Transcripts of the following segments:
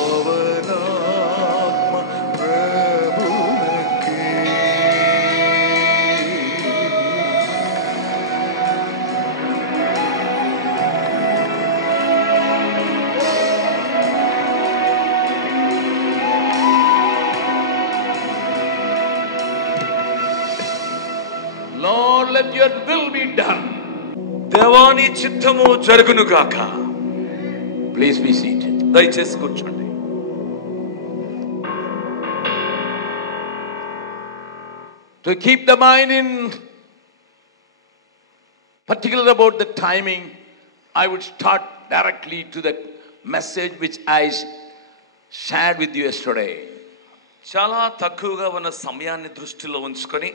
పవనాత్మ ప్రభువుకే. Lord, let your will be done. దేవాని చిత్తము జరుగును గాక. Please be seated. దయచేసి కూర్చోండి. To keep the mind in particular about the timing, I would start directly to the message which I shared with you yesterday. చాలా తక్కువగా ఉన్న సమయాన్ని దృష్టిలో ఉంచుకొని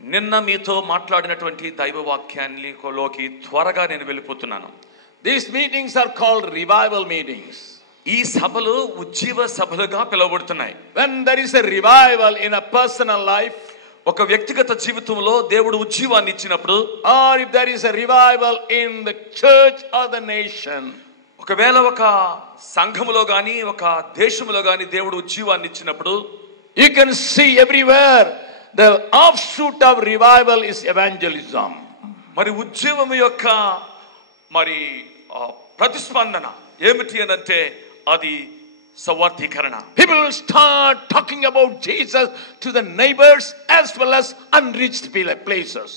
నిన్న మీతో మాట్లాడినటువంటి దైవ వాక్యాన్నిలోకి త్వరగా నేను వెళ్ళిపోతున్నాను. These meetings are called revival meetings. ఈ సభలు ఉజ్జీవ సభలుగా పిలువబడుతున్నాయి. When there is a revival in a personal life, ఒక వ్యక్తిగత జీవితంలో దేవుడు ఉజ్జీవాన్ని ఇచ్చినప్పుడు, or if there is a revival in the church or the nation, ఒకవేళ ఒక సంఘములో గాని ఒక దేశములో గాని దేవుడు ఉజ్జీవాన్ని ఇచ్చినప్పుడు, you can see everywhere the offshoot of revival is evangelism. మరి ఉజ్జీవం యొక్క మరి ప్రతిస్పందన ఏమిటి అనంటే అది సవార్థీకరణ. People will start talking about Jesus to the neighbors as well as unreached places.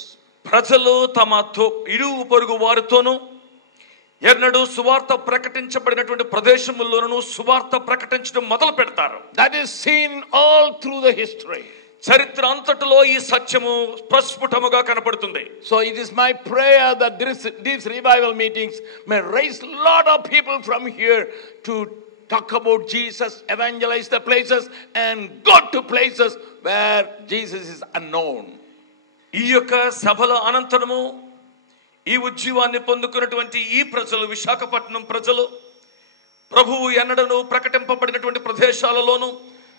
ప్రజలు తమతో ఇరుగు పొరుగు వారితోనూ ఎన్నడూ సువార్త ప్రకటించబడినటువంటి ప్రదేశముల్లోనూ సువార్త ప్రకటించడం మొదలు పెడతారు. That is seen all through the history. చరిత్ర అంతటిలో ఈ సత్యము ప్రస్ఫుటముగా కనపడుతుంది. So it is my prayer that these revival meetings may raise a lot of people from here to talk about Jesus, evangelize the places and go to places where Jesus is unknown. ఈ యొక్క సభల అనంతరము ఈ ఉజ్జీవాన్ని పొందుకున్నటువంటి ఈ ప్రజలు, విశాఖపట్నం ప్రజలు, ప్రభువు ఎన్నడను ప్రకటింపబడినటువంటి ప్రదేశాలలోనూ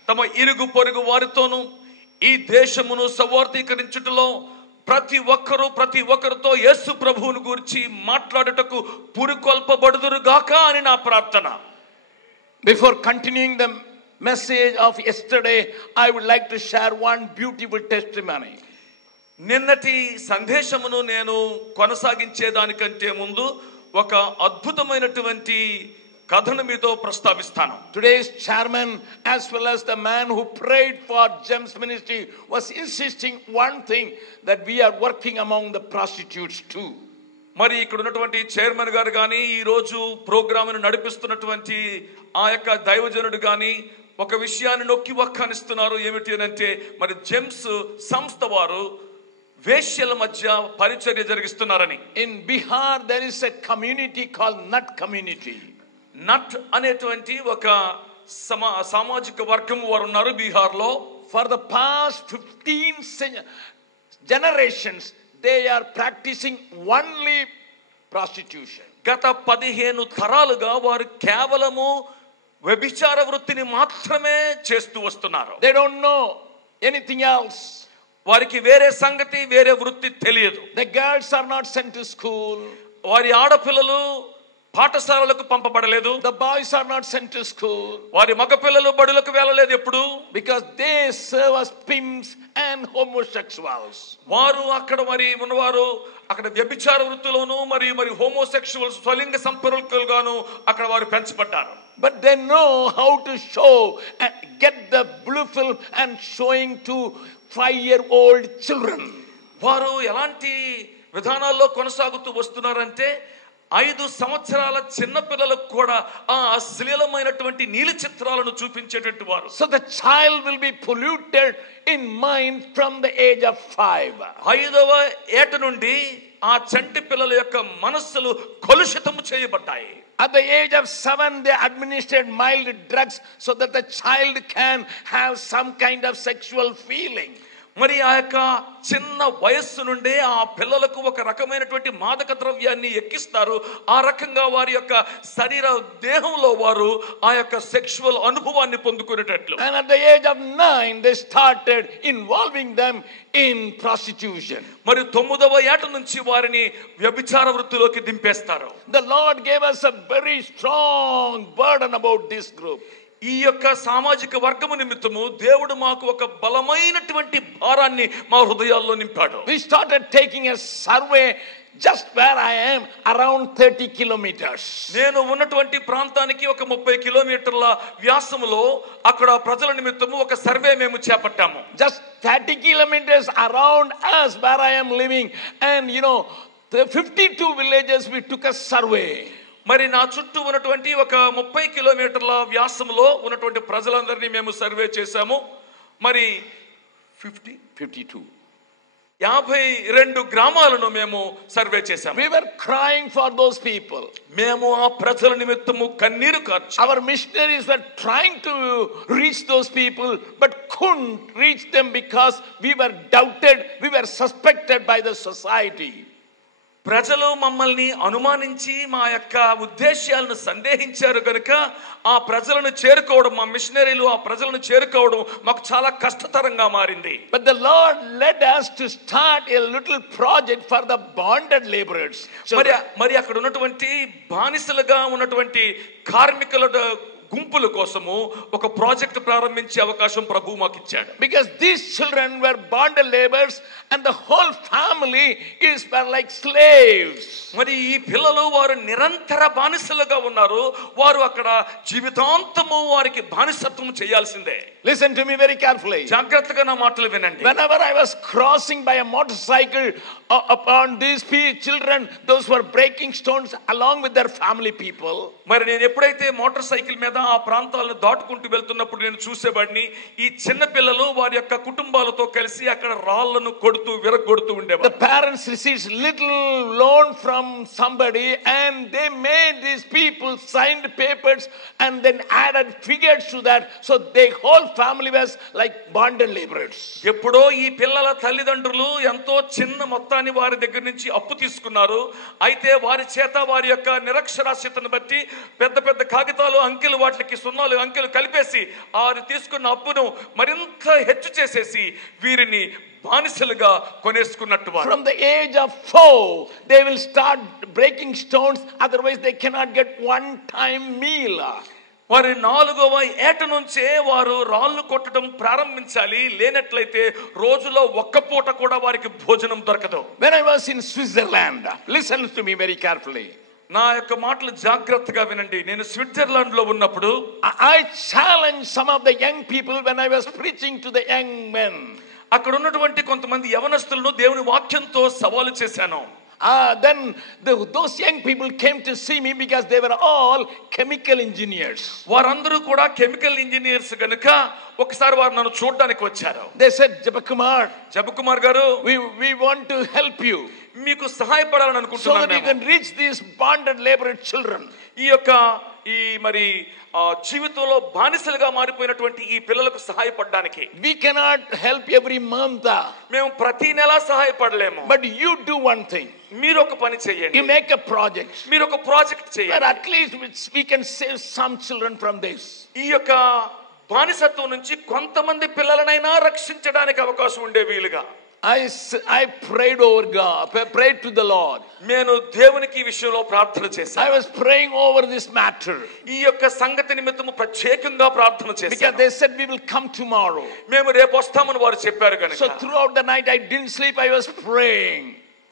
తమ ఇరుగు పొరుగు వారితోనూ ఈ దేశమును సవార్థీకరించుటలో ప్రతి ఒక్కరితో యేసు ప్రభువును గురించి మాట్లాడుటకు పురుకొల్పబడుదురుగాక అని నా ప్రార్థన. Before continuing the message of yesterday, I would like to share one beautiful testimony. నిన్నటి సందేశమును నేను కొనసాగించేదానికంటే ముందు ఒక అద్భుతమైనటువంటి కథను మీతో ప్రస్తావిస్తాను. Today's chairman as well as the man who prayed for GEMS ministry was insisting one thing, that we are working among the prostitutes too. మరి ఇక్కడ ఉన్నటువంటి చైర్మన్ గారు కానీ ఈ రోజు ప్రోగ్రామ్ను నడిపిస్తున్నటువంటి ఆ యొక్క దైవజనుడు కానీ ఒక విషయాన్ని నొక్కి వక్కానిస్తున్నారు. ఏమిటి అంటే మరి జెమ్స్ సంస్థ వారు వేశ్యల మధ్య పరిచర్య జరిగిస్తున్నారని. In Bihar there is a community called Nat community. నట్ అనేటువంటి ఒక సామాజిక వర్గం వారు ఉన్నారు బీహార్ లో. For the past 15 generations they are practicing only prostitution. గత 15 తరాలుగా వారు కేవలము వ్యభిచార వృత్తిని మాత్రమే చేస్తూ వస్తున్నారు. They don't know anything else. వారికి వేరే సంగతి, వేరే వృత్తి తెలియదు. The girls are not sent to school. వారి ఆడపిల్లలు పాఠశాలలకు పంపబడలేదు. The boys are not sent to school. వారి మగపిల్లలు బడులకు వెళ్ళలేదు ఎప్పుడు. Because they serve as pimps and homosexuals. వారు అక్కడ మరి ఉన్నవారు అక్కడ వ్యభిచార వృత్తిలోను మరి హోమోసెక్షువల్స్ స్వలింగ సంపర్కులుగాను అక్కడ వారు పెంచబడ్డారు. But they know how to show and get the blue film and showing to 5-year-old children. వారు ఎలాంటి విధానాల్లో కొనసాగుతూ వస్తున్నారంటే 5 సంవత్సరాల చిన్న పిల్లలకు కూడా ఆ అశ్లీలమైనటువంటి నీలి చిత్రాలను చూపించేటట్టు వారు. So the child will be polluted in mind from the age of 5. 5వ ఏట నుండి ఆ చంటి పిల్లల యొక్క మనస్సులు కలుషితము చేయబడ్డాయి. At the age of 7 they administered mild drugs so that the child can have some kind of sexual feeling. మరి ఆ యొక్క చిన్న వయస్సు నుండే ఆ పిల్లలకు ఒక రకమైనటువంటి మాదక ద్రవ్యాన్ని ఎక్కిస్తారు. ఆ రకంగా వారి యొక్క శరీర దేహంలో వారు ఆ యొక్క సెక్షువల్ అనుభవాన్ని పొందుకునేటట్లు. And at the age of 9 they started involving them in prostitution. మరి 9వ ఏట నుంచి వారిని వ్యభిచార వృత్తిలోకి దింపేస్తారు. The Lord gave us a very strong burden about this group. ఈ యొక్క సామాజిక వర్గము నిమిత్తము దేవుడు మాకు ఒక బలమైనటువంటి భారాన్ని మా హృదయాల్లో నింపాడు. We started taking a survey just where I am, around 30 kilometers. నేను ఉన్నటువంటి ప్రాంతానికి ఒక 30 కిలోమీటర్ల వ్యాసములో అక్కడ ప్రజల నిమిత్తము ఒక సర్వే మేము చేపట్టాము. Just 30 kilometers around us where I am living, and you know, the 52 villages we took a survey. మరి నా చుట్టూ ఉన్నటువంటి ఒక 30 కిలోమీటర్ల వ్యాసంలో ఉన్నటువంటి ప్రజలందరినీ మేము సర్వే చేశాము. మరి 52 గ్రామాలను మేము సర్వే చేశాము. We were crying for those people. మేము ఆ ప్రజల నిమిత్తము కన్నీరు కార్చాము. Our missionaries were trying to reach those people but couldn't reach them because we were doubted, we were suspected by the society. ప్రజలు మమ్మల్ని అనుమానించి మా యొక్క ఉద్దేశాలను సందేహించారు కనుక ఆ ప్రజలను చేరుకోవడం, మా మిషనరీలు ఆ ప్రజలను చేరుకోవడం మాకు చాలా కష్టతరంగా మారింది. But the Lord led us to start a little project for the bonded laborers. మరి అక్కడ ఉన్నటువంటి బానిసలుగా ఉన్నటువంటి కార్మికుల గుంపుల కోసము ఒక ప్రాజెక్ట్ ప్రారంభించే అవకాశం ప్రభువు మాకు ఇచ్చాడు. Because these children were bonded laborers and the whole family were like slaves. మరి ఈ పిల్లలు వారు నిరంతర బానిసలుగా ఉన్నారు. వారు అక్కడ జీవితాంతము వారికి బానిసత్వం చేయాల్సిందే. Listen to me very carefully. జాగ్రత్తగా నా మాటలు వినండి. Whenever I was crossing by a motorcycle upon these children, those were breaking stones along with their family people. మరి నేను ఎప్పుడైతే మోటార్ సైకిల్ మీద ఆ ప్రాంతాలను దాటుకుంటూ వెళ్తున్నప్పుడు నేను చూసేవాడిని ఈ చిన్న పిల్లలు వారి యొక్క కుటుంబాలతో కలిసి అక్కడ రాళ్లను కొడుతూ విరగొడుతూ ఉండేవారు. The parents received little loan from somebody and they made these people signed papers and then added figures to that, so the whole family was like bonded laborers. ఎప్పుడో ఈ పిల్లల తల్లిదండ్రులు ఎంతో చిన్న మొత్తాన్ని వారి దగ్గర నుంచి అప్పు తీసుకున్నారు. అయితే వారి చేత వారి యొక్క నిరక్షరాస్యతను బట్టి పెద్ద పెద్ద కాగితాలు అంకెలు వాటికి సున్నాలు అంకెలు కలిపేసి వారు తీసుకున్న అప్పును మరింత హెచ్చు చేసేసి వీరిని బానిసలుగా కొనేసుకున్నట్టు. From the age of 4 they will start breaking stones, otherwise they cannot get one time meal. వారి 4వ ఏట నుంచే వారు రాళ్ళు కొట్టడం ప్రారంభించాలి. లేనట్లయితే రోజులో ఒక్క పూట కూడా వారికి భోజనం దొరకదు. When I was in Switzerland, listen to me very carefully. నా యొక్క మాటలు జాగ్రత్తగా వినండి. నేను స్విట్జర్లాండ్ లో ఉన్నప్పుడు I challenged some of the young people when I was preaching to the young men. అక్కడ ఉన్నటువంటి కొంతమంది యవనస్తులను దేవుని వాక్యంతో సవాలు చేశాను. Then those young people came to see me because they were all chemical engineers. వారందరూ కూడా కెమికల్ ఇంజనీర్స్ గనుక ఒకసారి వారు నన్ను చూడడానికి వచ్చారు. They said, Jabakumar గారు, we want to help you. మీకు సహాయపడాలని అనుకుంటున్నాను. So that you can reach these bonded laborer children. ఈ మరి జీవితంలో బానిసలుగా మారిపోయినటువంటి ఈ పిల్లలకు సహాయపడడానికి we cannot help every month. మేము ప్రతి నెల సహాయపడలేము. But you do one thing. మీరు ఒక పని చేయండి. You make a project. మీరు ఒక ప్రాజెక్ట్ చేయండి. But at least we can save some children from this. ఈ యొక్క బానిసత్వం నుంచి కొంతమంది పిల్లలనైనా రక్షించడానికి అవకాశం ఉండే వీలుగా I prayed over God, prayed to the Lord. నేను దేవునికి ఈ విషయంలో ప్రార్థన చేశాను. I was praying over this matter. ఈ యొక్క సంగతి నిమిత్తము ప్రత్యేకంగా ప్రార్థన చేశాను. Because they said we will come tomorrow. మేము రేపు వస్తామని వారు చెప్పారు కనుక. So throughout the night I didn't sleep, I was praying.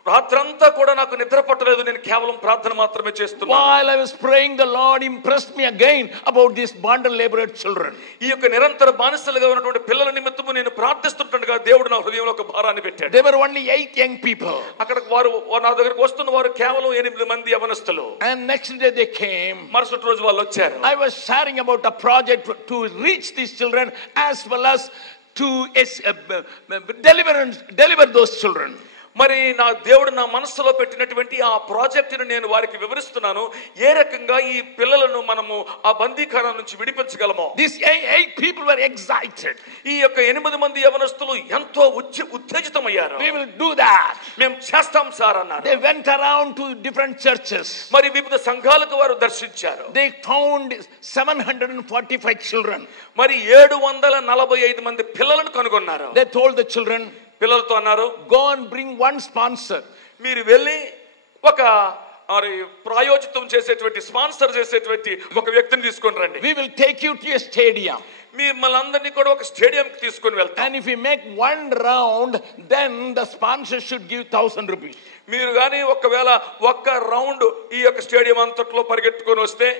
రాత్రంతా కూడా నాకు నిద్ర పట్టలేదు. నేను కేవలం ప్రార్థన మాత్రమే చేస్తున్నాను. While I was praying, the Lord impressed me again about these bonded laborer children. ఈ యొక్క నిరంతర బానిసలుగా ఉన్నటువంటి పిల్లల నిమిత్తము నేను ప్రార్థిస్తుండగా దేవుడు నా హృదయంలో ఒక భారాన్ని పెట్టాడు. There were only 8 young people. అక్కడ వారు నా దగ్గరికి వస్తున్న వారు కేవలం 8 మంది యవనస్తులు. And next day they came. మరుసటి రోజు వాళ్ళు వచ్చారు. I was sharing about a project to reach these children as well as to deliver those children. మరి నా దేవుడు నా మనసులో పెట్టినటువంటి ఆ ప్రాజెక్టును నేను వారికి వివరిస్తున్నాను. ఏ రకంగా ఈ పిల్లలను మనము ఆ బందీఖానా నుంచి విడిపించగలమో. These 8 people were excited. ఈ యొక్క 8 మంది యవనస్తులు ఎంతో ఉత్తేజితమయ్యారు. We will do that. మేము చేస్తాం సార్ అన్నారు. They went around to different churches. మరి వివిధ సంఘాలకు వారు దర్శించారు. They found 745 children. మరి 745 మంది పిల్లలను కనుగొన్నారు. They told the children, పిల్లలతో అన్నారు, go and bring one sponsor. మీరు వెళ్ళి ఒక ప్రాయోజితం చేసేటువంటి స్పాన్సర్ చేసేటువంటి ఒక వ్యక్తిని తీసుకొని రండి. We will take you to a stadium. మిమ్మల్ని అందరినీ కూడా ఒక స్టేడియంకి తీసుకొని వెళ్తాం. And if we make one round, then the sponsor should give 1,000 rupees. మీరు కానీ ఒకవేళ ఒక్క రౌండ్ ఈ యొక్క స్టేడియం అంతట్లో పరిగెత్తుకొని వస్తే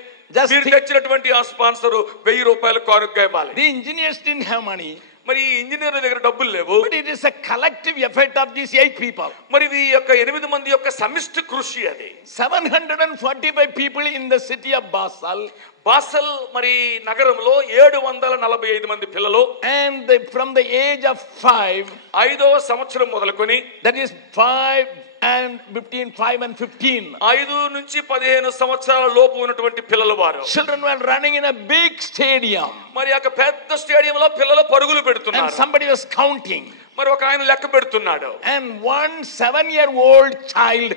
మీరు తెచ్చినటువంటి ఆ స్పాన్సర్ 1000 రూపాయలు కానుకగా ఇవ్వాలి. The engineers didn't have money. మరి ఈ ఇంజనీర్ల దగ్గర డబ్బులు లేవు. But it is a collective effort of these 8 people. మరి ఈ యొక్క 8 మంది యొక్క సమిష్టి కృషి అది. 745 people in the city of Basel. బాసల్ మరి నగరంలో 745 మంది పిల్లలు. And from the age of 5, 5వ సంవత్సరం మొదలుకొని, that is 5 and between 5 and 15, 5 నుంచి 15 సంవత్సరాల లోపు ఉన్నటువంటి పిల్లలు వారు. children were running in a big stadium. మరి ఒక పెద్ద స్టేడియంలో పిల్లలు పరుగులు పెడుతున్నారు. And somebody was counting. మరి ఒక ఆయన లెక్క పెడుతున్నాడు. And one 7-year-old child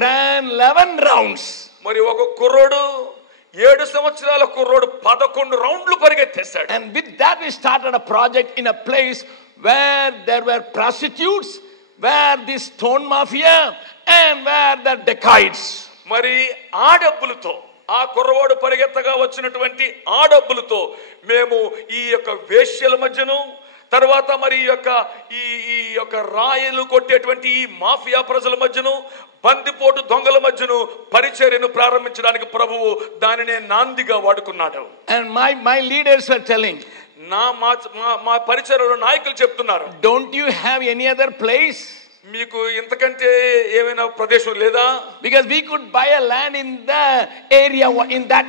ran 11 rounds. మరి ఒక కుర్రోడు 7 సంవత్సరాల కుర్రోడు 11 రౌండ్లు పరిగెత్తేశాడు. And with that we started a project in a place where there were prostitutes, where the stone mafia, and where the dacoits. మరి ఆ డబ్బులతో, ఆ కుర్రవాడు పరిగెత్తగా వచ్చినటువంటి ఆ డబ్బులతో మేము ఈ యొక్క వేశ్యల మధ్యను, తర్వాత మరి ఈ యొక్క రాయలు కొట్టేటువంటి ఈ మాఫియా ప్రజల మధ్యను, బందిపోటు దొంగల మధ్యను పరిచర్యను ప్రారంభించడానికి ప్రభువు దానినే నాందిగా వాడుకున్నాడు. And my leaders were telling, మా పరిచర్యలో నాయకులు చెప్తున్నారు, don't you have any other place? మీకు ఇంతకంటే ఏమైనా ప్రదేశం లేదా? Because we could buy a land in that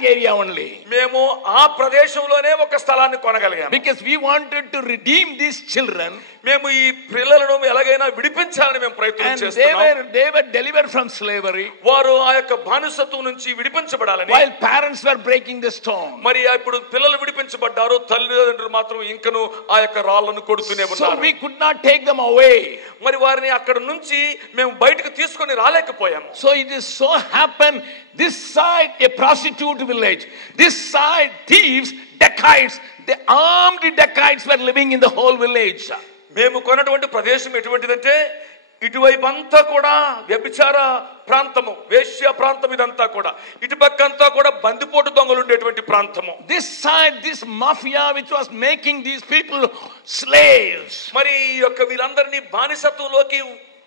area only. మేము ఆ ప్రదేశంలోనే ఒక స్థలాన్ని కొనగలిగాము. Because we wanted to redeem these children. మేము ఈ పిల్లలను ఎలాగైనా విడిపించాలని మేము ప్రయత్నం చేస్తున్నాం. They were delivered from slavery. వారు ఆ యొక్క బానిసత్వం నుంచి విడిపించబడాలని. While parents were breaking the stone. మరి ఇప్పుడు పిల్లలు విడిపించబడ్డారు, తల్లిదండ్రులు మాత్రం ఇంకను ఆ యొక్క రాళ్ళను కొడుతూనే ఉన్నారు. So we could not take them away. మరి వారిని అక్కడ నుంచి మేము బయటకు తీసుకొని రాలేకపోయాము. So it is so happened, this side a prostitute village, this side thieves, dacoits, the armed dacoits were living in the whole village. మేము కొన్నటువంటి ప్రదేశం ఎటువంటిదంటే ఇటువైపు అంతా కూడా వ్యభిచార ప్రాంతము, వేశ్య ప్రాంతం, ఇదంతా కూడా ఇటుపక్క అంతా కూడా బందిపోటు దొంగలు ఉండేటువంటి ప్రాంతము. This side, this mafia which was making these people slaves. మరి ఈ యొక్క వీరందరినీ బానిసత్వంలోకి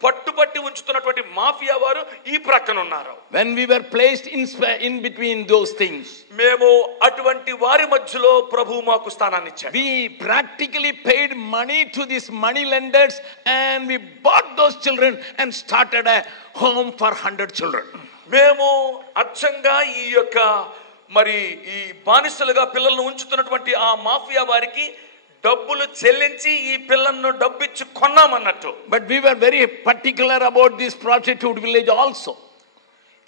పట్టుపట్టి ఉంచుతున్నటువంటి మాఫియా వారు ఈ ప్రక్కన ఉన్నారు. When we were placed in between those things, మేము అటువంటి వారి మధ్యలో ప్రభువు మాకు స్థానాన్ని ఇచ్చాడు. we practically paid money to these money lenders and we bought those children and started a home for 100 children. మేము అచ్చంగా ఈ యొక్క మరి ఈ బానిసలుగా పిల్లలను ఉంచుతున్నటువంటి ఆ మాఫియా వారికి డబ్బులు చెల్లించి ఈ పిల్లలను డబ్బిచ్చి కొన్నామన్నట్టు. But we were very particular about this prostitute village also.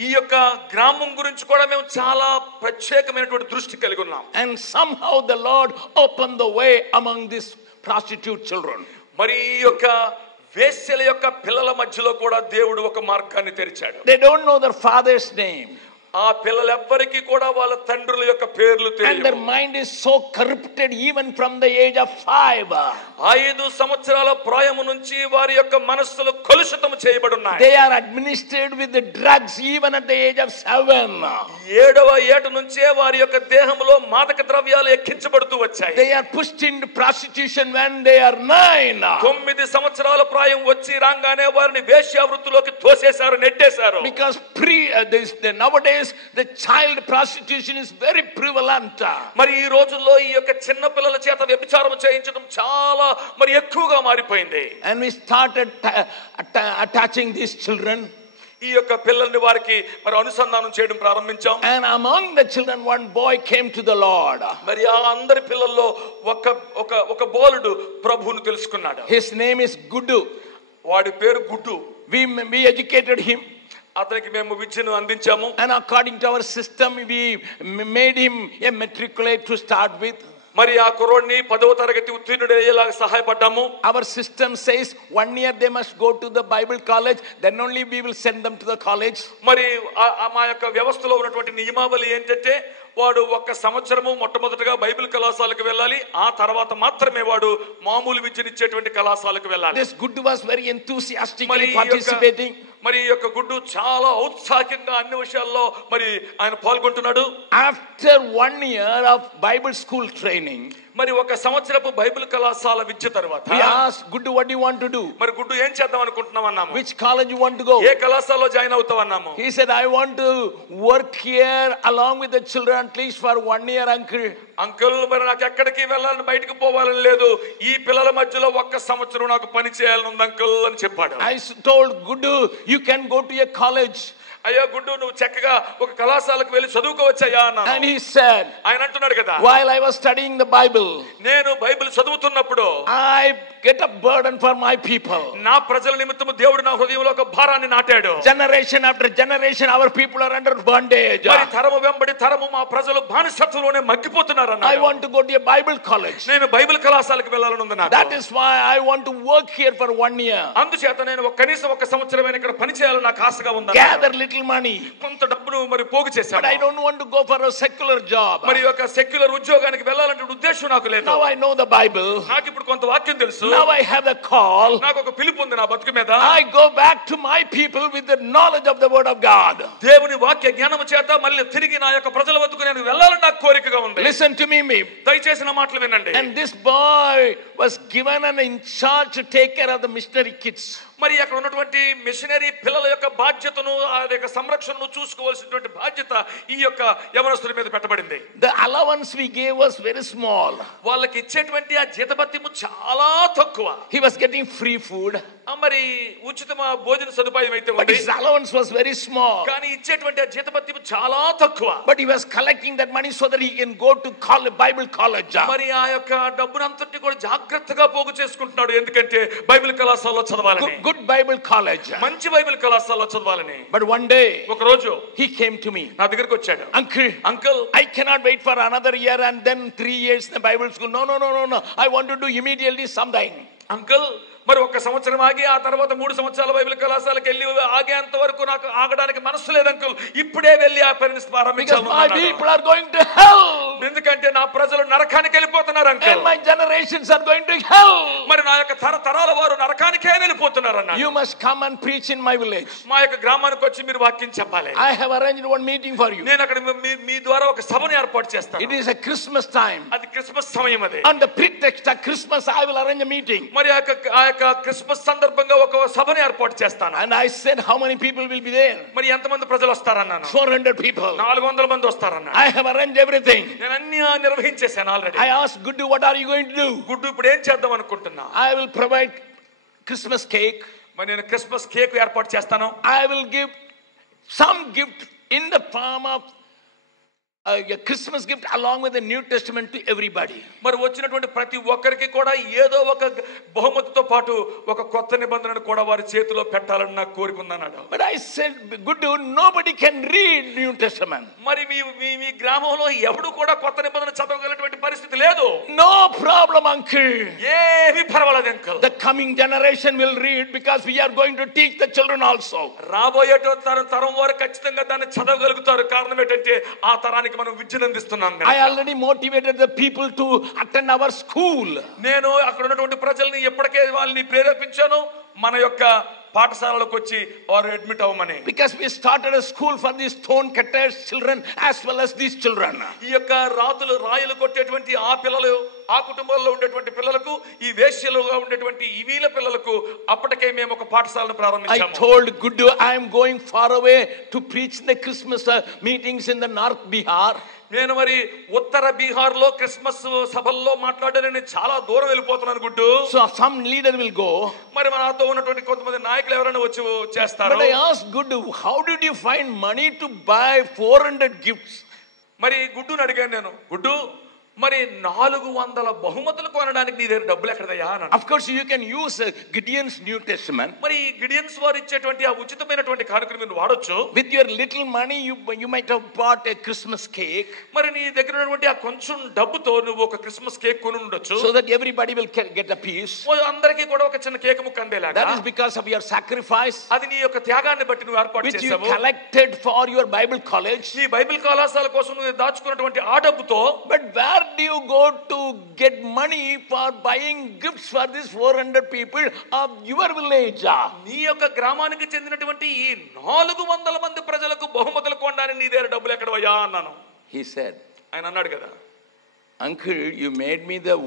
ఈ యొక్క గ్రామం గురించి కూడా మేము చాలా ప్రత్యేకమైనటువంటి దృష్టి కలిగి ఉన్నాం. And somehow the Lord opened the way among these prostitute children. మరి ఈ యొక్క వేశ్యల యొక్క పిల్లల మధ్యలో కూడా దేవుడు ఒక మార్గాన్ని తెరిచాడు. They don't know their father's name. ఆ పిల్లలెవ్వరికి కూడా వాళ్ళ తండ్రుల యొక్క పేర్లు తెలియవు. And their mind is so corrupted even from the age of 5. 5 సంవత్సరాల ప్రాయము నుంచి వారి యొక్క మనస్సులు కలుషితం చేయబడి ఉన్నాయి. They are administered with the drugs even at the age of 7. 7వ ఏట నుంచే వారి యొక్క దేహంలో మాదక ద్రవ్యాలు ఎక్కించబడుతూ వచ్చాయి. They are pushed into prostitution when they are 9. 9 సంవత్సరాల ప్రాయం వచ్చి రాగానే వారిని వేశ్యా వృత్తిలోకి తోసేశారు, నెట్టేశారు. Because nowadays the child prostitution is very prevalent. మరి ఈ రోజుల్లో ఈ యొక్క చిన్న పిల్లల చేత వ్యభిచారం చేయించడం చాలా మరి ఎక్కువగా మారిపోయింది. And we started attaching these children. ఈ యొక్క పిల్లల్ని వారికి మరి అనుసంధానం చేయడం ప్రారంభించాం. And among the children one boy came to the Lord. మరి ఆ అందరి పిల్లల్లో ఒక బాలుడు ప్రభువును తెలుసుకున్నాడు. His name is Guddu. వాడి పేరు గుడ్డు. we educated him. అతనికి మేము విద్యను అందించాము. And according to our system, we made him a matriculate to start with. మరి ఆ కుర్రోడిని 10వ తరగతి ఉత్తీర్ణుడు అయ్యేలాగా సహాయపడ్డాము. Our system says 1 year they must go to the Bible college, then only we will send them to the college. మరి మా యొక్క వ్యవస్థలో ఉన్నటువంటి నియమావళి ఏంటంటే వాడు 1 సంవత్సరము మొట్టమొదటిగా బైబిల్ కళాశాలకు వెళ్ళాలి, ఆ తర్వాత మాత్రమే వాడు మామూలు విద్యనిచ్చేటువంటి కళాశాలకు వెళ్ళాలి. This Guddu was very enthusiastically participating. మరి ఈ యొక్క గుడ్డు చాలా ఔత్సాహికంగా అన్ని విషయాల్లో మరి ఆయన పాల్గొంటున్నాడు. After 1 year of Bible school training, మరి 1 సంవత్సరపు బైబిల్ కళాశాల విద్య తర్వాత we asked Guddu, what do you want to do? మరి గుడ్డు ఏం చేద్దాం అనుకుంటున్నావు అన్నాము. Which college you want to go? ఏ కళాశాలలో జాయిన్ అవుతావు అన్నాము. He said, I want to work here along with the children at least for 1 year, uncle. Uncle మరి నాకు ఎక్కడికి వెళ్ళాలని బయటకు పోవాలని లేదు, ఈ పిల్లల మధ్యలో 1 సంవత్సరం నాకు పని చేయాలని ఉంది అంకుల్ అని చెప్పాడు. I told Guddu, you can go to a college. అయ్యా గుడ్డు నువ్వు చక్కగా ఒక కళాశాలకు వెళ్ళి చదువుకోవచ్చయ్యా అన్నాను. And he said, ఆయన అంటున్నాడు కదా, while I was studying the Bible, నేను బైబిల్ చదువుతున్నప్పుడు I get a burden for my people. నా ప్రజల నిమిత్తము దేవుడు నా హృదయంలో ఒక భారాన్ని నాటాడు. Generation after generation our people are under bondage. మరి తరము వెంబడి తరము మా ప్రజలు బానిసత్వంలోనే మగ్గిపోతున్నారు అన్నాడు. I want to go to a Bible college. నేను బైబిల్ కళాశాలకు వెళ్ళాలని ఉంది నాకు. That is why I want to work here for 1 year. అందుచేత నేను కనీసం 1 సంవత్సరమైనా ఇక్కడ పని చేయాలని నాకు ఆశగా ఉంది. Gather little money. కొంత డబ్బును మరి పోగు చేశాను. But I don't want to go for a secular job. మరి ఒక సెక్యులర్ ఉద్యోగానికి వెళ్ళాలంటే ఉద్దేశం నాకు లేదు. Now I know the Bible. నాకు ఇప్పుడు కొంత వాక్యం తెలుసు. Now I have a call. నాకు ఒక పిలుపు ఉంది నా బతుకు మీద. I go back to my people with the knowledge of the word of God. దేవుని వాక్య జ్ఞానము చేత మళ్ళీ తిరిగి నా యొక్క ప్రజల వద్దకు నేను వెళ్ళాలని నాకు కోరికగా ఉంది. Listen to me. దయచేసి నా మాటలు వినండి. And this boy was given an in charge to take care of the missionary kids. మరి అక్కడ ఉన్నటువంటి మిషనరీ పిల్లల యొక్క బాధ్యతను ఆ యొక్క సంరక్షణను చూసుకోవాల్సినటువంటి బాధ్యత ఈ యొక్క యవనస్తుల మీద పెట్టబడింది. The allowance we gave was very small. వాళ్ళకి ఇచ్చేటువంటి ఆ జీతభత్యము చాలా తక్కువ. He was getting free food. మరి ఉచిత భోజన సదుపాయం అయితే But his allowance was very small. కానీ ఇచ్చేటువంటి ఆ జీతభత్యము చాలా తక్కువ. But he was collecting that money so that he can go to Bible college. మరి ఆ యొక్క డబ్బునంతటిని కూడా జాగ్రత్తగా పోగు చేసుకుంటున్నాడు, ఎందుకంటే బైబిల్ కళాశాలలో చదవాలని. Good Bible college. మంచి బైబిల్ కళాశాలలో చదవాలని. But one day ఒక రోజు he came to me. నా దగ్గరికి వచ్చాడు. Uncle, I cannot wait for another year and then 3 years in the Bible school. No. I want to do immediately something. Uncle, మరి 1 సంవత్సరం ఆగి ఆ తర్వాత 3 సంవత్సరాల బైబిల్ కళాశాలకు వెళ్ళి ఆగేంత వరకు నాకు ఆగడానికి మనసు లేదు అంకుల్. ఇప్పుడే వెళ్ళి ఆ పనిని ప్రారంభించాను. My people are going to hell. ఎందుకంటే నా ప్రజలు నరకానికి వెళ్ళిపోతున్నారు uncle. And my generations are going to hell. మరి నా యొక్క తరతరాల వారు నరకానికే వెళ్ళిపోతున్నారు అన్నాడు. You must come and preach in my village. మా యొక్క గ్రామానికి వచ్చి మీరు వాక్యం చెప్పాలి. I have arranged one meeting for you. నేను అక్కడ మీ ద్వారా ఒక సభను ఏర్పాటు చేస్తాను. It is a Christmas time. అది క్రిస్మస్ సమయం అది. On the pretext of Christmas I will arrange a meeting. మరి ఆ యొక్క క్రిస్మస్ సందర్భంగా ఒక సభను ఏర్పాటు చేస్తాను. And I said how many people will be there? మరి ఎంతమంది ప్రజలు వస్తారన్నాను. 400 people. 400 మంది వస్తారన్నాడు. I have arranged everything. నేను అన్ని నిర్వహించేసాను already. I asked Guddu, what are you going to do? గుడ్డు ఇప్పుడు ఏం చేద్దాం అనుకుంటున్నా. I will provide Christmas cake. మరి నేను క్రిస్మస్ కేక్ ఏర్పాటు చేస్తాను. I will give some gift in the form of a Christmas gift along with the New Testament to everybody. మరి వచ్చినటువంటి ప్రతి ఒక్కరికి కూడా ఏదో ఒక బహుమతితో పాటు ఒక కొత్త నిబంధనను కూడా వారి చేతిలో పెట్టాలని నాకు కోరిక ఉందన్నాడు. But I said, Guddu, nobody can read New Testament. మరి మీ గ్రామంలో ఎవడు కూడా కొత్త నిబంధన చదవగలిగినటువంటి పరిస్థితి లేదు. No problem, uncle. ఏమీ పర్వాలేదు uncle. The coming generation will read because we are going to teach the children also. రాబోయేటువంటి తరం వారు ఖచ్చితంగా దాన్ని చదవగలుగుతారు. కారణం ఏంటంటే ఆ తరానికి మనం విద్యను అందిస్తున్నాం. I already motivated the people to attend our school. నేను అక్కడ ఉన్నటువంటి ప్రజల్ని ఎప్పటికే వాళ్ళని ప్రేరేపించాను మన యొక్క పాఠశాలలకు వచ్చి వారు అడ్మిట్ అవ్వమని. Because we started a school for these stone cutters children as well as these children. ఈ యొక్క రాయలు కొట్టేటువంటి ఆ పిల్లలు, ఆ కుటుంబాల్లో ఉండేటువంటి పిల్లలకు, ఈ వేశ్యలుగా ఉండేటువంటి ఈ వీళ్ళ పిల్లలకు అప్పటికే మేము ఒక పాఠశాలను ప్రారంభించాము. I told Guddu, I am going far away to preach in the Christmas meetings in the North Bihar. నేను మరి ఉత్తర బీహార్ లో క్రిస్మస్ సభల్లో మాట్లాడాలని చాలా దూరం వెళ్ళిపోతున్నాను గుడ్డు. So some leader will go. మరి మనతో ఉన్నటువంటి కొంతమంది నాయకులు ఎవరైనా వచ్చి చేస్తారు. But I asked Guddu, how did you find money to buy 400 gifts? మరి గుడ్డుని అడిగాను నేను, గుడ్డు మరి 400 బహుమతులు కొనడానికి నీ దగ్గర డబ్బులు ఎక్కడదయ్యా అన్నాడు. Of course you can use Gideon's New Testament. మరి గిడియన్స్ వారు ఇచ్చేటువంటి ఆ ఉచితమైనటువంటి కానుకను మీరు వాడొచ్చు. With your little money you might have bought a Christmas cake. మరి నీ దగ్గర ఉన్నటువంటి ఆ కొంచెం డబ్బుతో నువ్వు ఒక క్రిస్మస్ కేక్ కొని ఉండొచ్చు. So that everybody will get a piece. అందరికీ కూడా ఒక చిన్న కేక్ ముక్క అందేలాగా. That is because of your sacrifice. అది నీ యొక్క త్యాగాన్ని బట్టి నువ్వు ఏర్పాటు చేసావు. చేసావు. Which you collected for your Bible college. నీ బైబిల్ కళాశాల కోసం నువ్వు దాచుకున్నటువంటి ఆ డబ్బుతో. But where do you go to get money for buying gifts for these 400 people of your village? నీ యొక్క గ్రామానికి చెందినటువంటి ఈ 400 మంది ప్రజలకు బహుమతులు కొనడానికి నీ దగ్గర డబ్బులు ఎక్కడవయ్యా అన్నాను. He said, ఆయన అన్నాడు కదా, Uncle, you made me the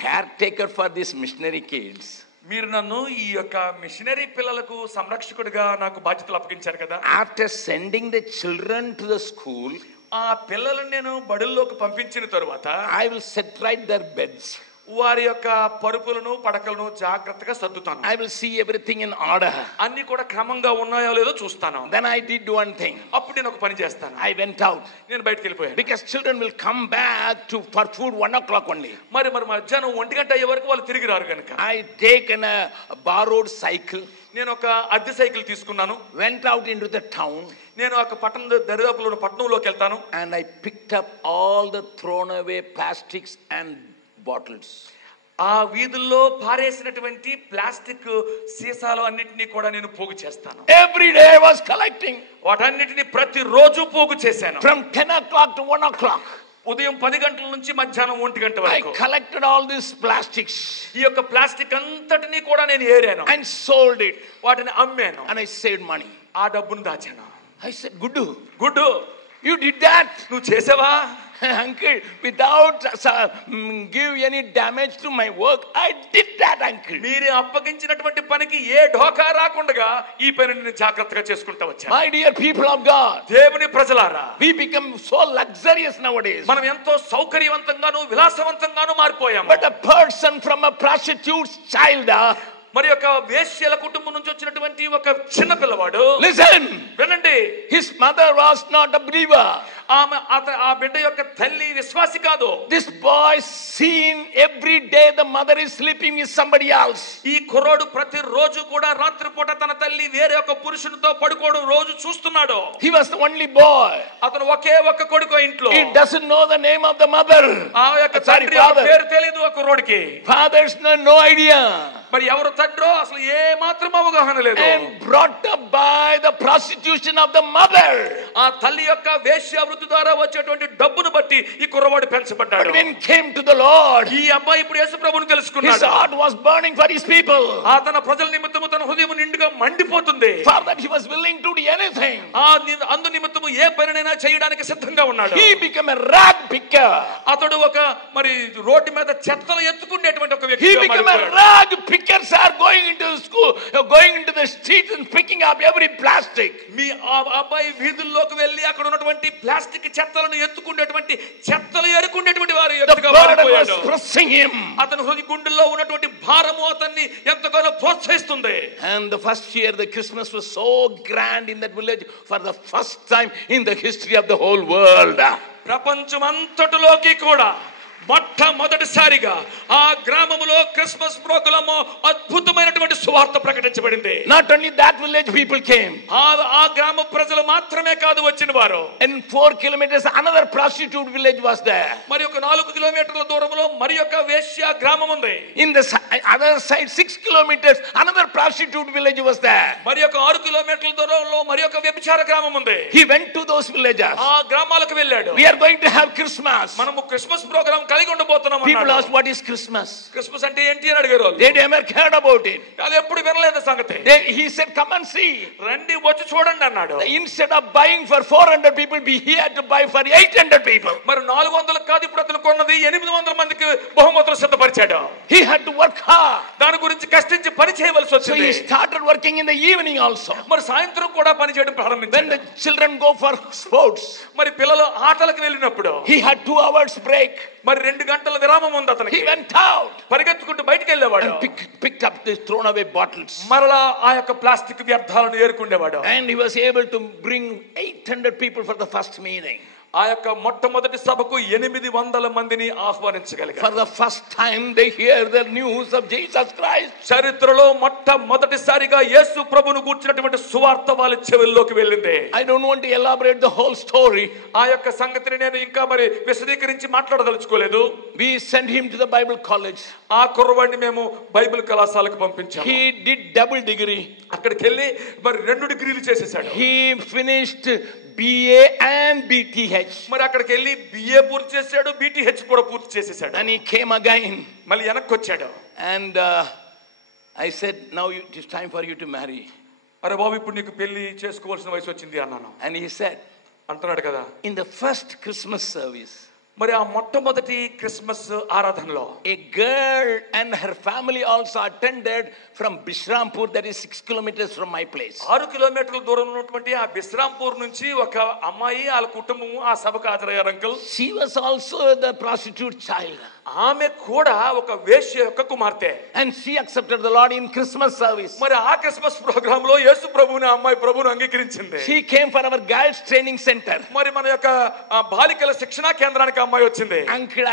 caretaker for these missionary kids. మీరు నన్ను ఈ యొక్క మిషనరీ పిల్లలకు సంరక్షకుడిగా నాకు బాధ్యతలు అప్పగించారు కదా. After sending the children to the school, ఆ పిల్లలను నేను బడుల్లోకి పంపించిన తరువాత I will set right their beds. వారి యొక్క పరుపులను పడకలను జాగ్రత్తగా సర్దుతాను. I will see everything in order. అన్ని కూడా క్రమంగా ఉన్నాయో లేదో చూస్తాను. Then I did one thing. అప్పుడు నేను ఒక పని చేస్తాను. I went out. నేను బయటికి వెళ్ళిపోయాను. Because children will come back for food 1 o'clock only. మరి మధ్యాహ్నం 1 గంట అయ్యే వరకు వాళ్ళు తిరిగి రారు కనుక I taken a borrowed cycle. నేను ఒక అద్దె సైకిల్ తీసుకున్నాను. Went out into the town. నేను ఒక పట్టణ దరిదాపులో ఉన్న పట్టణంలోకి వెళ్తాను. And I picked up all the thrown away plastics and bottles. ఆ వీధుల్లో పారేసినటువంటి ప్లాస్టిక్ సీసాలు అన్నిటినీ కూడా నేను పోగు చేస్తాను. Every day I was collecting. వాటన్నిటిని ప్రతిరోజు పోగు చేశాను. From 10 o'clock to 1 o'clock. ఉదయం 10 గంటల నుంచి మధ్యాహ్నం 1 గంట వరకు I collected all these plastics. ఈ యొక్క ప్లాస్టిక్ అంతటిని కూడా నేను ఏరాను. And sold it. వాటిని అమ్మాను. And I saved money. ఆ డబ్బును దాచాను. I said, Guddu, you did that. నువ్వు చేసావా? Uncle, without give any damage to my work, I did that, uncle. మీరు అప్పగించినటువంటి పనికి ఏ ఢోకా రాకుండా ఈ పనిని నేను జాగ్రత్తగా చేసుకుంటూ వచ్చాను. My dear people of God, దేవుని ప్రజలారా, we become so luxurious nowadays. మనం ఎంతో సౌకర్యవంతంగాను విలాసవంతంగాను మారిపోయాము. But a person from a prostitute's child, మరి యొక్క వేశ్యల కుటుంబం నుంచి వచ్చినటువంటి ఒక చిన్న పిల్లవాడు, listen, వినండి, his mother was not a believer. ఆ బిడ్డ యొక్క తల్లి విశ్వాసి కాదు. This boy seen every day the mother is sleeping with somebody else. ఈ కుర్రోడు ప్రతిరోజు కూడా రాత్రిపూట తన తల్లి వేరే ఒక పురుషునితో పడుకోవడం రోజు చూస్తున్నాడు. He was the only boy. అతను ఒకే ఒక్క కొడుకు ఇంట్లో. He doesn't know the name of the mother. ఆ యొక్క తండ్రి పేరు తెలియదు ఆ కుర్రోడికి. Fathers no idea. మరి ఎవరు తండ్రో అసలు ఏ మాత్రం అవగాహన లేదు. And brought up by the prostitution of the mother. ఆ తల్లి యొక్క వేశ్య వృత్తి ద్వారా వచ్చేటువంటి డబ్బును బట్టి ఈ కుర్రవాడు పెంచబడ్డాడు. But when came to the Lord, ఈ అబ్బాయి ఇప్పుడు యేసు ప్రభువును తెలుసుకున్నాడు. his heart was burning for his people. ఆ తన ప్రజల నిమిత్తము తన హృదయం నిండుగా మండిపోతుంది. For that he was willing to do anything. అందు నిమిత్తము ఏ పనినైనా చేయడానికి సిద్ధంగా ఉన్నాడు. He became a rag picker. అతడు ఒక మరి రోడ్డు మీద చెత్తలు ఎత్తుకునేటువంటి ఒక వ్యక్తిగా He became మారిపోయాడు. a rag pickers are going into the school, going into the streets and picking up every plastic. మీ అబ్బాయి వీధుల్లోకి వెళ్ళి అక్కడ ఉన్నటువంటి ప్లాస్టిక్ చెత్తలను ఎత్తుకునేటువంటి చెత్తలు ఏరుకునేటువంటి వారి వ్యక్తిగా మారిపోయాడు. అతని హృదయ గుండెల్లో ఉన్నటువంటి భారము అతన్ని ఎంతగానో ప్రోత్సహిస్తుంది. And the first year the Christmas was so grand in that village for the first time in the history of the whole world. ప్రపంచమంతటిలోకి కూడా మొట్టమొదటిసారిగా ఆ గ్రామములో క్రిస్మస్ ప్రోగ్రాము అద్భుతమైనటువంటి సువార్త ప్రకటించబడింది. Not only that village people came. ఆ గ్రామ ప్రజలు మాత్రమే కాదు వచ్చిన వారు. In 4 kilometers another prostitute village was there. మరి ఒక 4 కిలోమీటర్ల దూరంలో మరి ఒక వేశ్య గ్రామం ఉంది. In the other side 6 kilometers another prostitute village was there. మరి ఒక 6 కిలోమీటర్ల దూరంలో మరి ఒక వ్యభిచార గ్రామం ఉంది. He went to those villages. ఆ గ్రామాలకు వెళ్ళాడు. We are going to have Christmas. మనము క్రిస్మస్ ప్రోగ్రామ్ కలిగి ఉండబోతున్నాం అన్నాడు. People asked what is Christmas? Christmas అంటే ఏంటి అని అడిగారు. They never cared about it. అది ఎప్పుడు వినలేదు సంగతి. He said come and see. రండి వచ్చి చూడండి అన్నాడు. Instead of buying for 400 people he had to buy for 800 people. మరి 400 కాదు ఇప్పుడు అతను కొన్నది 800 మందికి బహుమతులు సిద్ధపరిచాడు. He had to work hard. దాని గురించి కష్టించి పని చేయవలసి వచ్చింది. So he started working in the evening also. మరి సాయంత్రం కూడా పని చేయడం ప్రారంభించాడు. When the children go for sports, మరి పిల్లలు ఆటలకు వెళ్ళినప్పుడు he had 2 hours break. మరి 2 గంటల విరామం ఉంది అతనికి. He went out. పరిగెత్తుకుంటూ బయటికి వెళ్ళేవాడు. Picked up the thrown away bottles. మరలా ఆ యొక్క ప్లాస్టిక్ వ్యర్థాలను ఏరుకునేవాడు. And he was able to bring 800 people for the first meeting. ఆ యొక్క మొట్టమొదటి సభకు 800 మందిని ఆహ్వానించగలిగారు. For the first time they hear the news of Jesus Christ. చరిత్రలో మొట్టమొదటిసారిగా యేసు ప్రభువును గూర్చినటువంటి సువార్త వాళ్ళ చెవుల్లోకి వెళ్ళింది. I don't want to elaborate the whole story. ఆ యొక్క సంగతిని నేను ఇంకా మరి విశదీకరించి మాట్లాడదలుచుకోలేదు. We sent him to the Bible college. ఆ కుర్రవాడిని మేము బైబిల్ కళాశాలకు పంపించాము. He did double degree. అక్కడికి వెళ్ళి మరి 2 డిగ్రీలు చేసేసాడు. He finished BA and BTH. మరి అక్కడికి వెళ్ళి BA పూర్తి చేశాడు, BTH కూడా పూర్తి చేసేసాడు. And he came again. మళ్ళీ వెనక్కి వచ్చాడు. And I said, now it is time for you to marry. అరే బాబు, ఇప్పుడు నీకు పెళ్లి చేసుకోవాల్సిన వయసు వచ్చింది అన్నాను. And he said, అంటున్నాడు కదా, in the first Christmas service, మరి ఆ మొట్టమొదటి క్రిస్మస్ ఆరాధనలో a girl and her family also attended from Bishrampur, that is 6 kilometers from my place. 6 కిలోమీటర్ల దూరం ఉన్నటువంటి ఆ బిశ్రాంపూర్ నుంచి ఒక అమ్మాయి వాళ్ళ కుటుంబం ఆ సభకు హాజరయ్యారు uncle. She was also the prostitute child. ఆమె కూడా ఒక వేశ్య యొక్క కుమార్తె. And she accepted the Lord in Christmas service. మరి ఆ క్రిస్మస్ ప్రోగ్రామ్ లో యేసు ప్రభువుని అమ్మాయి ప్రభువును అంగీకరించింది. She came for our girls training center. మరి మన యొక్క బాలికల శిక్షణా కేంద్రానికి అమ్మాయి వచ్చింది. Uncle,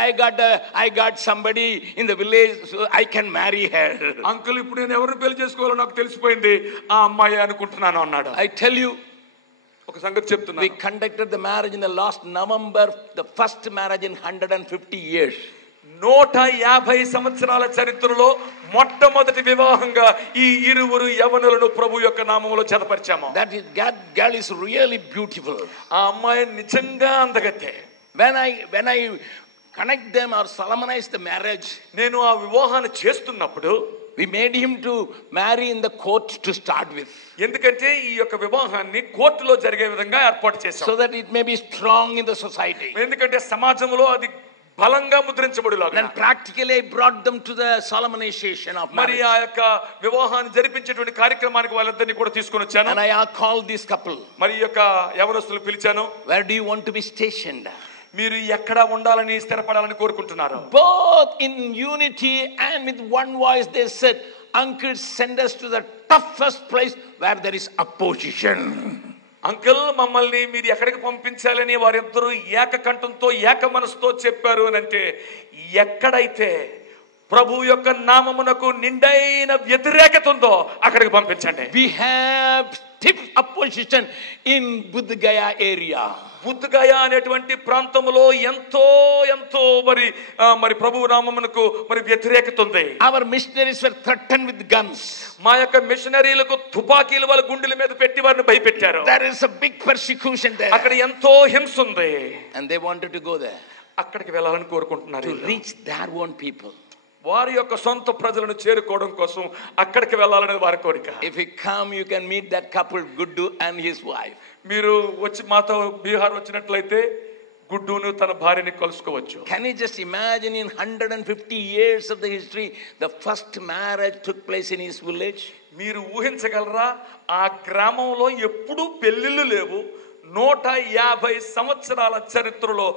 I got somebody in the village, so I can marry her. Uncle, ఇప్పుడు నేను ఎవరిని పెళ్లి చేసుకోవాలో నాకు తెలిసిపోయింది, ఆ అమ్మాయి అనుకుంటున్నాను అన్నాడు. I tell you, ఒక సంగతి చెప్తున్నా, we conducted the marriage in the last November, the first marriage in 150 years. 150 సంవత్సరాల చరిత్రలో మొట్టమొదటి వివాహంగా ఈ ఇరువురు యవనులను ప్రభు యొక్క నామములో జతపరిచాము. That girl is really beautiful. ఆ అమ్మాయి నిజంగా అందగత్తె. When I connect them or solemnize the marriage, నేను ఆ వివాహాన్ని చేస్తున్నప్పుడు we made him to marry in the court to start with. ఎందుకంటే ఈ యొక్క వివాహాన్ని కోర్టులో జరిగే విధంగా ఏర్పాటు చేశాం. So that it may be strong in the society. ఎందుకంటే సమాజంలో అది బలంగా ముద్రించబడులాగా. Then practically I brought them to the solemnization of marriage. మరి ఆ యొక్క వివాహాన్ని జరిపించేటువంటి కార్యక్రమానికి వాళ్ళందరినీ కూడా తీసుకొని వచ్చాను. And I called this couple. మరి ఈ యొక్క యవనస్తులు పిలిచాను. Where do you want to be stationed? మీరు ఎక్కడ ఉండాలని స్థిరపడాలని కోరుకుంటున్నారు? Both in unity and with one voice they said, uncle, send us to the toughest place where there is opposition. Uncle, మమ్మల్ని మీరు ఎక్కడికి పంపించాలని వారిద్దరూ ఏకకంఠంతో ఏక మనసుతో చెప్పారు అని అంటే, ఎక్కడైతే ప్రభు యొక్క నామమునకు నిండైన వ్యతిరేకత ఉందో అక్కడికి పంపించండి. We have stiff opposition in Bodh Gaya area. Buddh Gaya అనేటువంటి ప్రాంతంలో ఎంతో ఎంతో మరి ప్రభు నామమునకు మరి వ్యతిరేకత ఉంది. Our missionaries were threatened with guns. మా యొక్క మిషనరీలకు తుపాకీలు వాళ్ళ గుండెల మీద పెట్టి వారిని భయపెట్టారు. There is a big persecution there. అక్కడ ఎంతో హింస ఉంది. And they wanted to go there. అక్కడికి వెళ్ళాలని కోరుకుంటున్నారు. To reach their own people. వారి యొక్క సొంత ప్రజలను చేరుకోవడం కోసం అక్కడికి వెళ్ళాలనేది వారి కోరిక. If you come, you can meet that couple, Guddu and his wife. మీరు వచ్చి మాతో బీహార్ వచ్చినట్లయితే గుడ్డును తన భార్యని కలుసుకోవచ్చు. Can you just imagine, in 150 years of the history, the first marriage took place in his village? మీరు ఊహించగలరా? ఆ గ్రామంలో ఎప్పుడూ పెళ్లిళ్ళు లేవు. 150 సంవత్సరాల చరిత్రలో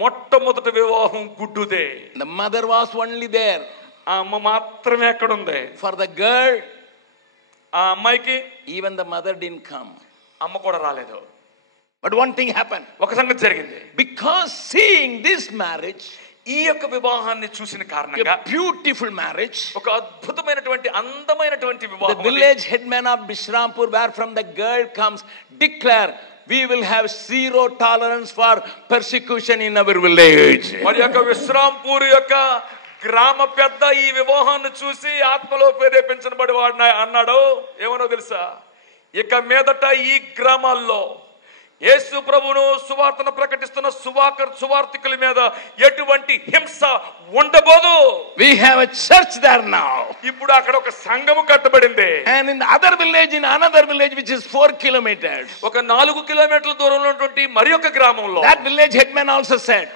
మొట్టమొదటి వివాహం గుడ్డుదే. The mother was only there. ఆ అమ్మ మాత్రమే అక్కడ ఉంది. For the girl, ఆ అమ్మాయికి even the mother didn't come. అమ్మ కూడా రాలేదు. But one thing happened. ఒక సంగతి జరిగింది. Because seeing this marriage, ఈ యొక్క వివాహాన్ని చూసిన కారణంగా, a beautiful marriage, ఒక అద్భుతమైనటువంటి అందమైనటువంటి వివాహం, the village headman of Bishrampur, where from the girl comes, declare, we will have zero tolerance for persecution in our village. మరి యొక్క విశ్రాంపూర్ యొక్క గ్రామ పెద్ద ఈ వివాహాన్ని చూసి ఆత్మలో ప్రేరేపించబడి వాడు అన్నాడు, ఏమనో తెలుసా? ఇక మీదట ఈ గ్రామాల్లో యేసు ప్రభువును సువార్తను ప్రకటిస్తున్న సువార్తికుల మీద ఎటువంటి హింస ఉండబోదు. We have a church there now. ఇప్పుడు అక్కడ ఒక సంఘము కట్టబడింది. And in the other village, in another village which is 4 kilometers, ఒక 4 కిలోమీటర్ల దూరంలో ఉన్నటువంటి మరి ఒక గ్రామంలో, that village headman also said,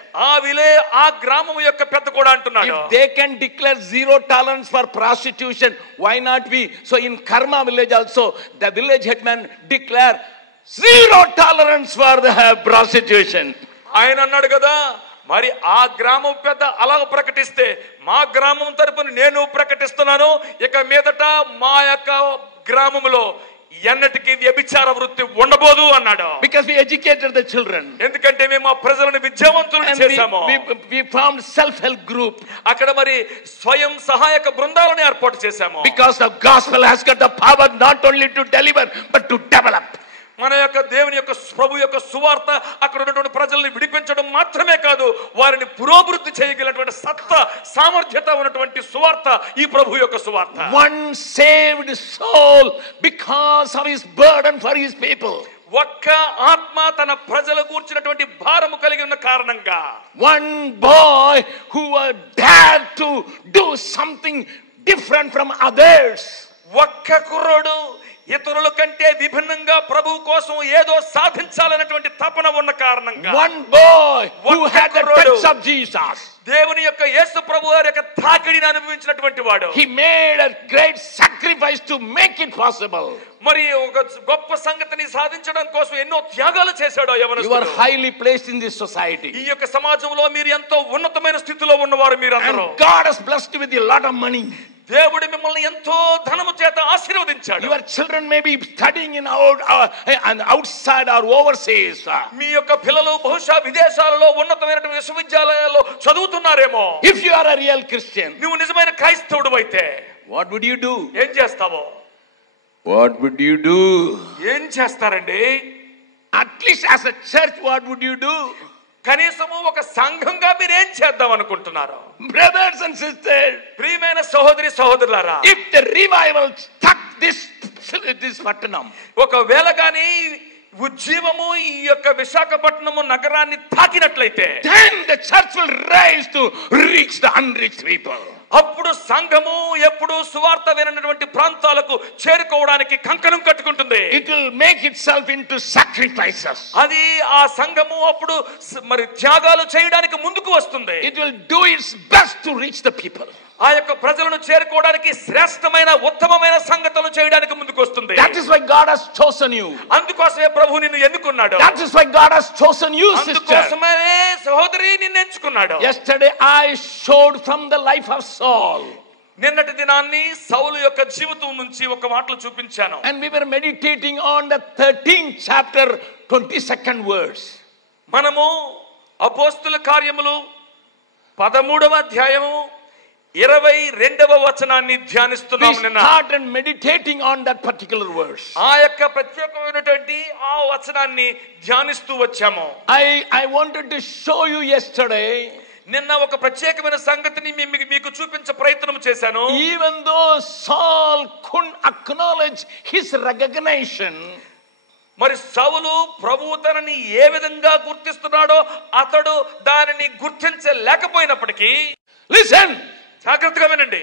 ఆ గ్రామం యొక్క పెద్ద కూడా అంటున్నాడు, if they can declare zero tolerance for prostitution, why not we? So in Karma village also, the village headman declare zero tolerance for the prostitution. ఆయన అన్నాడు కదా, మరి ఆ గ్రామం పెద్ద అలా ప్రకటిస్తే మా గ్రామం తరపున నేను ప్రకటిస్తున్నాను, ఇక మీదట మా యొక్క గ్రామంలో ఎన్నటికీ వ్యభిచార వృత్తి ఉండబోదు అన్నాడు. Because we educated the children. ఎందుకంటే మేము ఆ ప్రజలను విద్యావంతులను చేశాము. We formed self-help group. అక్కడ మరి స్వయం సహాయక బృందాలను ఏర్పాటు చేశాము. Because the gospel has got the power not only to deliver but to develop. మన యొక్క దేవుని యొక్క ప్రభు యొక్క సువార్త అక్కడ ఉన్నటువంటి ప్రజల్ని విడిపించడం మాత్రమే కాదు, వారిని పురోభివృద్ధి చేయగలిగినటువంటి సత్తా సామర్థ్యత ఉన్నటువంటి సువార్త ఈ ప్రభు యొక్క సువార్త. One saved soul because of his burden for his people. ఒక్క ఆత్మ తన ప్రజల కూర్చున్నటువంటి భారము కలిగి ఉన్న కారణంగా. One boy who dared to do something different from others. ఒక్క కుర్రోడు ఇతరుల కంటే విభిన్నంగా ప్రభువు కోసం ఏదో సాధించాలనేటువంటి తపన ఉన్న కారణంగా. One boy who had the touch of Jesus. దేవుని యొక్క యేసు ప్రభువు యొక్క తాకిడిని అనుభవించినటువంటి వాడు. He made a great sacrifice to make it possible. మరి ఒక గొప్ప సంగతిని సాధించడం కోసం ఎన్నో త్యాగాలు చేశాడు యవనస్తుడు. You are highly placed in this society. ఈ యొక్క సమాజంలో మీరు ఎంతో ఉన్నతమైన స్థితిలో ఉన్నవారు మీరందరూ. And God has blessed you with a lot of money. దేవుడు మిమ్మల్ని ఎంతో ధనము చేత ఆశీర్వదించాడు. Your children may be studying in outside or overseas. మీ యొక్క పిల్లలు బహుశా విదేశాలలో ఉన్నతమైన విశ్వవిద్యాలయాల్లో చదువుతున్నారేమో. If you are a real Christian, నువ్వు నిజమైన క్రైస్తవుడు అయితే what would you do? ఏం చేస్తావో? What would you do? ఏం చేస్తారండి? At least as a church, what would you do? కనీసము ఒక సంఘంగా మీరు ఏం చేద్దాం అనుకుంటున్నారు? Brothers and sisters, ప్రియమైన సహోదరి సహోదరులారా, if the revival struck this Pattanam, ఒకవేళ గాని ఉజ్జీవము ఈ యొక్క విశాఖపట్నము నగరాన్ని తాకినట్లయితే, then the church will rise to reach the unreached people. అప్పుడు సంఘము ఎప్పుడు సువార్త విననటువంటి ప్రాంతాలకు చేరుకోవడానికి కంకణం కట్టుకుంటుంది. It will make itself into sacrifices. అది ఆ సంఘము అప్పుడు మరి త్యాగాలు చేయడానికి ముందుకు వస్తుంది. It will do its best to reach the people. ఆ యొక్క ప్రజలను చేరుకోవడానికి శ్రేష్టమైన ఉత్తమమైన సంగతులు చేయడానికి ముందుకు వస్తుంది. That is why God has chosen you. అందుకోసమే ప్రభువు నిన్ను ఎన్నుకున్నాడు. That is why God has chosen you, sister. అందుకోసమే సహోదరి నిన్ను ఎంచుకున్నాడు. Yesterday I showed from the life of Saul. నిన్నటి దినాన్ని సౌలు యొక్క జీవితం నుంచి ఒక మాటలు చూపించాను. And we were meditating on the 13th chapter 22nd verse. మనము అపోస్తుల కార్యములు 13వ అధ్యాయము 22వ వచనాన్ని ధ్యానిస్తున్నాము. We started meditating on that particular verse. ఆ యొక్క ప్రత్యేకమైనటువంటి ఆ వచనాన్ని ధ్యానిస్తూ వచ్చాము. I wanted to show you yesterday. నిన్న ఒక ప్రత్యేకమైన సంగతిని మీకు చూపించే ప్రయత్నం చేశాను. Even though Saul couldn't acknowledge his recognition, మరి సౌలు ప్రభువు తనని ఏ విధంగా గుర్తిస్తున్నాడో అతడు దానిని గుర్తించలేకపోయినప్పటికీ, listen, జాగ్రత్తగా వినండి,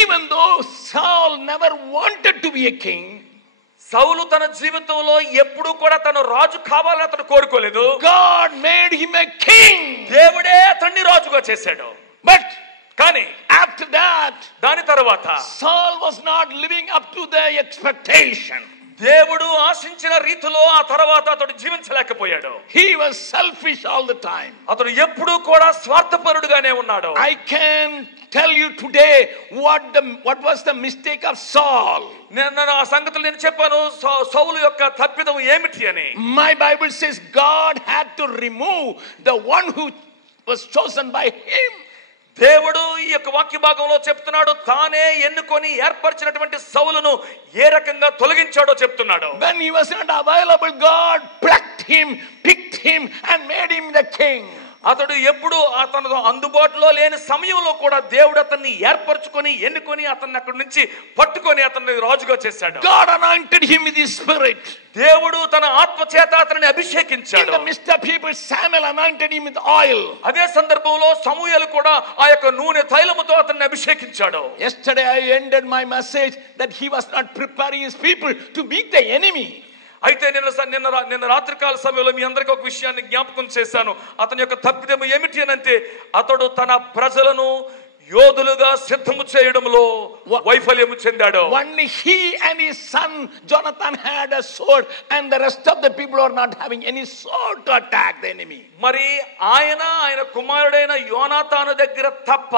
even though Saul never wanted to be a king, సౌలు తన జీవితంలో ఎప్పుడూ కూడా తను రాజు కావాలని అతను కోరుకోలేదు. God made him a king. దేవుడే అతన్ని రాజుగా చేశాడు. But కానీ after that, దాని తర్వాత Saul was not living up to the expectation. దేవుడు ఆశించిన రీతిలో ఆ తర్వాత అతడు జీవించలేకపోయాడు. He was selfish all the time. అతడు ఎప్పుడూ కూడా స్వార్థపరుడుగానే ఉన్నాడు. I can tell you today what was the mistake of Saul. నేను ఆ సంగతులు నేను చెప్పాను, సౌలు యొక్క తప్పిదం ఏమిటి అని. My Bible says God had to remove the one who was chosen by him. దేవుడు ఈ యొక్క వాక్య భాగంలో చెప్తున్నాడు, తానే ఎన్నుకొని ఏర్పరిచినటువంటి సౌలును ఏ రకంగా తొలగించాడో చెప్తున్నాడు. When he was not available, God plucked him, picked him and made him the king. అతడు ఎప్పుడు అతను అందుబాటులో లేని సమయంలో కూడా దేవుడు అతన్ని ఏర్పరచుకొని ఎన్నుకొని అతన్ని అక్కడి నుంచి పట్టుకొని అతన్ని రాజుగా చేశాడు. God anointed him with his spirit. దేవుడు తన ఆత్మ చేత అతనిని అభిషేకించాడు. In the midst of people, Samuel anointed him with oil. అదే సందర్భంలో సమూయేలు కూడా ఆ యొక్క నూనె తైలముతో అతన్ని అభిషేకించాడు. Yesterday I ended my message that he was not preparing his people to meet the enemy. అయితే నిన్న రాత్రికాల సమయంలో మీ అందరికీ ఒక విషయాన్ని జ్ఞాపకం చేశాను. అతని యొక్క తప్పిదం ఏమిటి అని అంటే, అతడు తన ప్రజలను యోధులుగా సిద్ధము చేయడంలో వైఫల్యము చెందాడు. Only he and his son Jonathan had a sword and the rest of the people are not having any sword to attack the enemy. మరి ఆయన కుమారుడైన యోనాతాను దగ్గర తప్ప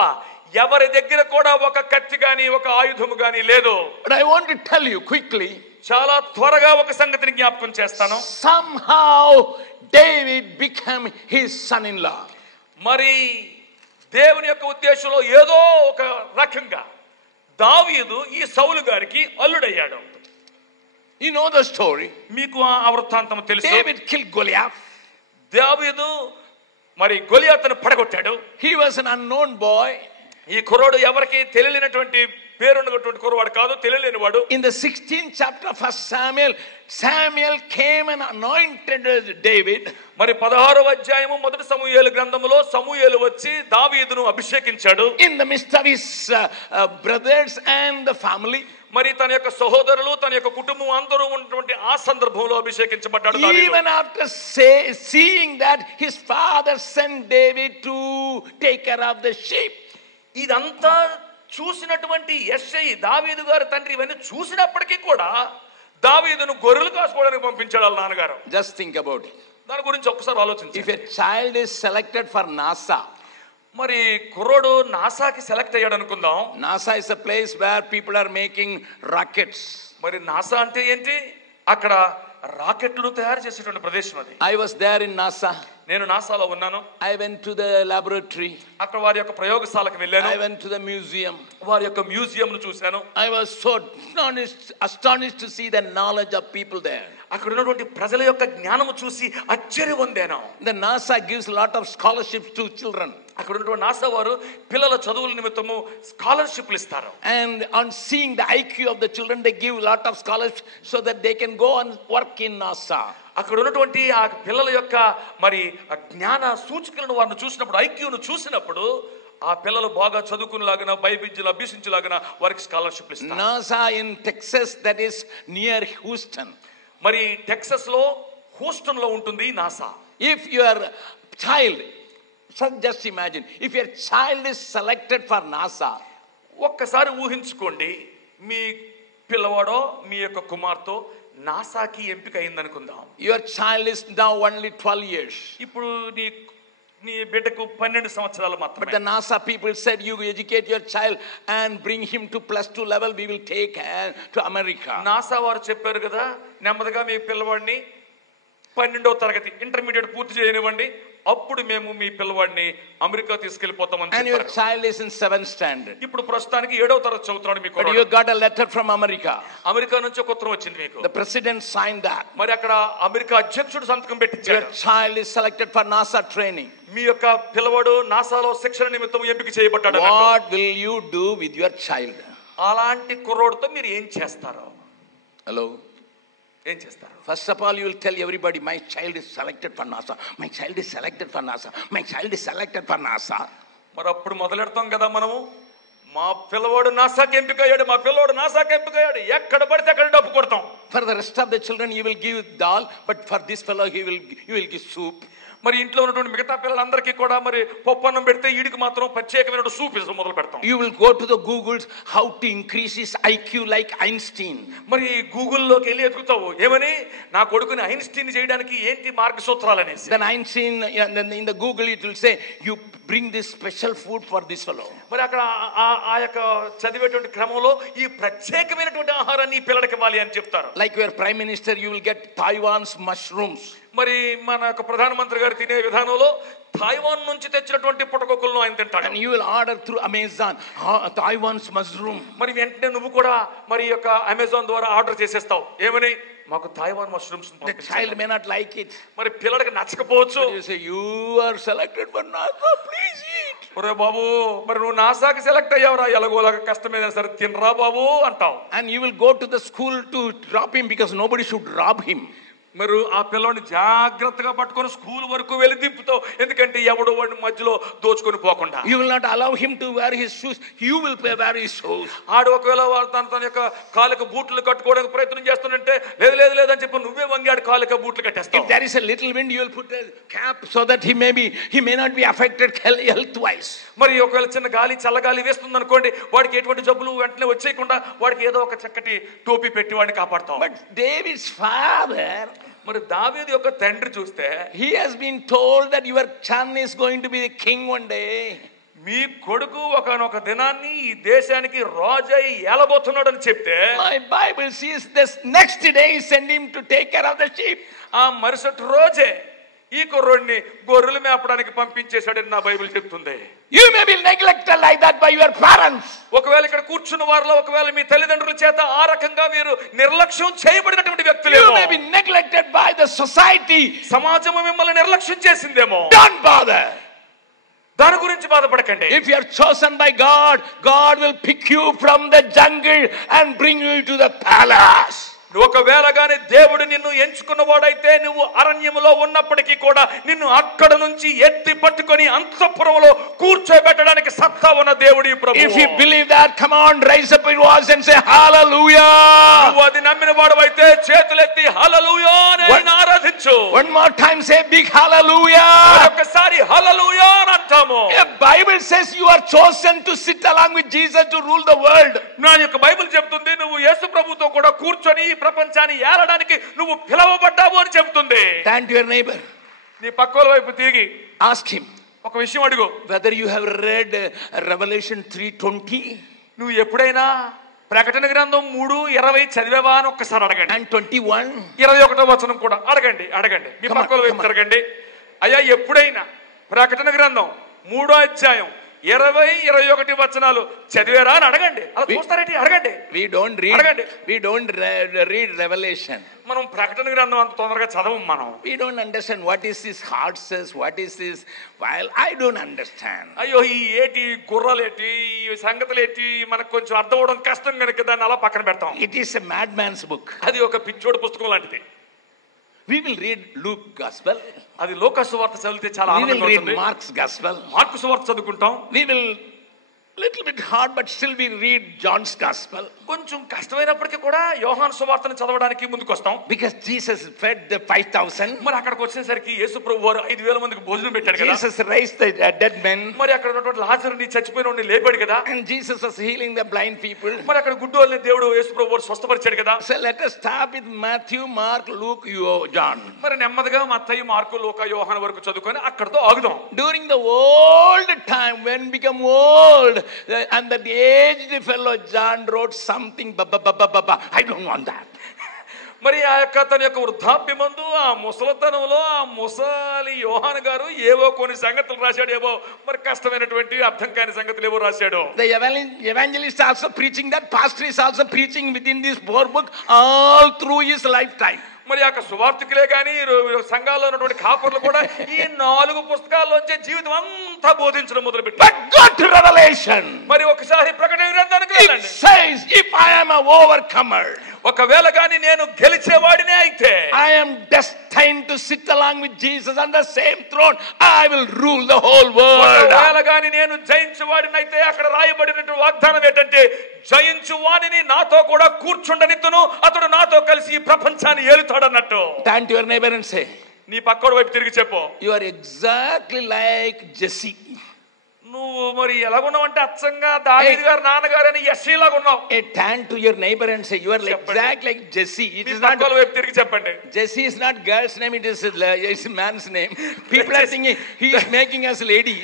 ఎవరి దగ్గర కూడా ఒక కత్తి గాని ఒక ఆయుధము గాని లేదు. But I want to tell you quickly, చాలా త్వరగా ఒక సంగతిని జ్ఞాపకం చేస్తాను. Somehow David became his son-in-law. మరి దేవుని యొక్క ఉద్దేశంలో ఏదో ఒక రకంగా దావీదు ఈ సౌలు గారికి అల్లుడయ్యాడు. You know the story. మీకు ఆ వృత్తాంతం తెలుసు. David killed Goliath. దావీదు మరి గొలియాతును పడగొట్టాడు. He was an unknown boy. ఈ కుర్రోడు ఎవరికి తెలియనటువంటి పేరున్నటువంటి కుర్రవాడు కాదు, తెలియలేనివాడు. In the 16th chapter of 1 Samuel, Samuel came and anointed David. మరి 16వ అధ్యాయము మొదటి సమూయేలు గ్రంథములో సమూయేలు వచ్చి దావీదును అభిషేకించాడు. In the midst of his brothers and the family. మరి తన యొక్క సహోదరులు తన యొక్క కుటుంబం అందరూ ఉన్నటువంటి ఆ సందర్భంలో అభిషేకించబడ్డాడు దావీదు. Even after seeing that his father sent David to take care of the sheep. ఇదంతా చూసినటువంటి యెష్షయి దావీదు గారి తండ్రి ఇవన్నీ చూసినప్పటికీ కూడా దావీదును గొర్రెలు కాసుకోవడానికి పంపించాడు వాళ్ళ నాన్నగారు. Just think about it. దాని గురించి ఒక్కసారి ఆలోచించండి. If a child is selected for NASA, మరి కుర్రోడు నాసాకి సెలెక్ట్ అయ్యాడు అనుకుందాం. NASA is a place where people are making rockets. మరి నాసా అంటే ఏంటి? అక్కడ రాకెట్లు తయారు చేసేటువంటి ప్రదేశం అది. I was there in NASA. నేను నాసాలో ఉన్నాను. I went to the laboratory. అక్కడ వారి యొక్క ప్రయోగశాలకు వెళ్ళాను. I went to the museum. వారి యొక్క మ్యూజియం ను చూశాను. I was so astonished to see the knowledge of people there. అక్కడ ఉన్నటువంటి ప్రజల యొక్క జ్ఞానము చూసి ఆశ్చర్యం పొందాను. The NASA gives a lot of scholarships to children. అక్కడ ఉన్నటువంటి నాసా వారు పిల్లల చదువుల నిమిత్తము స్కాలర్షిప్లు ఇస్తారు. And on seeing the IQ of the children, they give a lot of scholarships so that they can go and work in NASA. అక్కడ ఉన్నటువంటి ఆ పిల్లల యొక్క మరి జ్ఞాన సూచికలను వారిని చూసినప్పుడు, ఐక్యూను చూసినప్పుడు ఆ పిల్లలు బాగా చదువుకునేలాగా బైబిల్ అభ్యసించేలాగా వారికి స్కాలర్షిప్లు ఇస్తారు. NASA in Texas, that is near Houston. మరి టెక్సస్ లో హూస్టన్ లో ఉంటుంది NASA. If your child, just imagine, if your child is selected for NASA, ఒక్కసారి ఊహించుకోండి, మీ పిల్లవాడో మీ యొక్క కుమార్తె నాసాకి ఎంపిక అయింది అనుకుందాం. your child is now only 12 years. ఇప్పుడు నీ బిడ్డకు 12 సంవత్సరాలు మాత్రమే. But the NASA people said, you educate your child and bring him to +2 level, we will take to America. NASA వారు చెప్పారు కదా, నెమ్మదిగా మీ పిల్లవాడిని 12వ తరగతి ఇంటర్మీడియట్ పూర్తి చేయనివ్వండి, అప్పుడు మేము మీ పిల్లవాడిని అమెరికా తీసుకెళ్లిపోతామని చెప్పారు. And your child is in 7th standard. ఇప్పుడు ప్రస్తుతానికి 7వ తరగతి చదువుతున్నాడు మీ కుమారుడు. But you got a letter from America. America నుంచి ఒక ఉత్తరం వచ్చింది మీకు. The president signed that. మరి అక్కడ అమెరికా అధ్యక్షుడు సంతకం పెట్టించాడు. Your child is selected for NASA training. మీ యొక్క పిల్లవాడు నాసాలో శిక్షణ నిమిత్తం ఎంపిక చేయబడ్డాడు. What will you do with your child? అలాంటి కుర్రోడితో మీరు ఏం చేస్తారు? Hello. ఏం చేస్తారు? First of all, you will tell everybody, my child is selected for NASA. My child is selected for NASA. My child is selected for NASA. మరి అప్పుడు మొదలెడతాం కదా మనము, మా పిల్లవాడు నాసాకి ఎంపిక అయ్యాడు, మా పిల్లవాడు నాసాకి ఎంపిక అయ్యాడు, ఎక్కడ పడితే అక్కడ డబ్బు కొడతాం. For the rest of the children you will give dal, but for this fellow you will give soup. మరి ఇంట్లో ఉన్నటువంటి మిగతా పిల్లలందరికీ కూడా మరి పప్పన్నం పెడితే వీడికి మాత్రం ప్రత్యేకమైన సూప్ ఇస్తూ మొదలు పెడతాం. You will go to the Googles how to increase his IQ like Einstein. మరి గూగుల్లోకి వెళ్ళి ఎదుగుతావు, ఏమని నా కొడుకుని ఐన్స్టీన్ చేయడానికి ఏంటి మార్గ సూత్రాలు అనేసి. Then Einstein, in the Google it will say, you bring this special food for this fellow. మరి అక్కడ ఆ యొక్క చదివేటువంటి క్రమంలో ఈ ప్రత్యేకమైనటువంటి ఆహారాన్ని ఈ పిల్లడికి ఇవ్వాలి అని చెప్తారు. Like your prime minister, you will get Taiwan's mushrooms. మరి మన యొక్క ప్రధానమంత్రి గారు తినే విధానంలో తైవాన్ నుంచి తెచ్చినటువంటి పుట్టగొక్కులను ఆయన తింటాడు. And you will order through Amazon Taiwan's mushroom. మరి వెంటనే నువ్వు కూడా మరి యొక్క అమెజాన్ ద్వారా ఆర్డర్ చేసేస్తావు, ఏమని మాకు Taiwan mushrooms. The child may not like it. మరి పిల్లడికి నచ్చకపోవచ్చు. You say, you are selected for NASA, please eat. ఒరే బాబు, మరి నువ్వు నాసాకి సెలెక్ట్ అయ్యావురా, ఎలాగోలాగా కష్టమైనా సరే తినరా బాబు అంటావు. And you will go to the school to drop him because nobody should rob him. మరి ఆ పిల్లోని జాగ్రత్తగా పట్టుకొని స్కూల్ వరకు వెళ్ళి దింపుతావు, ఎందుకంటే ఎవడో వాడిని మధ్యలో దోచుకొని పోకుండా. You will not allow him to wear his shoes, you will wear his shoes. ఆడు ఒకవేళ తన యొక్క కాళ్ళకు బూట్లు కట్టుకోవడానికి ప్రయత్నం చేస్తుంటే లేదు లేదు లేదని చెప్పి నువ్వే వంగి ఆడు కాళ్ళకు బూట్లు కట్టేస్తావు. If there is a little wind, you will put a cap so that he may not be affected health wise. మరి ఒకవేళ చిన్న గాలి చల్లగాలి వేస్తుంది అనుకోండి, వాడికి ఎటువంటి జబ్బులు వెంటనే వచ్చేయకుండా వాడికి ఏదో ఒక చక్కటి టోపీ పెట్టి వాడిని కాపాడుతాం. But David's father, మరి దావీదు యొక్క తండ్రి చూస్తే he has been told that your son is going to be the king one day. మీ కొడుకు ఒకనొక దినాన్ని ఈ దేశానికి రాజై ఏలబోతున్నాడు అని చెప్తే, my Bible says this next day he sent him to take care of the sheep. ఆ మరుసటి రోజే ఈ కుర్రోడిని గొర్రెలు మేపడానికి పంపించేశాడని నా బైబిల్ చెప్తుంది. You may be neglected like that by your parents. ఒకవేళ ఇక్కడ కూర్చున్న వారిలో ఒకవేళ మీ తల్లిదండ్రుల చేత ఆ రకంగా మీరు నిర్లక్ష్యం చేయబడినటువంటి వ్యక్తులేమో. You may be neglected by the society. సమాజం మిమ్మల్ని నిర్లక్ష్యం చేసిందేమో. Don't bother. దాని గురించి బాధపడకండి. If you are chosen by God, God will pick you from the jungle and bring you to the palace. ఒకవేళ గాని దేవుడు నిన్ను ఎంచుకున్నవాడైతే నువ్వు అరణ్యములో ఉన్నప్పటికీ కూడా నిన్ను అక్కడ నుంచి ఎత్తి పట్టుకొని అంతఃపురములో కూర్చోబెట్టడానికి సత్తా ఉన్న దేవుడు ఈ ప్రభువు. If you believe that, come on, raise up your voice and say hallelujah. నువ్వు అది నమ్మిన వాడవైతే చేతులెత్తి హల్లెలూయా అని ఆరాధించు. One more time say big hallelujah. ఒక్కసారి హల్లెలూయా అని అంటాము. The Bible says you are chosen to sit along with Jesus to rule the world. నా యొక్క బైబిల్ చెప్తుంది నువ్వు యేసు ప్రభువుతో కూడా కూర్చొని ప్రపంచాన్ని ఏలడానికి నువ్వు పిలవబడ్డావు అని చెప్తుంది. Turn to your neighbor. నీ పక్కల వైపు తిరిగి Ask him ఒక విషయం అడుగు. whether you have read Revelation 3:20 నువ్వు ఎప్పుడైనా ప్రకటన గ్రంథం 3:20 చదివావా అని ఒక్కసారి అడగండి. and 21. 21వ వచనం కూడా అడగండి. మీ పక్కల వైపు తిరగండి. అయ్యా ఎప్పుడైనా ప్రకటన గ్రంథం 3వ అధ్యాయం 20-21 వచనాలు చదివారా అని అడగండి. అలా చూస్తారేంటి? అడగండి. We don't read Revelation. మనం ప్రకటన గ్రంథం అంత తొందరగా చదవం మనం. We don't understand what is this heart says, what is this, while I don't understand. అయ్యో ఈ ఏటి గుర్రాలేటి ఈ సంగతులేటి మనకు కొంచెం అర్థం అవడం కష్టం కనుక దాన్ని అలా పక్కన పెడతాం. It is a madman's book. అది ఒక పిచ్చోడు పుస్తకం లాంటిది. We will read Luke gospel. అది లూకా సువార్త చదివితే చాలా ఆనందంగా ఉంటుంది. We will read Mark's gospel. Mark సువార్త చదువుకుంటాం. We will little bit hard but still we read John's gospel. కొంచెం కష్టమైనప్పటికీ కూడా యోహాను సువార్తను చదవడానికి ముందుకు వస్తాం. Because Jesus fed the 5,000. మరి అక్కడికి వచ్చేసరికి యేసు ప్రభువు వారు 5,000 మందికి భోజనం పెట్టాడు కదా. Jesus raised the dead men. మరి అక్కడ ఉన్నటువంటి లాజరుని చచ్చిపోయినోడిని లేపాడు కదా. And Jesus was healing the blind people. మరి అక్కడ గుడ్డోల్ని దేవుడు యేసు ప్రభువు వారు స్వస్థపరిచాడు కదా. So let us start with Matthew, Mark, Luke, John. మరి నెమ్మదిగా మత్తయి, మార్కు, లూకా, యోహాను వరకు చదువుకొని అక్కడతో ఆగుదాం. During the old time when become old and that aged fellow John wrote something I don't want that. మరి ఆ యొక్క తన యొక్క వృద్ధాప్యమందు ఆ ముసలితనంలో ఆ ముసలి యోహాను గారు ఏవో కొన్ని సంగతులు రాశాడు. ఏవో మరి కష్టమైనటువంటి అర్థం కాని సంగతులు ఏవో రాశాడు. The evangelist also preaching that, pastor is also preaching within this 4 book all through his lifetime. మరి ఆ సువార్తికులే కానీ సంఘాల్లో ఉన్నటువంటి కాపర్లు కూడా ఈ 4 పుస్తకాల్లోంచే జీవితం అంతా బోధించడం మొదలుపెట్టారు. But go to Revelation. మరి ఒకసారి ప్రకటన గ్రంథానికి వెళ్ళండి. It says if I am a overcomer, ఒకవేళ కానీ నేను గెలిచేవాడినే అయితే I am destined to sit along with Jesus on the same throne. I will rule the whole world. ఒకవేళ కానీ నేను జయించేవాడినైతే అక్కడ రాయబడినటువంటి వాగ్దానం ఏంటంటే జయించువాడిని నాతో కూడా కూర్చుండనిత్తును, అతడు నాతో కలిసి ఈ ప్రపంచాన్ని ఏలుతాడు అన్నట్టు. Turn to your neighbor and say, నీ పక్కోడి వైపు తిరిగి చెప్పు, you are exactly like Jesse. నువ్వు మరి ఎలాగున్నావంటే అచ్చంగా దావీదు గారి నాన్నగారు అని యెష్షయి లాగా ఉన్నావు. Turn to your neighbor and say you are exactly like Jesse. It is not వైపు తిరిగి చెప్పండి. Jesse is not girl's name, it is man's name. People are thinking he is making us lady.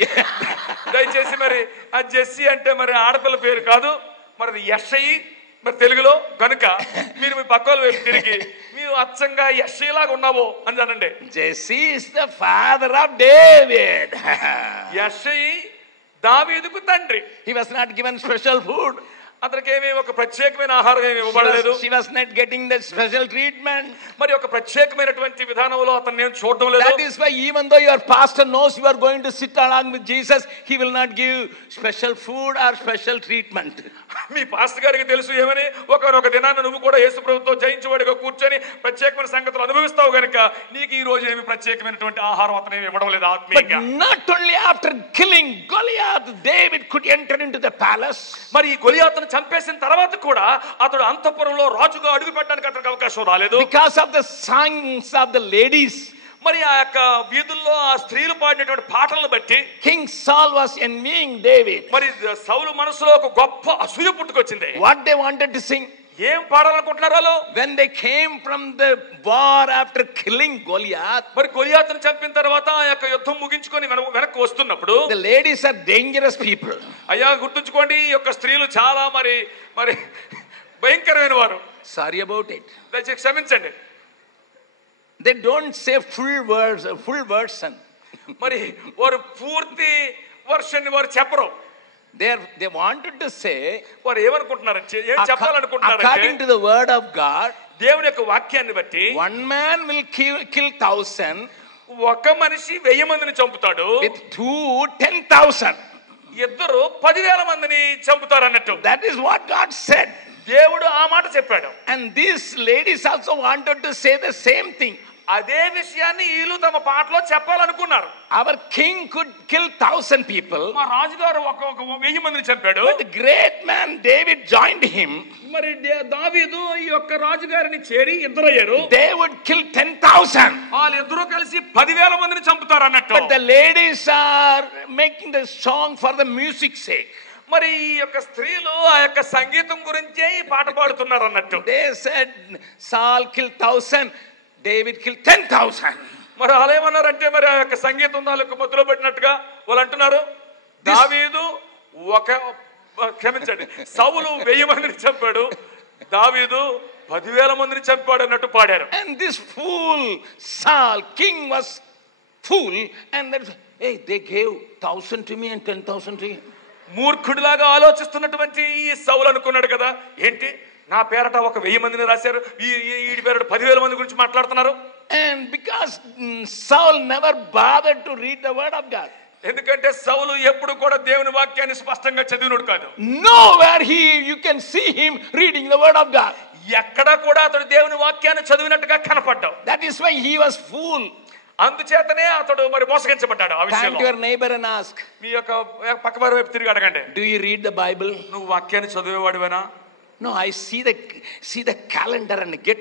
దయచేసి మరి ఆ Jessie అంటే మరి ఆడపిల్ల పేరు కాదు, మరి యెష్షయి మరి తెలుగులో కనుక మీరు మీ పక్కల వైపు తిరిగి మీరు అచ్చంగా యెష్షయి లాగా ఉన్నావో అని అనండి. Jesse is the father of David. యెష్షయి దావీదుకు తండ్రి. He was not given special food. అతనికి ఏమీ ఒక ప్రత్యేకమైన ఆహారం ఏమీ ఇవ్వబడలేదు. She was not getting the special treatment. మరి ఒక ప్రత్యేకమైనటువంటి విధానంలో అతను నేను చూడడం లేదు. That is why even though your pastor knows you are going to sit along with Jesus, he will not give special food or special treatment. Me pastor గారికి తెలుసు ఏమని, ఒకనొక దినాన్ని నువ్వు కూడా యేసు ప్రభువుతో జయించువాడిగా కూర్చొని ప్రత్యేకమైన సంగతులు అనుభవిస్తావు గనుక నీకు ఈ రోజు ఏమి ప్రత్యేకమైనటువంటి ఆహారం అతను ఏమి ఇవ్వడం లేదు ఆత్మీయంగా. But not only after killing Goliath, David could enter into the palace. మరి ఈ గొలియాతును చంపేసిన తర్వాత కూడా అతడు అంతఃపురంలో రాజుగా అడుగు పెట్టడానికి అతనికి అవకాశం రాలేదు. Because of the songs of the ladies. మరి ఆ యొక్క వీధుల్లో ఆ స్త్రీలు పాడినటువంటి పాటలను బట్టి King Saul was envying David. మరి సౌలు మనసులో ఒక గొప్ప అసూయ పుట్టుకొచ్చింది. What they wanted to sing? ఏం పాడాలనుకుంటున్నారు వాళ్ళు? When they came from the war after killing Goliath, మరి గొలియాతును చంపిన తర్వాత ఆ యొక్క యుద్ధం ముగించుకొని వెనక్కి వస్తున్నప్పుడు, the ladies are dangerous people. అయ్యా గుర్తుంచుకోండి, ఈ యొక్క స్త్రీలు చాలా మరి మరి భయంకరమైన వారు. Sorry about it. దయచేసి క్షమించండి. They don't say full version. మరి వారు పూర్తి వర్షన్ వారు చెప్పరు. They wanted to say, వారు ఏమనుకుంటున్నారంటే, ఏం చెప్పాలనుకుంటున్నారంటే, according to the word of God, దేవుని యొక్క వాక్యాన్ని బట్టి one man will kill 1,000, ఒక మనిషి 1000 మందిని చంపుతాడు, with 2 10,000. ఇద్దరు 10,000 మందిని చంపుతారు అన్నట్టు. That is what God said. దేవుడు ఆ మాట చెప్పాడు. And these ladies also wanted to say the same thing. అదే విషయాన్ని వీళ్ళు తమ పాటలో చెప్పాలనుకున్నారు. Our king could kill 1,000 people. మా రాజుగారు ఒక 1000 మందిని చంపాడు. But the great man David joined him. మరి దావీదు ఈ యొక్క రాజుగారిని చేరి ఇద్దరయ్యారు. They would kill 10,000. వాళ్ళిద్దరూ కలిసి 10,000 మందిని చంపుతారు అన్నట్టు. But the ladies are making the song for the music's sake. మరి ఈ యొక్క స్త్రీలు ఆ యొక్క సంగీతం గురించే ఈ పాట పాడుతున్నారు అన్నట్టు. They said Saul killed 1,000, David killed 10,000. మరి వాళ్ళు ఏమన్నారంటే, మరి ఆ యొక్క సంగీతం వాళ్ళకు మొదలు పెట్టినట్టుగా వాళ్ళు అంటున్నారు, దావీదు క్షమించండి, సౌలు 1000 మందిని చంపాడు, దావీదు 10,000 మందిని చంపాడు అన్నట్టు పాడారు. And this fool Saul, king, was fool, and that, hey, they gave 1,000 to me and 10,000 to him. మూర్ఖుడిలాగా ఆలోచిస్తున్నటువంటి ఈ సౌలు అనుకున్నాడు కదా, ఏంటి నా పేరట 1000 మందిని రాశారు, ఈ పేరట 10,000 మంది గురించి మాట్లాడుతున్నారు. And because Saul never bothered to read the word of God. ఎందుకంటే సౌలు ఎప్పుడు కూడా దేవుని వాక్యాన్ని స్పష్టంగా చదివినోడు కాదు. Nowhere you can see him reading the word of God. ఎక్కడ కూడా అతడు దేవుని వాక్యాన్ని చదివినట్టుగా కనపడ్డాడు. That is why he was fool. అందుచేతనే అతడు మరి మోసగించబడ్డాడు. ఆ విషయంలో Turn to your neighbor and ask, మీ యొక్క పక్కవారి వైపు తిరిగి అడగండి, do you read the Bible? నువ్వు వాక్యాన్ని చదివేవాడివేనా? No, I see the calendar and get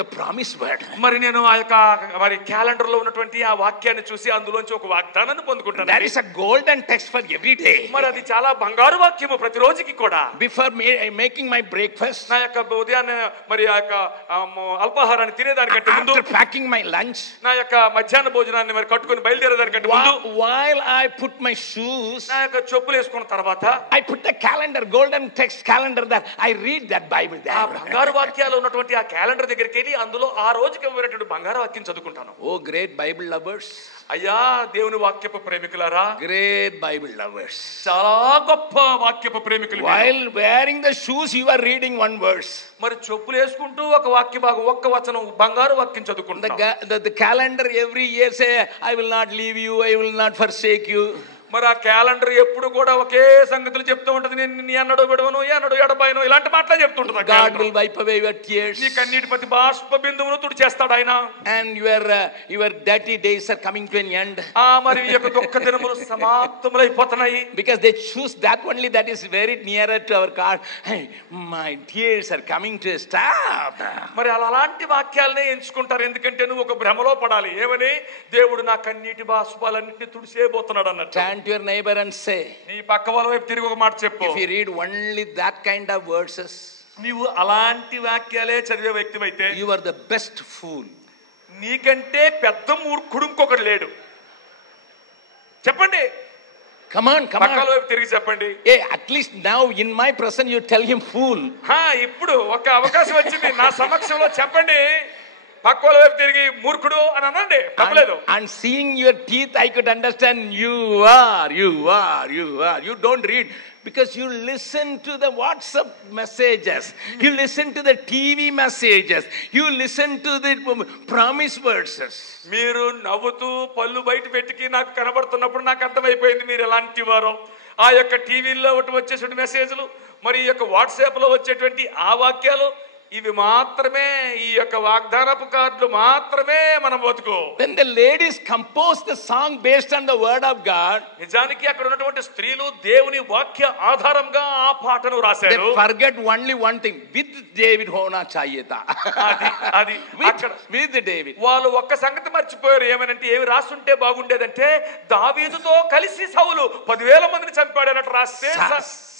the promised word. మరి నేను ఆ యొక్క మరి క్యాలెండర్ లో ఉన్నటువంటి ఆ వాక్యాన్ని చూసి అందులోంచి ఒక వాగ్దానాన్ని పొందుకుంటాను. That is a golden text for every day. మరి అది చాలా బంగారు వాక్యము ప్రతి రోజుకి కూడా. Before making my breakfast, నా యొక్క ఉదయాన్నే మరి ఆ యొక్క అల్పాహారాన్ని తినేదానికంటే ముందు, after packing my lunch, నా యొక్క మధ్యాహ్న భోజనాన్ని మరి కట్టుకొని బయలుదేరేదానికంటే ముందు, while I put my shoes, నా యొక్క చెప్పులు వేసుకున్న తర్వాత I put the calendar, golden text calendar, that I read that Bible there. ఆ బంగారు వాక్యాలు ఉన్నటువంటి ఆ క్యాలెండర్ దగ్గరికి వెళ్ళి అందులో ఆ రోజుకి ఇవ్వబడినటువంటి బంగారు వాక్యం చదువుకుంటాను. Oh, great Bible lovers. అయ్యా దేవుని వాక్యపు ప్రేమికులారా, Great Bible lovers. చాలా గొప్ప వాక్యపు ప్రేమికులు. While wearing the shoes, you are reading one verse. మరి చెప్పులు వేసుకుంటూ ఒక వాక్య భాగం, ఒక్క వచనం బంగారు వాక్యం చదువుకుంటాం. The calendar every year say, I will not leave you, I will not forsake you. మరి ఆ క్యాలెండర్ ఎప్పుడు కూడా ఒకే సంగతులు చెప్తూ ఉంటది. నేను నీ అన్నడు విడవను, అన్నడు ఎడబాయను, ఇలాంటి మాటలే చెప్తుంటది. God will wipe away your tears. నీ కన్నీటి ప్రతి బాష్ప బిందువును తుడిచేస్తాడు ఆయన. And your dirty days are coming to an end. మరి ఈ యొక్క దుఃఖ దినములు సమాప్తములైపోతున్నాయి. Because they choose that only that is very nearer to our God. Hey, my tears are coming to a stop. మరి అలాంటి వాక్యాలనే ఎంచుకుంటారు. ఎందుకంటే నువ్వు ఒక భ్రమలో పడాలి. ఏమని? దేవుడు నా కన్నీటి బాష్పాలన్నింటినీ తుడిచేయబోతున్నాడు అన్నట్టు. Turn to your neighbor and say, నీ పక్క వాళ్ళ వైపు తిరిగి ఒక మాట చెప్పు. if you read only that kind of verses, నీవు అలాంటి వాక్యాలే చదివే వ్యక్తివైతే, you are the best fool. నీకంటే పెద్ద మూర్ఖుడు ఇంకొకడు లేడు. చెప్పండి. Come on. పక్కల వైపు తిరిగి చెప్పండి. Hey, at least now in my presence you tell him fool. ఇప్పుడు ఒక అవకాశం వచ్చింది నా సమక్షంలో చెప్పండి. పక్కల వైపు తిరిగి మూర్ఖుడు అని అనండి, తప్పలేదు. And seeing your teeth, I could understand you are. You don't read because you listen to the WhatsApp messages. You listen to the TV messages. You listen to the promise verses. మీరు నవ్వుతూ పళ్ళు బయట పెట్టుకి నాకు కనబడుతున్నప్పుడు నాకు అర్థమైపోయింది మీరు ఎలాంటి వారో. ఆ యొక్క టీవీలో వచ్చేటువంటి మెసేజ్లు, మరి ఈ యొక్క వాట్సాప్ లో వచ్చేటువంటి ఆ వాక్యాలు, ఇవి మాత్రమే, ఈ యొక్క వాగ్దానపు కార్డులు మాత్రమే మనం బతుకు. When the ladies composed the song based on the word of God, నిజానికి అక్కడ ఉన్నటువంటి స్త్రీలు దేవుని వాక్య ఆధారంగా ఆ పాటను రాశారు. they forget only one thing, with David hona chahiye tha. అది with David. వాళ్ళు ఒక్క సంగతి మర్చిపోయారు. ఏమనంటే, ఏమి రాస్తుంటే బాగుండేదంటే, దావీదుతో కలిసి సౌలు 10,000 మందిని చంపాడు అన్నట్టు రాస్తే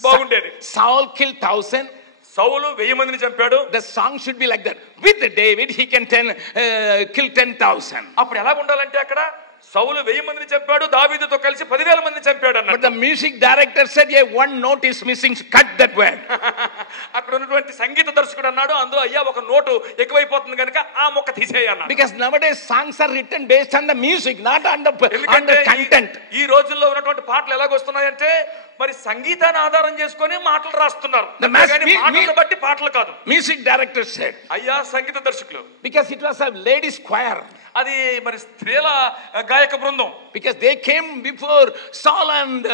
బాగుండేది. Saul killed 1,000. సౌలు 1000 మందిని చంపాడు. The song should be like that. With David he can kill 10,000. అప్పుడు ఎలా ఉండాలంటే అక్కడ సౌలు 1000 మందిని చంపాడు, దావీదుతో కలిసి 10,000 మందిని చంపాడు అన్నట్టు. But the music director said, yeah, one note is missing, cut that word. అక్కడ ఉన్నటువంటి సంగీత దర్శకుడు అన్నాడు, అందులో అయ్యా ఒక నోటు ఎక్కువైపోతుంది కనుక ఆ మొక్క తీసేయి అన్నాడు. Because nowadays songs are written based on the music, not on the content. ఈ రోజుల్లో ఉన్నటువంటి పాటలు ఎలాగొస్తున్నాయంటే మరి సంగీతాన్ని ఆధారం చేసుకొని మాటలు రాస్తున్నారు, మాటలను బట్టి పాటలు కాదు. Music director said, అయ్యా సంగీత దర్శకులు, because it was a ladies choir, అది మరి స్త్రీల గాయక బృందం, because they came before Saul and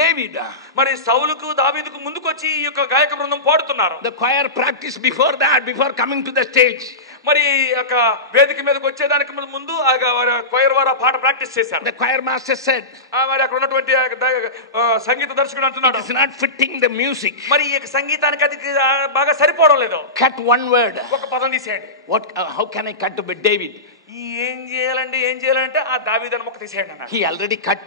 David. మరి సౌలుకు దావీదుకు ముందుకు వచ్చి ఈ యొక్క గాయక బృందం పాడుతున్నారు. The choir practiced before that, before coming to the stage. మరి ఒక వేదిక మీదకి వచ్చేదానికి ముందు క్వైర్ వారు ఆ పాట ప్రాక్టీస్ చేశారు. The choir master said, మరి అక్కడ ఉన్నటువంటి సంగీత దర్శకుడు అంటున్నాడు, it is not fitting the music. మరి ఈ సంగీతానికి అది బాగా సరిపోవడం లేదు, cut one word. ఒక పదం తీసేయండి. What how can I cut to David? ఏం చేయాలంటే ఆ దావీదు అని మొక్క తీసేయండి అన్నాడు. He already cut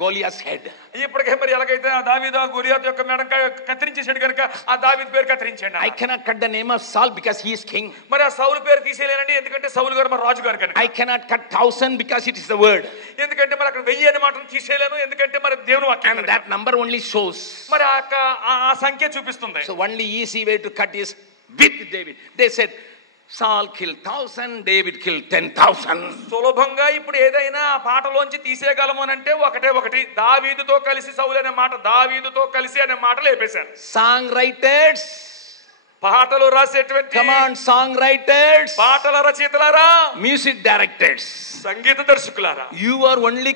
Goliath's head. ఇప్పటికే మరి ఎలాగైతే ఆ దావీదు గొలియాతు యొక్క మెడ కత్తిరించేసాడు కనుక ఆ దావీదు పేరు కత్తిరించండి. I cannot cut the name of Saul because he is king. మరి ఆ సౌలు పేరు తీసేయలేనండి, ఎందుకంటే సౌలు గారు మరి రాజు గారు కనుక. I cannot cut 1000 because it is the word. ఎందుకంటే మరి అక్కడ 1000 అనే మాటను తీసేయలేను, ఎందుకంటే మరి దేవుని వాక్యం. And that number only shows. మరి ఆ సంఖ్య చూపిస్తుంది. So only easy way to cut is with David. They said Saul killed 1000, David killed 10,000. సులభంగా ఇప్పుడు ఏదైనా ఆ పాటలోంచి తీసేయగలము అంటే ఒకటి దావీదుతో కలిసి సౌలు అనే మాట, దావీదుతో కలిసి అనే మాట లేపేశారు. Song writers, పాటలు రాసేటువంటి, come on song writers, పాటల రచయితలారా, music directors, Sangeetha దర్శకులారా, you are only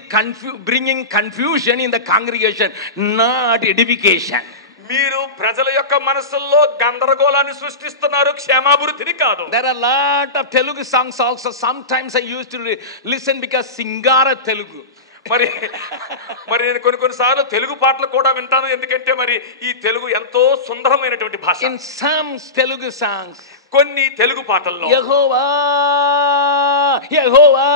bringing confusion in the congregation, not edification. మీరు ప్రజల యొక్క మనసుల్లో గందరగోళాన్ని సృష్టిస్తున్నారు, క్షేమాభివృద్ధిని కాదు. There are a lot of Telugu songs also. Sometimes I used to listen because Singara Telugu. మరి నేను కొన్ని సార్లు తెలుగు పాటలు కూడా వింటాను, ఎందుకంటే మరి ఈ తెలుగు ఎంతో సుందరమైనటువంటి భాష. In some Telugu songs, కొన్ని తెలుగు పాటల్లో Yehovah, Yehovah,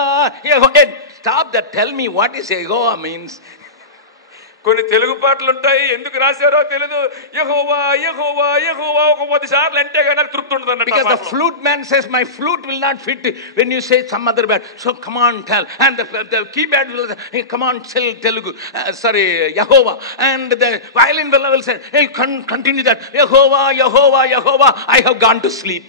Yehovah. Stop that. Tell me what is Yehovah means. కొన్ని తెలుగు పాటలు ఉంటాయి, ఎందుకు రాశారో తెలియదు. యెహోవా యెహోవా యెహోవా ఒక 10 సార్లు అంటే గానీ నాకు తృప్తి ఉండదు అన్నట్టు. Because the flute man says my flute will not fit when you say some other word. So come on tell. And the keyboard will say, hey, come on tell Telugu. Yehovah. And the violin will say, hey, continue that. Yehovah, Yehovah, Yehovah. I have gone to sleep.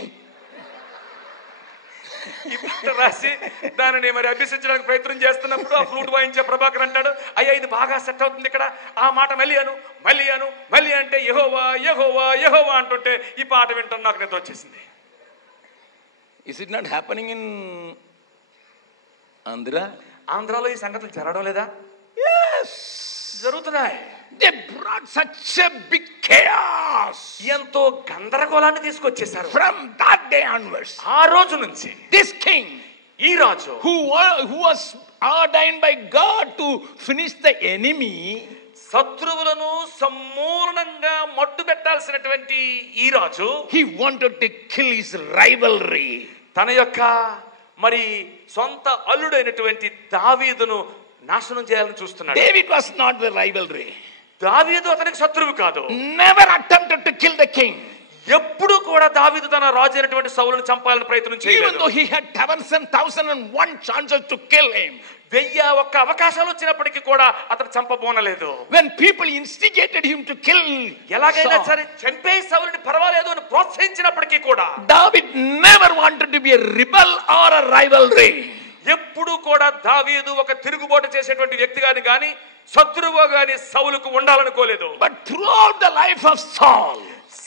రాసి దానిని మరి అభ్యసించడానికి ప్రయత్నం చేస్తున్నప్పుడు ఆ flute వాయించే Prabhakar అంటాడు, అయ్యా ఇది బాగా సెట్ అవుతుంది ఇక్కడ, ఆ మాట మళ్ళీ అంటే యెహోవా యెహోవా యెహోవా అంటుంటే ఈ పాట వింటాను నాకు నిద్ర వచ్చేసింది. Is it not happening in Andhra? ఆంధ్రాలో ఈ సంగతులు జరగడం లేదా? Yes, జరుగుతున్నాయి. They brought such a big chaos. ఎంతో గందరగోళాన్ని తీసుకొచ్చేశారు. From that day onwards, ఆ రోజు నుంచి this king, ఈ రాజు who was ordained by God to finish the enemy, శత్రువులను సమూలంగా మట్టు పెట్టాల్సినటువంటి ఈ రాజు, he wanted to kill his rivalry. తన యొక్క మరి సొంత అల్లుడైనటువంటి దావీదును నాశనం చేయాలని చూస్తున్నాడు. David was not the rivalry. దావీదు అతనికి శత్రువు కాదు. Never attempted to kill the king. ఎప్పుడు కూడా దావీదు తన రాజు అయినటువంటి సౌలును చంపాలని ప్రయత్నం చేయలేదు. Even though he had 1001 chances to kill him. 1001 అవకాశాలు వచ్చినప్పటికీ కూడా అతను చంపబోనలేదు. When people instigated him to kill, ఎలాగైనా సరే చంపే సౌలుని పర్వాలేదు అని ప్రోత్సహించినప్పటికీ కూడా David never wanted to be a rebel or a rivalry. ఎప్పుడు కూడా దావీదు ఒక తిరుగుబాటు చేసేటువంటి వ్యక్తిగాని గాని శత్రువు గాని సౌలుకు ఉండాలనుకోలేదు. But throughout the life of Saul,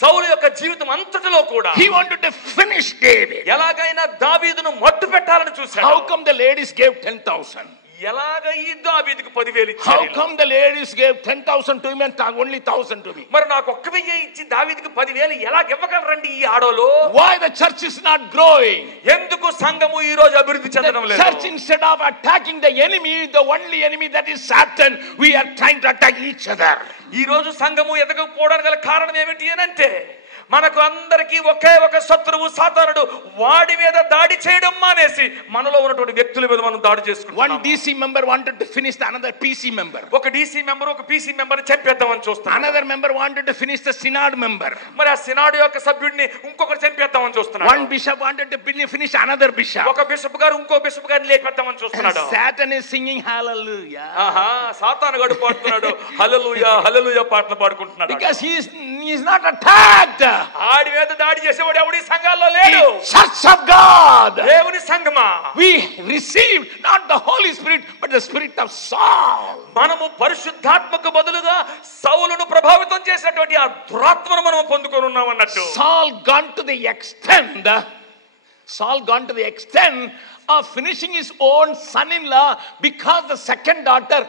సౌలు యొక్క జీవితం అంతటిలో కూడా he wanted to finish David. ఎలాగైనా దావీదును మట్టు పెట్టాలని చూశాడు. How come the ladies gave 10,000? ఎలాగ ఈ దావీదుకు 10,000 ఇచ్చారు? How come the ladies gave 10,000 to him and only 1,000 to me? మరి నాకు 1,000 ఇచ్చి దావీదుకు 10,000 ఎలా ఇవ్వగలరండి ఈ ఆడోలు? Why the church is not growing? ఎందుకు సంఘము ఈ రోజు అభివృద్ధి చెందడం లేదు? The church, instead of attacking the enemy, the only enemy that is Satan, we are trying to attack each other. ఈ రోజు సంఘము ఎదగకపోవడానికి గల కారణం ఏమిటి అంటే మనకు అందరికీ ఒకే ఒక శత్రువు సాతానుడు. వాడి మీద దాడి చేయడం మానేసి మనలో ఉన్నటువంటి వ్యక్తుల మీద మనం దాడి చేసుకుంటాం. One DC member wanted to finish the another PC member. ఒక DC మెంబర్ ఒక PC మెంబర్ చంపేద్దామని చూస్తున్నాడు. Another member wanted to finish the synod member. మరి ఆ సినాడ్ యొక్క సభ్యుడిని ఇంకొకరు చంపేద్దామని చూస్తున్నాడు. One bishop wanted to finish another bishop. ఒక బిషప్ గారు ఇంకో బిషప్ గారిని లేపేద్దామని చూస్తున్నాడు. Satan is singing hallelujah. ఆహా, సాతాను గడు పాడుతున్నాడు హల్లెలూయా హల్లెలూయా పాటలు పాడుకుంటున్నాడు. Because he is not attacked. ఆడి మీద దాడి చేసేవాడు ఎవడి సంఘాల్లో లేడు. Church of God. దేవుని సంఘమా, We received not the Holy Spirit but the spirit of Saul. మనము పరిశుద్ధాత్మకు బదులుగా సౌలును ప్రభావితం చేసినటువంటి ఆ దురాత్మను మనం పొందుకొని ఉన్నాం అన్నట్టు. Saul gone to the extent of finishing his own son-in-law because the second daughter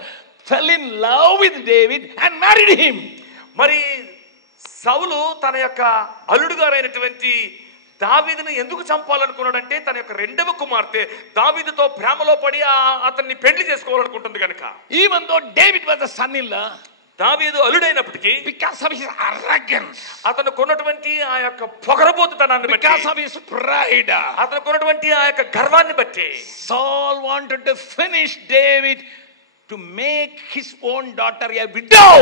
fell in love with David and married him. మరి సౌలు తన యొక్క అల్లుడు గారైనటువంటి దావీదును ఎందుకు చంపాలనుకున్నాడంటే తన యొక్క రెండవ కుమార్తె దావీదుతో ప్రేమలో పడి అతన్ని పెళ్లి చేసుకోవాలనుకుంటుంది కనుక. Even though David was the son-in-law, దావీదు అల్లుడైనప్పటికీ because of his arrogance, అతను కొన్నటువంటి ఆ యొక్క పొగరబోతుతనాన్ని బట్టి, because of his pride, అతను కొన్నటువంటి ఆ యొక్క గర్వాన్ని బట్టి Saul wanted to finish David to make his own daughter a widow.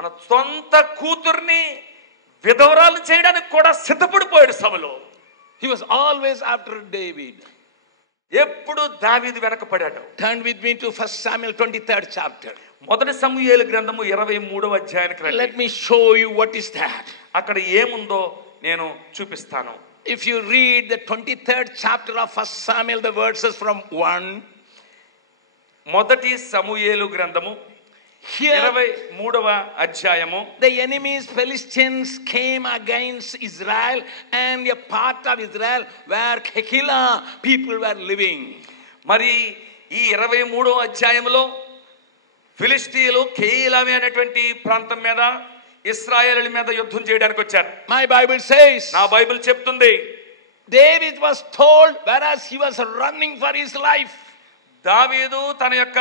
మన సొంత కూతుర్ని విధవరాలు చేయడానికి కూడా సిద్ధపడిపోయాడు సభలో. He was always after David. ఎప్పుడు దావీదు వెనకపడాడు. Turn with me to 1 Samuel 23rd chapter. మొదటి సమూయేలు గ్రంథము 23వ అధ్యాయానికి రండి. Let me show you what is that. అక్కడ ఏముందో నేను చూపిస్తాను. If you read the 23rd chapter of 1 Samuel, the verses from 1. మొదటి సమూయేలు గ్రంథము 23వ అధ్యాయము. The enemies Philistines came against Israel, and a part of Israel where Keilah people were living. మరి ఈ 23వ అధ్యాయంలో ఫిలిష్తీయులు కెయిలామి అనేటువంటి ప్రాంతం మీద ఇశ్రాయేలుల మీద యుద్ధం చేయడానికి వచ్చారు. My Bible says, నా బైబిల్ చెప్తుంది, David was told whereas he was running for his life. దావీదు తన యొక్క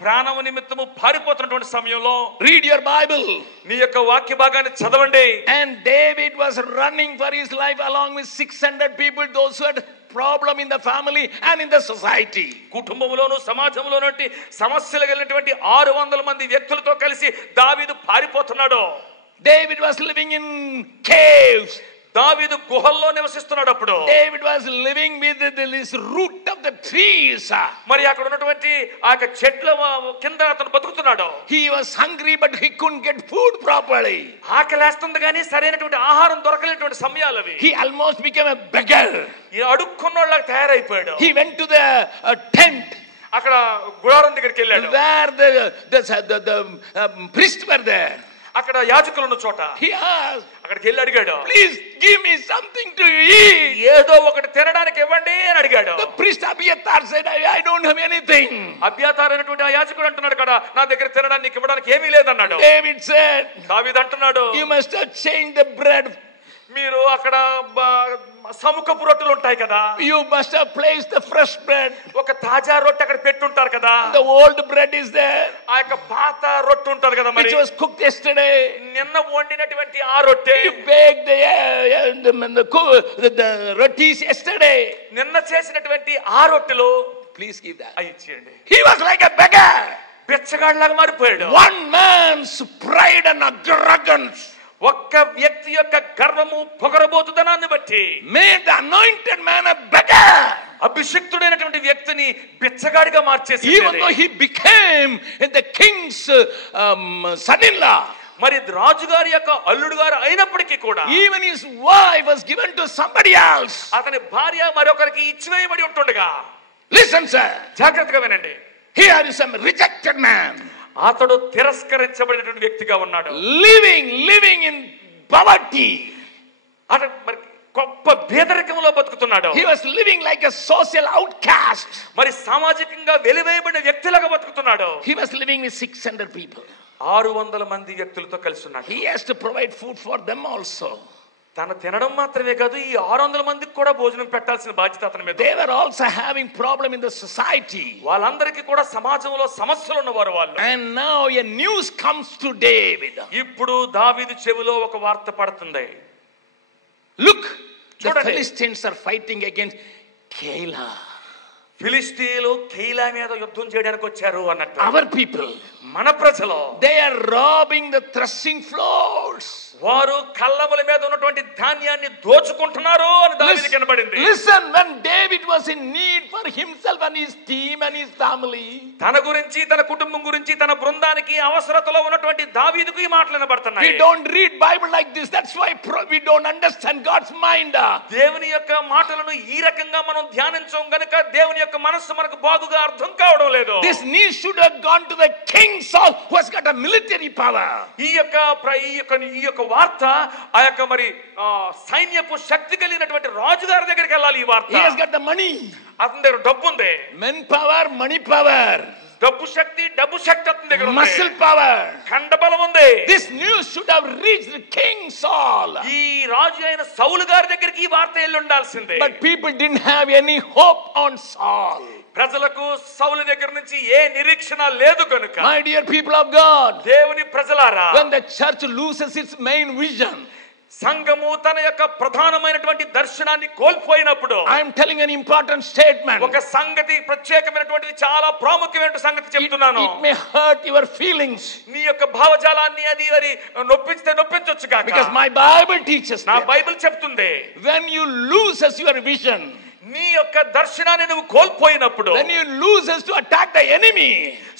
ప్రాణము నిమిత్తము పారిపోతున్నటువంటి సమయంలో, read your Bible, నీ యొక్క వాక్య భాగాన్ని చదవండి. and David was running for his life along with 600 people, those who had problem in the family and in the society. కుటుంబంలోను సమాజంలోను సమస్యలు కలిగినటువంటి 600 మంది వ్యక్తులతో కలిసి దావీదు పారిపోతున్నాడు. David was living in caves. దావీదు గుహల్లో నివసిస్తున్నాడు. అప్పుడు David was living with this root of the trees. మరి అక్కడ ఉన్నటువంటి ఆ యొక్క చెట్ల కింద అతను బతుకుతున్నాడు. He was hungry but he couldn't get food properly. ఆకలేస్తుంది కానీ సరైనటువంటి ఆహారం దొరకలేటువంటి సమయాలు అవి. He almost became a beggar. ఈ అడుక్కున్నోళ్ళకి తయారైపోయాడు. He went to the tent. అక్కడ గుడారం దగ్గరికి వెళ్ళాడు. Where the priests were there. అక్కడ యాజకులు ఉన్న చోట He asked, అక్కడికి వెళ్ళి అడిగాడు, please give me something to eat. ఏదో ఒకటి తినడానికి ఇవ్వండి అని అడిగాడు. The priest Abiathar said, I don't have anything. అబ్యాతార్ అనేటువంటి ఆ యాజకుడు అంటున్నాడు కదా, నా దగ్గర తినడానికి ఇవ్వడానికి ఏమీ లేదన్నాడు. David said, దావీదు అంటున్నాడు, you must have changed the bread. మీరు అక్కడ సముఖపు రొట్టెలు ఉంటాయి కదా, You must have placed the fresh bread. ఒక తాజా రొట్టె అక్కడ పెట్టుంటారు కదా. The old bread is there, ఆ యొక్క పాత రొట్టె ఉంటది కదా, మరి which was cooked yesterday. నిన్న వండినటువంటి ఆ రొట్టె, You baked the rotis yesterday. నిన్న చేసినటువంటి ఆ రొట్టెలు Please give that. అవి ఇచ్చేయండి. He was like a beggar. బిచ్చగాడిలాగా మారిపోయాడు. One man's pride and arrogance ఒక్క వ్యక్తి యొక్క గర్వము పొగరబోతుదనాన్ని బట్టి made the anointed man a beggar. అభిషిక్తుడైనటువంటి వ్యక్తిని బిచ్చగాడిగా మార్చేసి, Even though he became the king's son-in-law, మరి రాజుగారి యొక్క అల్లుడు గారు అయినప్పటికీ కూడా even his wife was given to somebody else. అతని భార్య మరొకరికి ఇచ్చివేయబడి ఉంటుండగా, Listen, sir. జాగ్రత్తగా వినండి, Here is some rejected man, అతడు తిరస్కరించబడినటువంటి వ్యక్తిగా ఉన్నాడు. living in poverty. అతడు మరి గొప్ప పేదరికంలో బతుకుతున్నాడు. He was living like a social outcast. మరి సామాజికంగా వెలివేయబడిన వ్యక్తిలాగా బతుకుతున్నాడు. He was living with 600 people. 600 మంది వ్యక్తులతో కలిసి ఉన్నాడు. He has to provide food for them also. తన తినడం మాత్రమే కాదు, ఈ 600 మందికి కూడా భోజనం పెట్టాల్సిన బాధ్యత అతని మీద. They were also having problem in the society. వాళ్ళందరికీ కూడా సమాజంలో సమస్యలు ఉన్నవారు వాళ్ళు. And now a news comes to David. ఇప్పుడు దావీదు చెవిలో ఒక వార్త పడుతుంది. Look, the చూడండి. Philistines are fighting against Keilah. ఫిలిష్తీయులు కైలా మీద యుద్ధం చేయడానికి వచ్చారు అన్నట్టు. Our people, మన ప్రజలు they are robbing the threshing floors. వారు కళ్ళముల మీద ఉన్నటువంటి ధాన్యాన్ని దోచుకుంటున్నారు అని దావీదుకు వినబడింది. Listen, when David was in need for himself and his team and his family, తన గురించి, తన కుటుంబం గురించి, తన బృందానికి అవసరతలో ఉన్నటువంటి దావీదుకు ఈ మాటలు వినబడుతున్నాయి. we don't read Bible like this. That's why we don't understand God's mind. దేవుని యొక్క మాటలను ఈ రకంగా మనం ధ్యానించం గనుక దేవుని యొక్క మనస్సు మనకు బాగుగా అర్థం కావడం లేదు. This news should have gone to the King Saul, who has got a military power. ఈ యొక్క వార్త ఆ యొక్క మరి సైన్యపు శక్తి కలిగినటువంటి రాజుగారి దగ్గరికి వెళ్ళాలి. ఈ వార్త, he has got the money, అతని దగ్గర డబ్బు ఉంది. men power, money power, డబ్బు శక్తి అతని దగ్గర ఉంది. muscle power, ఖండబలం ఉంది. this news should have reached King Saul. ఈ రాజు అయిన సౌలు గారి దగ్గరికి ఈ వార్త వెళ్ళి ఉండాల్సిందే. But people didn't have any hope on Saul. ప్రజలకు సౌలు దగ్గర నుంచి ఏ నిరీక్షణ లేదు కనుక, My dear people of God, దేవుని ప్రజలారా, when the church loses its main vision, సంఘము తన యొక్క ప్రధానమైనటువంటి దర్శనాన్ని కోల్పోయినప్పుడు, I am telling an important statement. ఒక సంగతి, ప్రత్యేకమైనటువంటిది, చాలా ప్రాముఖ్యమైన సంగతి చెప్తున్నాను. It may hurt your feelings, నీ యొక్క భావజాలాన్ని అది నొప్పించొచ్చు కాక, because my Bible teaches నా that బైబిల్ చెప్తుంది, when you loses your vision, నీ యొక్క దర్శనాన్ని నువ్వు కోల్పోయినప్పుడు, when you loses to attack the enemy,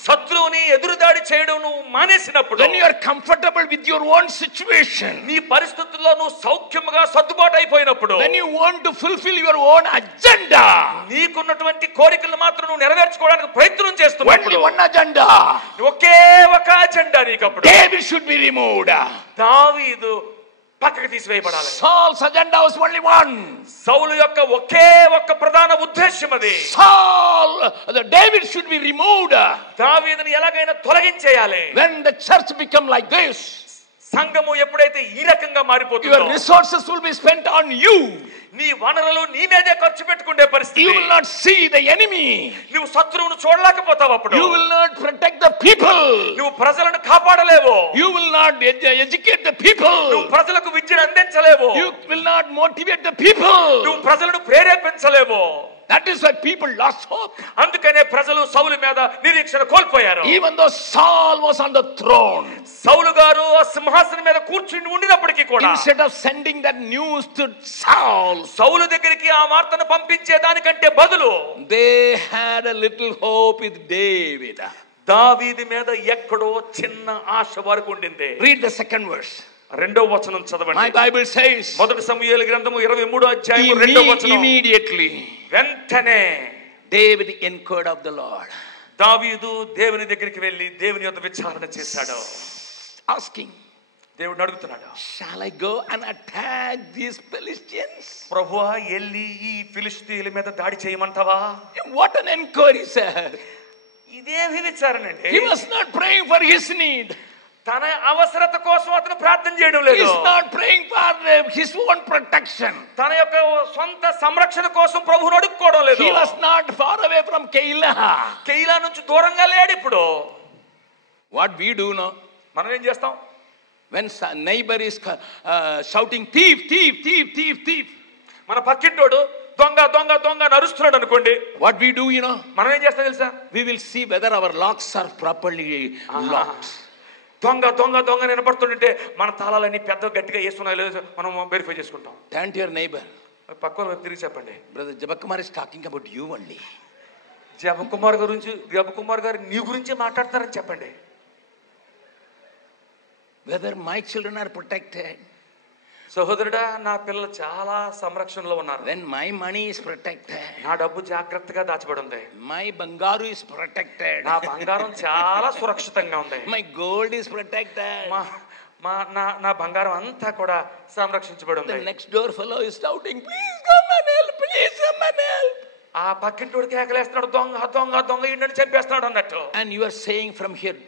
శత్రువుని ఎదురుదాడి చేయడం నువ్వు మానేసినప్పుడు, when you are comfortable with your own situation, నీ పరిస్థితుల్లో నువ్వు సౌఖ్యముగా సర్దుబాటు అయిపోయినప్పుడు, when you want to fulfill your own agenda, నీకున్నటువంటి కోరికలను మాత్రం నువ్వు నెరవేర్చుకోవడానికి ప్రయత్నం only చేస్తున్నప్పుడు, one agenda, ఒకే ఒక agenda నీకప్పుడు, David should be removed. దావీదు పక్కకి తీసివేయబడాలి. Saul's agenda was only one. సౌలు యొక్క ఒకే ఒక ప్రధాన ఉద్దేశం అది. David should be removed. దావీదుని ఎలాగైనా తొలగించేయాలి. When the church become like this, సంఘము ఎప్పుడైతే ఈ రకంగా మారిపోతుందో, your resources will be spent on you. నీ వనరులు నీ మీదే ఖర్చు పెట్టుకునే పరిస్థితి. You will not see the enemy. నువ్వు శత్రువును చూడలేకపోతావు. అప్పుడు You will not protect the people. నువ్వు ప్రజలను కాపాడలేవు. You will not educate the people. నువ్వు ప్రజలకు విద్యను అందించలేవు. You will not motivate the people. నువ్వు ప్రజలను ప్రేరేపించలేవు. That is why people lost hope. అందుకనే ప్రజలు సౌలు మీద నిరీక్షణ కోల్పోయారు. Even though Saul was on the throne, సౌలు గారు ఆ సింహాసనం మీద కూర్చుని ఉండినప్పటికీ కూడా, instead of sending that news to Saul, సౌలు దగ్గరికి ఆ వార్తను పంపించే దానికంటే బదులు, they had a little hope with David. దావీదు మీద ఎక్కడో చిన్న ఆశ వరకు ఉండింది. Read the second verse. రెండో వచనం చదవండి. My Bible says, మొదటి సమూయేలు గ్రంథము 23వ అధ్యాయము రెండో వచనం, immediately వెంటనే David inquired of the Lord, దావీదు దేవుని దగ్గరికి వెళ్ళి దేవుని యొక్క విచారణ చేశాడు. asking, దేవుడిని అడుగుతున్నాడు, shall I go and attack these Philistines? ప్రభువా, వెళ్ళి ఈ ఫిలిష్తీయుల మీద దాడి చేయమంటావా? What an inquiry, sir. ఇదేమి విచారణ అండి? He was not praying for his need. తన అవసరత కోసం అతను ప్రార్థన చేయడం లేదు. He is not praying for his own protection. తన యొక్క సొంత సంరక్షణ కోసం ప్రభువును అడుక్కోవడం లేదు. He was not far away from Keilah. కైలా నుంచి దూరంగా లేడు. ఇప్పుడు what we do now, మనం ఏం చేస్తాం? when neighbor is shouting thief, thief, thief, thief, thief, మన పక్కింటోడు దొంగ దొంగ దొంగ నరుస్తున్నాడు అనుకోండి, what we do, మనం ఏం చేస్తాం తెలుసా? we will see whether our locks are properly locked. దొంగ దొంగ దొంగ వినపడుతుంటే మన తాళాలన్నీ పెద్ద గట్టిగా వేస్తున్నాయో లేదో మనం వెరిఫై చేసుకుంటాం. Turn to your neighbor. పక్కన వైపు తిరిగి చెప్పండి, brother Jabakumar is talking about you only. జబకుమార్ గారు నీ గురించే మాట్లాడతారని చెప్పండి. Whether my children are protected, సహోదరుడా, నా పిల్లలు చాలా సంరక్షణలో ఉన్నారు. when my money is protected, నా డబ్బు జాగ్రత్తగా దాచబడి ఉంది. my bangaru is protected, నా బంగారం చాలా సురక్షితంగా ఉంది. my gold is protected, నా బంగారం అంతా కూడా సంరక్షించబడి ఉంది. the next door fellow is shouting, please come and help, please come and help. ఆ పక్కింటోడు కేకలేస్తున్నాడు, దొంగ దొంగ దొంగ ఇండిని చంపేస్తున్నాడు అన్నట్టు. And you are saying from here,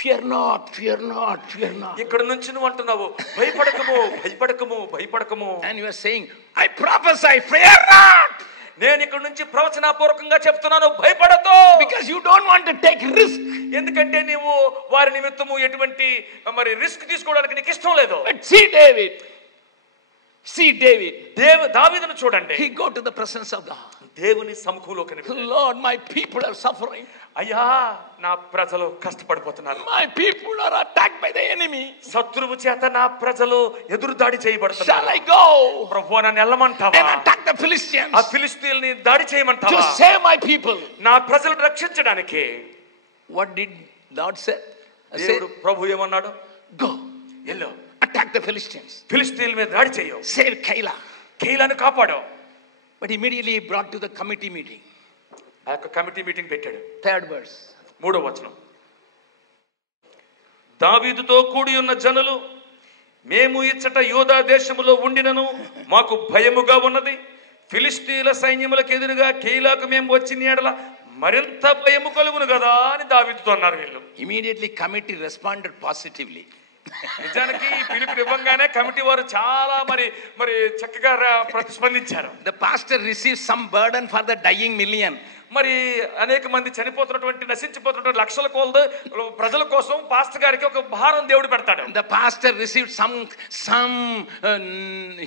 fear not, fear not, fear not. ఇక్కడ నుంచి నువ్వు అంటున్నావు, భయపడకము భయపడకము భయపడకము. And you are saying, I prophesy, fear not. నేను ఇక్కడ నుంచి ప్రవచనాపూర్వకంగా చెప్తున్నాను, భయపడదు. Because you don't want to take risk. ఎందుకంటే నీవు వారి నిమిత్తము ఎటువంటి మరి రిస్క్ తీసుకోవడానికి నీకు ఇష్టం లేదు. But see David, See David. దావీదును చూడండి. He go to the presence of God. దేవుని సముఖంలోకి వెళ్ళాడు. Lord, my people are suffering. అయ్యా నా ప్రజలు కష్టపడిపోతున్నారు. My people are attacked by the enemy. శత్రువు చేత నా ప్రజలు ఎదురుదాడి చేయబడుతున్నారు. Shall I go? ప్రభువా నన్ను వెళ్ళమంటావా? And attack the Philistines. ఆ ఫిలిష్తీయుల్ని దాడి చేయమంటావా? To save my people. నా ప్రజలను రక్షించడానికి. What did Lord say? దేవుడు ప్రభు ఏమన్నాడు? Go. Yellow. Attack the Philistines. ఫిలిష్తీయుల మీద దాడి చేయు. Save Keilah. కైలాను కాపాడు. But immediately he brought to the committee meeting. ఆ యొక్క కమిటీ మీటింగ్ పెట్టాడు. 3rd verse. 3వ వచనం. దావీదుతో కూడి ఉన్న జనులు, మేము ఇచ్చట యూదా దేశములో ఉండినను మాకు భయముగా ఉన్నది. ఫిలిష్తీయుల సైన్యములకు ఎదురుగా కైలాకు మేము వచ్చిన ఎడల మరింత భయము కలుగును కదా అని దావీదుతో అన్నారు వీళ్ళు. Immediately committee responded positively. నిజానికి ఈ పిలుపు ఇవ్వగానే కమిటీ వారు చాలా మరి చక్కగా ప్రతిస్పందించారు. The pastor received some burden for the dying million. మరి అనేక మంది చనిపోతున్నటువంటి నశించిపోతున్నటువంటి లక్షల కొలది ప్రజల కోసం పాస్టర్ గారికి ఒక భారం దేవుడు పెడతాడు. The pastor received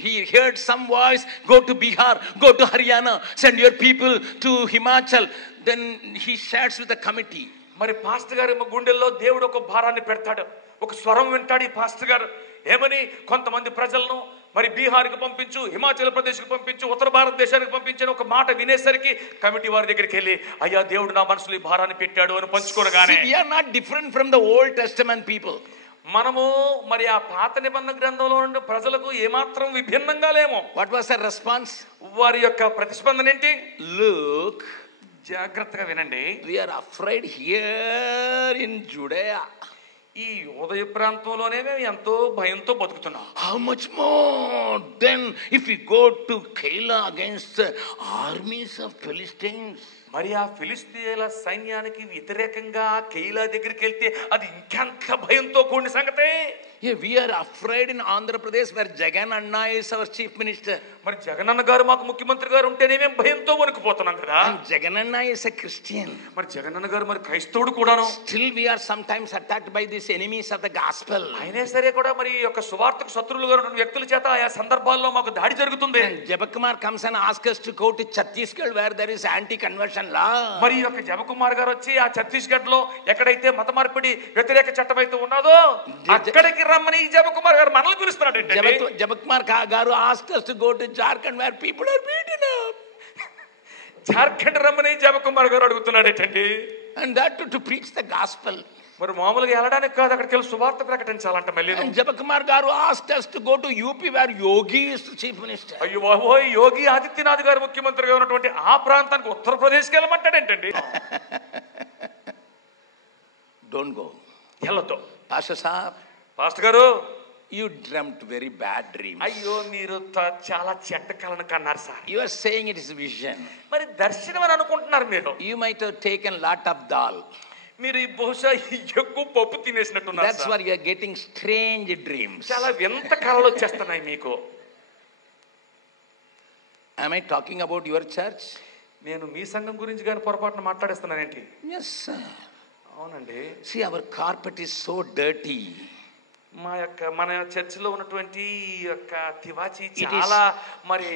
he heard some voice, go to Bihar, go to Haryana, send your people to Himachal. Then he shares with the committee. మరి పాస్టర్ గారి గుండెల్లో దేవుడు ఒక భారాన్ని పెడతాడు. ఒక స్వరం వింటాడు ఈ పాస్టర్ గారు. ఏమని? కొంతమంది ప్రజలను మరి బీహార్కి పంపించు, హిమాచల్ ప్రదేశ్కి పంపించు, ఉత్తర భారతదేశానికి పంపించిన ఒక మాట వినేసరికి కమిటీ వారి దగ్గరికి వెళ్ళి, అయ్యా దేవుడు నా మనసులో ఈ భారాన్ని పెట్టాడు అని పంచుకోనగానే. We are not different from the Old Testament people. మనము మరి ఆ పాత నిబంధన గ్రంథంలో ఉన్న ప్రజలకు ఏమాత్రం విభిన్నంగా లేము. What was their response? వారి యొక్క ప్రతిస్పందన ఏంటి? Look, జాగ్రత్తగా వినండి. we are afraid here in Judea. ఈ ఉదయ ప్రాంతంలోనే మేము ఎంతో భయంతో బతుకుతున్నాం. How much more then if we go to Keilah against the armies of Philistines? మరి ఆ ఫిలిష్తీయుల సైన్యానికి వ్యతిరేకంగా కైలా దగ్గరికి వెళ్తే అది ఇంకెంత భయంతో కూడిన సంగతే. Yeah, we are afraid in Andhra Pradesh where Jagan Anna is our chief minister. మరి జగనన్న గారు మాకు ముఖ్యమంత్రి గారు ఉంటేనే మేము భయంతో వణికిపోతున్నాం కదా. And Jagan Anna is a Christian. మరి జగనన్న గారు మరి క్రైస్తవుడు కూడాను. Still we are sometimes attacked by these enemies of the gospel. అయినా సరే కూడా మరి యొక్క సువార్తకు శత్రువులుగా ఉన్న వ్యక్తుల చేత ఆయా సందర్భాల్లో మాకు దాడి జరుగుతుంది. And Jabakumar comes and asks us to go to Chhattisgarh where there is anti-conversion law. మరి యొక్క జబకుమార్ గారు వచ్చి ఆ ఛత్తీస్గఢ్ లో ఎక్కడైతే మత మార్పిడి వ్యతిరేక చట్టం అయితే ఉన్నదో అక్కడికి రమ్మని ఈ జబకుమార్ గారు మనల్ని పిలుస్తున్నాడు. Jabakumar garu asked us to go to Jharkhand where people are beaten up. Jharkhand రమ్మని జబకుమార్ గారు అడుగుతున్నాడు ఏంటండి. And that to preach the gospel. మరి మామూలుగా వెళ్ళడానికి కాదు, అక్కడికి వెళ్ళి సువార్త ప్రకటించాలంట. మళ్ళీ Jabakumar garu asked us to go to UP where Yogi is the chief minister. అయ్యో బాబోయ్, యోగి ఆదిత్యనాథ్ గారు ముఖ్యమంత్రిగా ఉన్నటువంటి ఆ ప్రాంతానికి ఉత్తరప్రదేశ్కి వెళ్ళమంటాడు ఏంటండి. Don't go. వెళ్ళొద్దు. Pastor Saab, పాస్టర్ గారు, you dreamt very bad dreams. అయ్యో మీరు చాలా చెడ్డ కలను కన్నారు sir. You are saying it is vision. మరి దర్శనం అని అనుకుంటున్నారు మీరు. You might have taken lot of dal. మీరు బహుశా ఎక్కువ పప్పు తినేసినట్టున్నారు. That's why you are getting strange dreams. చాలా వింత కళలు వచ్చేస్తున్నాయి మీకు. Am I talking about your church? నేను మీ సంఘం గురించి కానీ పొరపాటున మాట్లాడేస్తున్నానేంటి? Yes, sir. అవునండి. See, our carpet is so dirty. మన చర్చిలో ఉన్నటువంటి ఈ యొక్క తివాచి చాలా మరి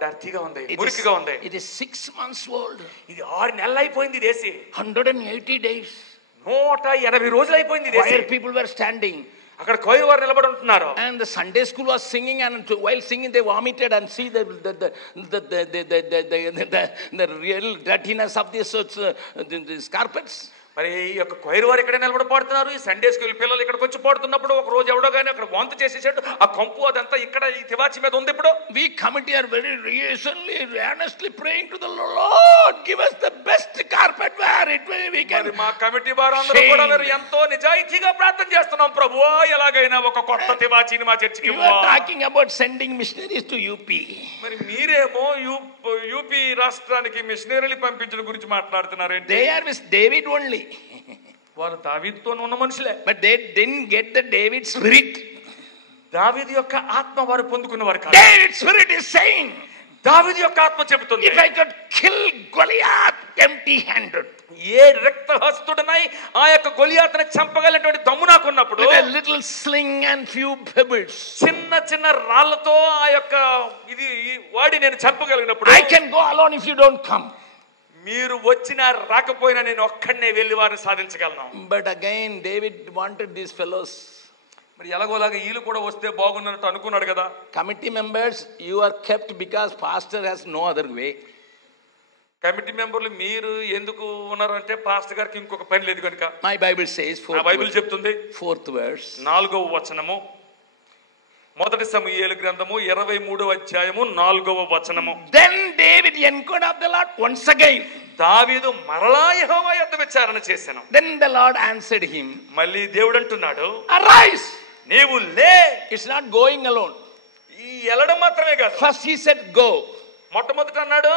డర్టీగా ఉంది, మురికిగా ఉంది. It is 6 months old. ఇది 6 నెలలు అయిపోయింది దేశీ. 180 days. 180 రోజులు అయిపోయింది దేశీ. Where people were standing. అక్కడ కోయి వారు నిలబడి ఉంటున్నారు. And the Sunday school was singing, and while singing they vomited and see the real dirtiness of these carpets. మరి ఈ యొక్క కొయిర్ వారు ఇక్కడ నిలబడి పాడుతున్నారు. ఈ సండే స్కూల్ పిల్లలు ఇక్కడికి వచ్చి పాడుతున్నప్పుడు ఒక రోజు ఎవడో కానీ అక్కడ వాంతి చేసేసాడు. ఆ కంపు అదంతా ఇక్కడ ఈ తివాచి మీద ఉంది. ఇప్పుడు we committee are very recently earnestly praying to the Lord, give us the best carpet where it will we can. మా కమిటీ వారందరూ కూడా మీరు ఎంతో నిజాయితీగా ప్రార్థన చేస్తున్నాం. ప్రభువా ఎలాగైనా ఒక కొత్త తివాచిని మా చర్చికి ఇవ్వు. You are talking about sending missionaries to UP. మరి మీరేమో యూపీ రాష్ట్రానికి మిషనరీలు పంపించడం గురించి మాట్లాడుతున్నారండి. They are with David only. వారు దావీదుతో ఉన్న మనుషులే. But they didn't get the David spirit. దావీదు యొక్క ఆత్మ వారు పొందుకున్నవారు కాదు. David spirit is saying, దావీదు యొక్క ఆత్మ చెబుతుంది, if I could kill Goliath empty-handed, ఏ రక్తహస్తుడనై ఆ యొక్క గొలియాతుని చంపగలిగినటువంటి దమ్ము నాకున్నప్పుడు, with a little sling and few pebbles, చిన్న చిన్న రాళ్లతో ఆ యొక్క ఇది వాడి నేను చంపగలిగినప్పుడు, I can go alone if you don't come. మీరు వచ్చినా రాకపోయినా నేను ఒక్కడనే వెళ్ళి వారిని సాధించగలను. But again David wanted these fellows, మరి ఎలాగోలాగా వీళ్ళు కూడా వస్తే బాగున్నట్టు అనుకున్నాడు కదా. committee members, you are kept because pastor has no other way. Committee మెంబర్లు మీరు ఎందుకు ఉన్నారు అంటే పాస్టర్ గారికి ఇంకొక పని లేదు కనుక. My Bible says, బైబిల్ చెప్తుంది 4th verse, 4వ వచనము, మొదటి సమూయేలు గ్రంథము 23వ అధ్యాయము 4వ వచనము. Then David inquired of the Lord once again. దావీదు మరలా యెహోవా యొద్ద విచారణ చేశాను. Then the Lord answered him, మళ్ళీ దేవుడు అంటున్నాడు, arise. నీవు లే. It's not going alone. ఈ ఎలడం మాత్రమే కాదు. First he said go. మొట్టమొదట అన్నాడు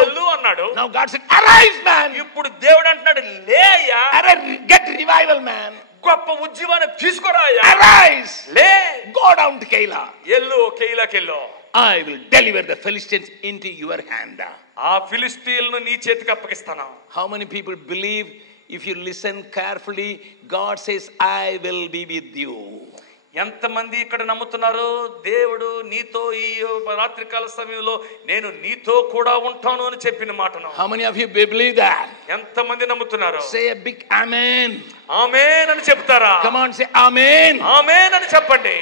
ఎల్లు అన్నాడు. Now God said, arise man. ఇప్పుడు దేవుడు అంటున్నాడు లే అయ్యా. Get revival man. గొప్ప ఉజ్జీవాన్ని తీసుకురా అయ్యా. Arise. లే. Go down to Keilah. ఎల్లు కెయిలాకెళ్ళు. I will deliver the Philistines into your hand. ఆ ఫిలిష్తీయులను నీ చేతికి అప్పగిస్తాను. How many people believe if you listen carefully, God says, I will be with you? ఎంతమంది ఇక్కడ నమ్ముతున్నారు దేవుడు నీతో ఈ రాత్రికాల సమయంలో నేను నీతో కూడా ఉంటాను అని చెప్పిన మాటను? How many of you believe that? ఎంతమంది నమ్ముతున్నారు? Say a big amen. ఆమేన్ అని చెప్తారా? Come on, say amen. ఆమేన్ అని చెప్పండి.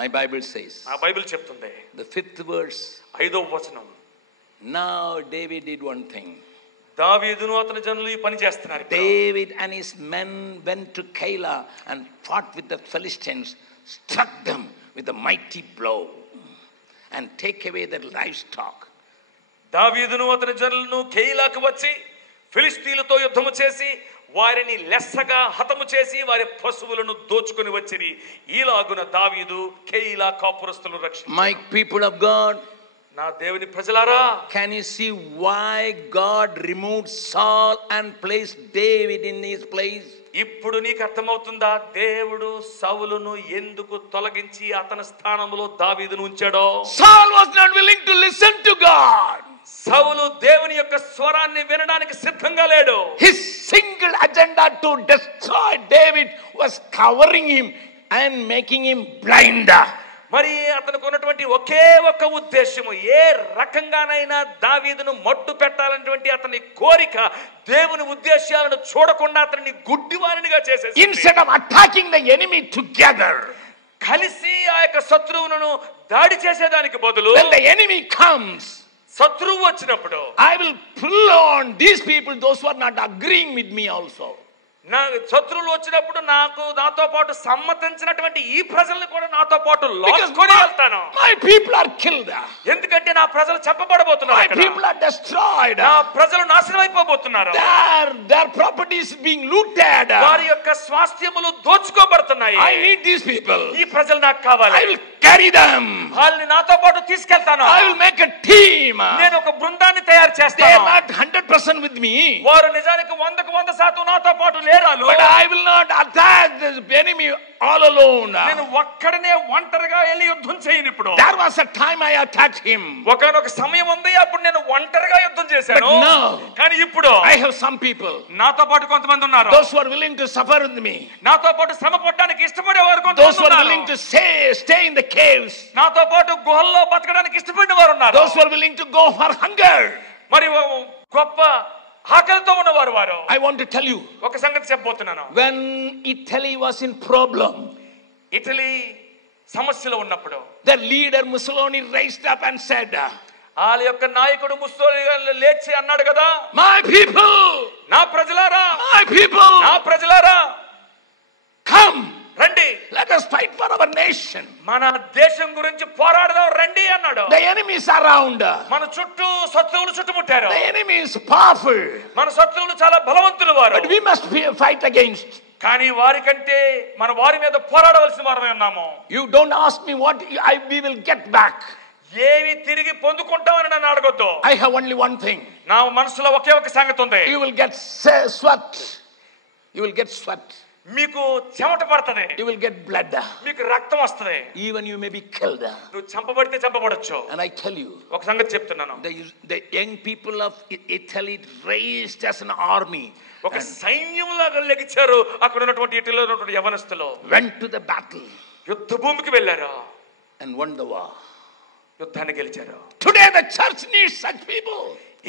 My Bible says, ఆ బైబిల్ చెప్తుంది, the 5th verse, 5వ వచనం, now David did one thing. దావీదును అతని జనులు ఈ పని చేస్తున్నారు. David and his men went to Keilah and fought with the Philistines, struck them with a mighty blow and take away their livestock. దావీదును అతని జనులను కెయిలాకు వచ్చి ఫిలిష్తీయులతో యుద్ధము చేసి వారిని లెస్సగా హతము చేసి వారి పశువులను దోచుకొని వచ్చిరి. ఈలాగున దావీదు కెయిలా కాపురస్తులను రక్షించాడు. My people of God, నా దేవుని ప్రజలారా, can you see why God removed Saul and placed David in his place? ఇప్పుడు నీకు అర్థమవుతుందా దేవుడు సౌలును ఎందుకు తొలగించి అతని స్థానంలో దావీదును ఉంచాడో? Saul was not willing to listen to God. సౌలు దేవుని యొక్క స్వరాన్ని వినడానికి సిద్ధంగా లేడు. His single agenda to destroy David was covering him and making him blind. మరి అతనికి ఉన్నటువంటి ఒకే ఒక ఉద్దేశము, ఏ రకంగానైనా దావీదును మట్టు పెట్టాలనేటువంటి అతని కోరిక దేవుని ఉద్దేశాలను చూడకుండా అతన్ని గుడ్డివానిగా చేసేసి, instead of attacking the enemy together, కలిసి ఆ యొక్క శత్రువును దాడి చేసేదానికి బదులు, when the enemy comes, శత్రువు వచ్చినప్పుడు, I will pull on these people, those who are not agreeing with me also. నా శత్రువులు వచ్చినప్పుడు నాతో పాటు సమ్మతించినటువంటి ఈ ప్రజల్ని కూడా నాతో పాటు లాక్కొని వెళ్తాను. My people are killed. ఎందుకంటే నా ప్రజలు చంపబడబోతున్నారు. My people are destroyed. నా ప్రజలు నాశనం అయిపోబోతున్నారు. Their properties being looted. వారి యొక్క స్వాస్థ్యములు దోచుకోబడుతున్నాయి. I need these people. ఈ ప్రజలు నాకు కావాలి. I will carry them. వాళ్ళని నాతో పాటు తీసుకెళ్తాను. I will make a team. నేను ఒక బృందాన్ని తయారు They చేస్తాను. are not 100% with me. వారు నిజానికి 100% నాతో పాటు లేరు. But I will not attack the enemy all alone. నేను ఒక్కడనే ఒంటరిగా వెళ్ళి యుద్ధం చేయను. ఇప్పుడు There was a time I attacked him. ఒకనొక సమయం ఉంది, అప్పుడు నేను ఒంటరిగా యుద్ధం చేశాను. But now, కానీ ఇప్పుడు I have some people. నాతో పాటు కొంతమంది ఉన్నారు. Those who are willing to suffer with me. నాతో పాటు శ్రమ పడడానికి ఇష్టపడేవారు Those కొంతమంది who are ఉన్నారు. willing to stay in the caves. నాతో పాటు గుహల్లో బతకడానికి ఇష్టపడిన వారు ఉన్నారు. Those who are willing to go for hunger. మరి గొప్ప ఆకలితో ఉన్నవారు వారు. I want to tell you, ఒక సంగతి చెప్పబోతున్నాను. when Italy was in problem, Italy సమస్యలో ఉన్నప్పుడు the leader Mussolini raised up and said, వాళ్ళ యొక్క నాయకుడు ముస్సోలిని లేచి అన్నాడు కదా, my people, నా ప్రజలారా, my people, నా ప్రజలారా, come, రండి, let us fight for our nation. మన దేశం గురించి పోరాడదాం రండి అన్నాడు. The enemy is around. మన చుట్టూ శత్రువులు చుట్టుముట్టారు. The enemy is powerful. మన శత్రువులు చాలా బలవంతులు వారు. But we must fight against. కానీ వారికంటే మన వారి మీద పోరాడవలసిన వారమే ఉన్నాము. You don't ask me what we will get back. ఏవి తిరిగి పొందుకుంటామని నన్ను అడగొద్దు. I have only one thing. నా మనసులో ఒకే ఒక సంగతి ఉంది. You will get sweat. You will get sweat. మీకు చెమట పడుతుంది, you will get blood, మీకు రక్తం వస్తుంది, even you may be killed. నువ్వు చంపబడితే చంపబడొచ్చు. And I tell you, ఒక సంగతి చెప్తున్నాను, the young people of Italy raised as an army, ఒక సైన్యంలాగా లెగిచారు. అక్కడ ఉన్నటువంటి ఇటలీలో ఉన్నటువంటి యవనస్తులు went to the battle, యుద్ధ భూమికి వెళ్ళారు, and won the war. యుద్ధాన్ని గెలిచారు. Today the church needs such people.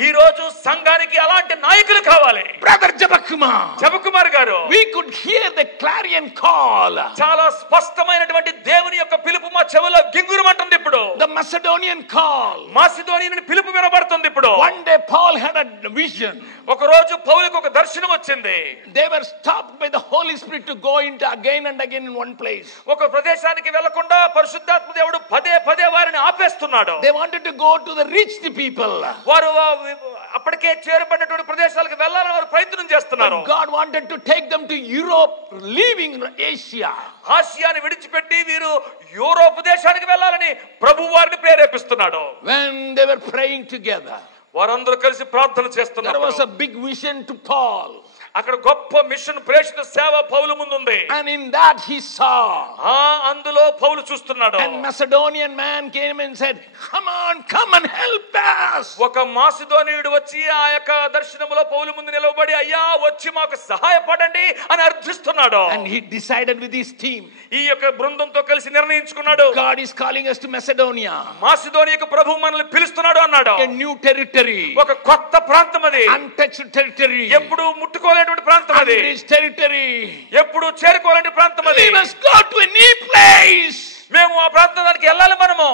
ఈ రోజు సంఘానికి అలాంటి నాయకులు కావాలి. Brother Jabakumar గారు, we could hear the clarion call. చాలా స్పష్టమైనటువంటి దేవుని యొక్క పిలుపు మా చెవులో గింగురుమంటుంది ఇప్పుడు. The Macedonian call. మాసిదోనియన్ పిలుపు వినబడుతుంది ఇప్పుడు. One day Paul had a vision. ఒక రోజు పౌలుకు ఒక దర్శనం వచ్చింది. They were stopped by the Holy Spirit to go into again and again in one place. ఒక ప్రదేశానికి వెళ్లకుండా పరిశుద్ధాత్మ దేవుడు పదే పదే వారిని ఆపేస్తున్నాడు. They wanted to go to the reached people. వారు అప్పటికే చేరబడినటువంటి ప్రదేశాలకు వెళ్ళాలని వారు ప్రయత్నం చేస్తున్నారు. God wanted to take them to Europe, leaving Asia. ఆసియాని విడిచిపెట్టి వీరు యూరోప్ దేశానికి వెళ్ళాలని ప్రభువు వారిని ప్రేరేపిస్తున్నాడు. When they were praying together, వారందరూ కలిసి ప్రార్థన చేస్తున్నారు. There was a big vision to Paul. అక్కడ గొప్ప మిషన్ ప్రేషణ సేవ పౌలు ముందు ఉంది. And in that he saw. అందులో పౌలు చూస్తున్నాడు. And Macedonian man came and said, come on, come and help us. ఒక మాసిదోనీయుడు వచ్చి ఆ యొక్క దర్శనములో పౌలు ముందు నిలబడి అయ్యా వచ్చి మాకు సహాయపడండి అని అర్థిస్తున్నాడు. And he decided with his team. ఈ యొక్క బృందంతో కలిసి నిర్ణయించుకున్నాడు. God is calling us to Macedonia. మాసిదోనియాకు ప్రభువు మనల్ని పిలుస్తున్నాడు అన్నాడు. A new territory. ఒక కొత్త ప్రాంతం అది. Untouched territory. ఎప్పుడు ముట్టుకోలేని ప్రాంతం అది. Unreached territory. ఎప్పుడు చేరుకోలేని ప్రాంతం అది. We must go to a new place. మేము ఆ ప్రాంతానికి వెళ్ళాలి మనము.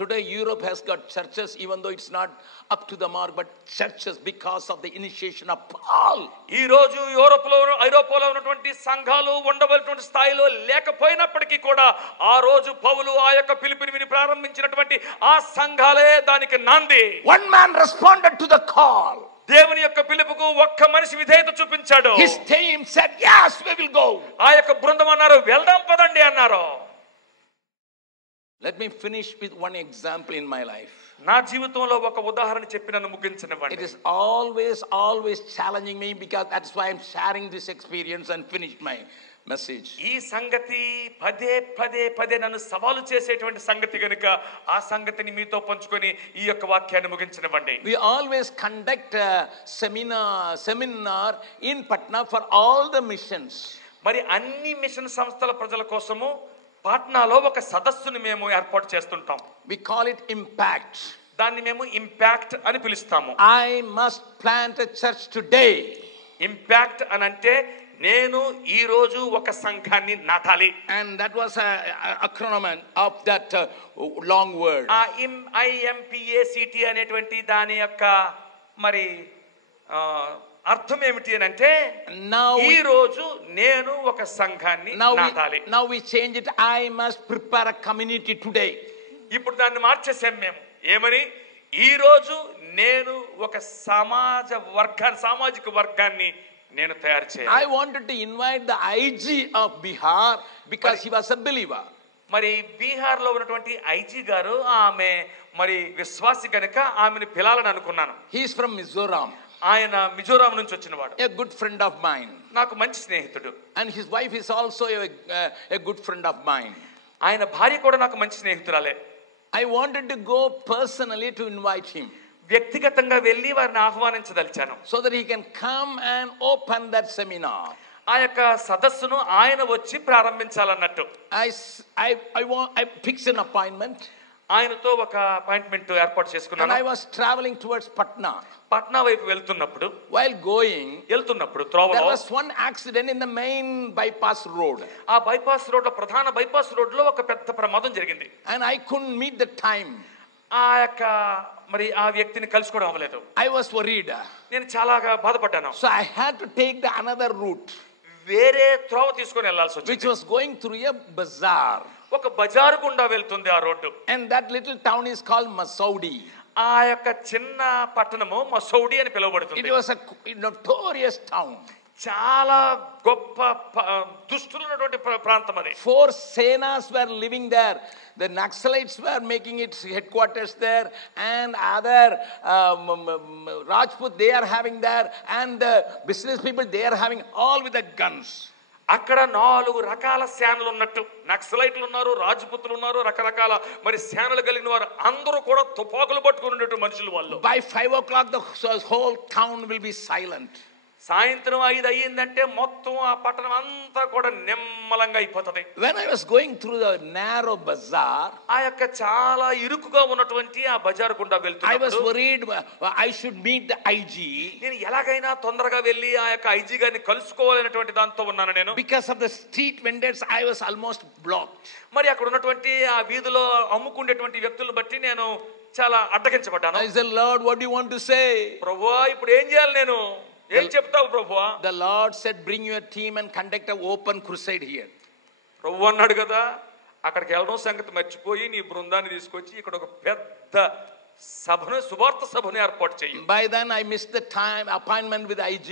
Today Europe has got churches, even though it's not up to the mark, but churches because of the initiation of Paul. ఈ రోజు యూరోప్లో ఐరోపాలో ఉన్నటువంటి సంఘాలు ఉండవలసినటువంటి స్థాయిలో లేకపోయినప్పటికీ కూడా ఆ రోజు పౌలు ఆ యొక్క పిలుపుని విని ప్రారంభించినటువంటి ఆ సంఘాలే దానికి నాంది. One man responded to the call. దేవుని యొక్క పిలుపుకు ఒక్క మనిషి విధేయత చూపించాడు. His team said, yes, we will go. ఆ యొక్క బృందం అన్నారు వెళ్దాం పదండి అన్నారు. Let me finish with one example in my life. నా జీవితంలో ఒక ఉదాహరణ చెప్పి నన్ను ముగించనివ్వండి. It is always challenging me, because that's why I'm sharing this experience and finished my message. ఈ సంగతి పదే పదే పదే నన్ను సవాలు చేసేటువంటి సంగతి గనుక ఆ సంగతిని మీతో పంచుకొని ఈ యొక్క వాక్యాన్ని ముగించనివ్వండి. We always conduct a seminar in Patna for all the missions. మరి అన్ని మిషన్ సంస్థల ప్రజల కోసము పాట్నాలో ఒక సదస్సును మేము ఏర్పాటు చేస్తుంటాం. We call it Impact. దాన్ని మేము ఇంపాక్ట్ అని పిలుస్తాము. I must plant a church today. Impact అని అంటే నేను ఈ రోజు ఒక సంఘాన్ని నాటాలి. And that was a acronym of that long word. ఆ IMPACT అనేటువంటి దాని యొక్క మరి అర్థం ఏమిటి అని అంటే ఈ రోజు నేను ఒక సంఘాన్ని నాటాలి. Now we change it. I must prepare a community today. ఇప్పుడు దాన్ని మార్చేసాం మేము. ఏమని? ఈ రోజు నేను ఒక సామాజిక వర్గాన్ని నేను తయారు చేయాలి. I wanted to invite the IG of Bihar because he was a believer. మరి బీహార్ లో ఉన్నటువంటి ఐజీ గారు ఆమె మరి విశ్వాసి గనుక ఆమెను పిలాలని అనుకున్నాను. He is from Mizoram. ఆయన మిజోరాం నుంచి వచ్చినవాడు. A good friend of mine. నాకు మంచి స్నేహితుడు. And his wife is also a good friend of mine. ఆయన భార్య కూడా నాకు మంచి స్నేహితురాలే. I wanted to go personally to invite him. వ్యక్తిగతంగా వెళ్ళి వారిని ఆహ్వానించదలిచాను. So that he can come and open that seminar. ఆ యొక్క సదస్సును ఆయన వచ్చి ప్రారంభించాలన్నట్టు. I fixed an appointment. ఆయనతో ఒక అపాయింట్మెంట్ ఏర్పాటు చేసుకున్నాను. And I was traveling towards Patna. Patna వైపు వెళ్తున్నప్పుడు త్రోవలో there was one accident in the main bypass road. ఆ బైపాస్ రోడ్ ప్రధాన బైపాస్ రోడ్ లో ఒక పెద్ద ప్రమాదం జరిగింది. And I couldn't meet the time. ఆ యొక్క మరి ఆ వ్యక్తిని కలుసుకోవడం అవ్వలేదు. I was worried. నేను చాలా బాధపడ్డాను. So I had to take the another route. వేరే త్రోవ తీసుకొని వెళ్ళాల్సి వచ్చింది. Which was going through a bazaar. ఒక బజారు గుండా వెళ్తుంది ఆ road. And that little town is called Masoudi. ఆ యొక్క చిన్న పట్టణము మసౌడి అని పిలువబడుతుంది. It was a notorious town. చాలా గొప్ప దుష్టులు ఉన్నటువంటి ప్రాంతం అది. 4 senas were living there. The Naxalites were making its headquarters there, and other Rajput they are having there, and the business people they are having, all with the guns. అక్కడ 4 రకాల సేనలు ఉన్నట్టు, నక్సలైట్లు ఉన్నారు, రాజపుతులు ఉన్నారు, రకరకాల మరి సేనలు కలిగిన వారు అందరూ కూడా తుపాకులు పట్టుకుని ఉన్నట్టు మనుషులు వాళ్ళు. By 5 o'clock the whole town will be silent. సాయంత్రం 5 అయ్యిందంటే మొత్తం ఆ పట్టణం అంతా కూడా నిమ్మలంగా అయిపోతుంది. When I was going through the narrow bazaar, ఆ యొక్క చాలా ఇరుకుగా ఉన్నటువంటి ఆ బజార్ గుండా వెళ్తున్నప్పుడు I was worried I should meet the IG. నేను ఎలాగైనా తొందరగా వెళ్ళి ఆ యొక్క ఐజీ గారిని కలుసుకోవాలనేటువంటి దాంతో ఉన్నాను నేను. Because of the street vendors I was almost blocked. మరి అక్కడ ఉన్నటువంటి ఆ వీధిలో అమ్ముకునేటువంటి వ్యక్తులను బట్టి నేను చాలా అడ్డగించబడ్డాను. I said, Lord, what do you want to say? ప్రభువా ఇప్పుడు ఏం చేయాలి నేను, ఏం చెప్తావు ప్రభువా? The Lord said, bring your team and conduct an open crusade here. ప్రభు అన్నాడు కదా, అక్కడికి వెళ్ళడం సంగతి మర్చిపోయి నీ బృందాన్ని తీసుకొచ్చి ఇక్కడ ఒక పెద్ద సభను, సువార్త సభను ఏర్పాటు చేయి. By then I missed the time appointment with IG.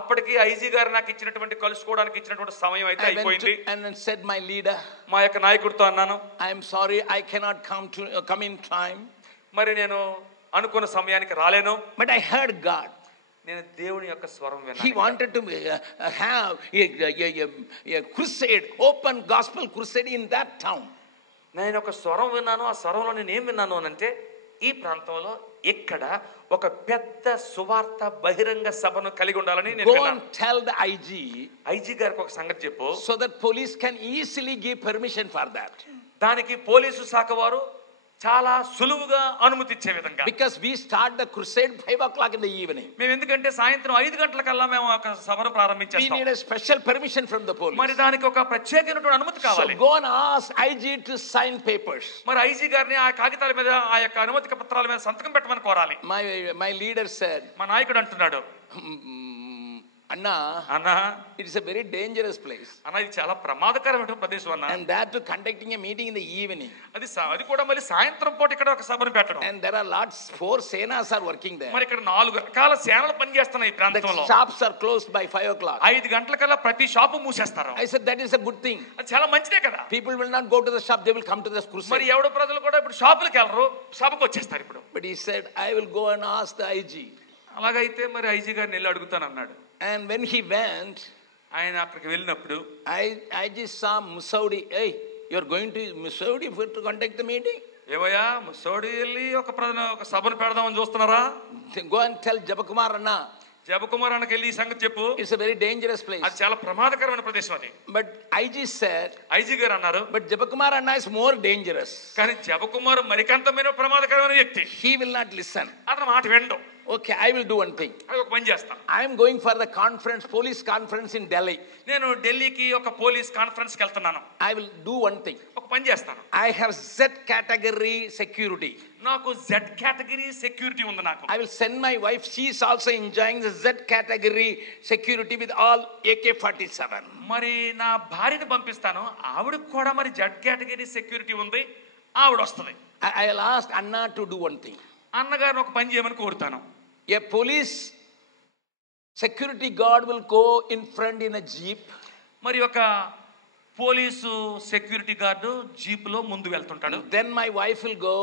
అప్పటికి ఐజీ గారు నాకు ఇచ్చినటువంటి కలుసుకోవడానికి ఇచ్చినటువంటి సమయం అయితే అయిపోయింది. And then said my leader, మా యొక్క నాయకుడితో అన్నాను, I am sorry I cannot come in time. మరి నేను అనుకున్న సమయానికి రాలేను. But I heard God. నేను దేవుని యొక్క స్వరం విన్నాను. He wanted to have a crusade, open gospel crusade in that town. నేను ఒక స్వరం విన్నాను. ఆ స్వరంలో నేను ఏం విన్నాను అనంటే, ఈ ప్రాంతంలో ఇక్కడ ఒక పెద్ద సువార్త బహిరంగ సభను కలిగి ఉండాలని నేను విన్నాను. Go and tell the IG. IG గారికి ఒక సంగతి చెప్పు, so that police can easily give permission for that. దానికి పోలీసు శాఖ వారు చాలా సులువుగా అనుమతి ఇచ్చే విధంగా. Because we start the crusade 5 o'clock in the evening. మేము ఎందుకంటే సాయంత్రం 5 గంటలకల్లా మేము ఒక సభను ప్రారంభించేస్తాం. We need a special permission from the police. మరి దానికి ఒక ప్రత్యేకమైన అనుమతి కావాలి. So go and ask IG to sign papers. మరి ఐజీ గారిని ఆ కాగితాల మీద, ఆ యొక్క అనుమతి పత్రాల మీద సంతకం పెట్టమని కోరాలి. My leader said, మా నాయకుడు అంటున్నాడు, Anna, it is a very dangerous place. అన్న ఇది చాలా ప్రమాదకరమైన ప్రదేశం అన్న. And that to conducting a meeting in the evening. అది కూడా మళ్ళీ సాయంత్రం పూట ఇక్కడ ఒక సభను పెట్టడం. And there are lots 4 senas are working there. మరి ఇక్కడ 4 రకాల సేనలు పనిచేస్తున్నాయి ఈ ప్రాంతంలో. The shops are closed by 5 o'clock. 5 గంటలకల్లా ప్రతి shop మూసేస్తారు. I said that is a good thing. అది చాలా మంచిదే కదా. People will not go to the shop, they will come to the crusade. మరి ఎవడు ప్రజలు కూడా ఇప్పుడు షాపులకు వెళ్ళరు, సభకు వచ్చేస్తారు ఇప్పుడు. But he said I will go and ask the IG. అలాగైతే మరి ఐజీ గారిని వెళ్ళి అడుగుతాను అన్నాడు. And when he went, ఆయన అక్కడికి వెళ్ళినప్పుడు I just saw Musaudi. Hey, you are going to Musaudi to conduct the meeting? ఏమయ్యా ముసోడి వెళ్ళి ఒక సభను పెడదామని చూస్తున్నారా? Go and tell Jabakumar Anna. జబకుమార్ అన్నకి వెళ్ళి ఈ సంగతి చెప్పు. It's a very dangerous place. అది చాలా ప్రమాదకరమైన ప్రదేశం అది. But IG said, ఐజీ గారు అన్నారు, but Jabakumar Anna is more dangerous. కానీ జబకుమార్ మరికంతమైన ప్రమాదకరమైన వ్యక్తి. He will not listen. అతను మాట వినడు. Okay, I will do one thing. అది ఒక పని చేస్తాను. I am going for the conference, police conference in Delhi. నేను ఢిల్లీకి ఒక పోలీస్ కాన్ఫరెన్స్ కి వెళ్తున్నాను. I will do one thing. ఒక పని చేస్తాను. I have Z category security. నాకు Z కేటగిరీ సెక్యూరిటీ ఉంది నాకు. I will send my wife. She is also enjoying the Z category security with all AK-47. మరి నా భార్యని పంపిస్తాను. ఆవిడకి కూడా మరి Z కేటగిరీ సెక్యూరిటీ ఉంది. ఆవిడ వస్తుంది. I will ask Anna to do one thing. అన్నగారిని ఒక పని చేయమని కోరుతాను. A police security guard will go in front in a jeep. మరి ఒక పోలీసు సెక్యూరిటీ గార్డు జీప్ లో ముందు వెళ్తుంటాడు. Then my wife will go.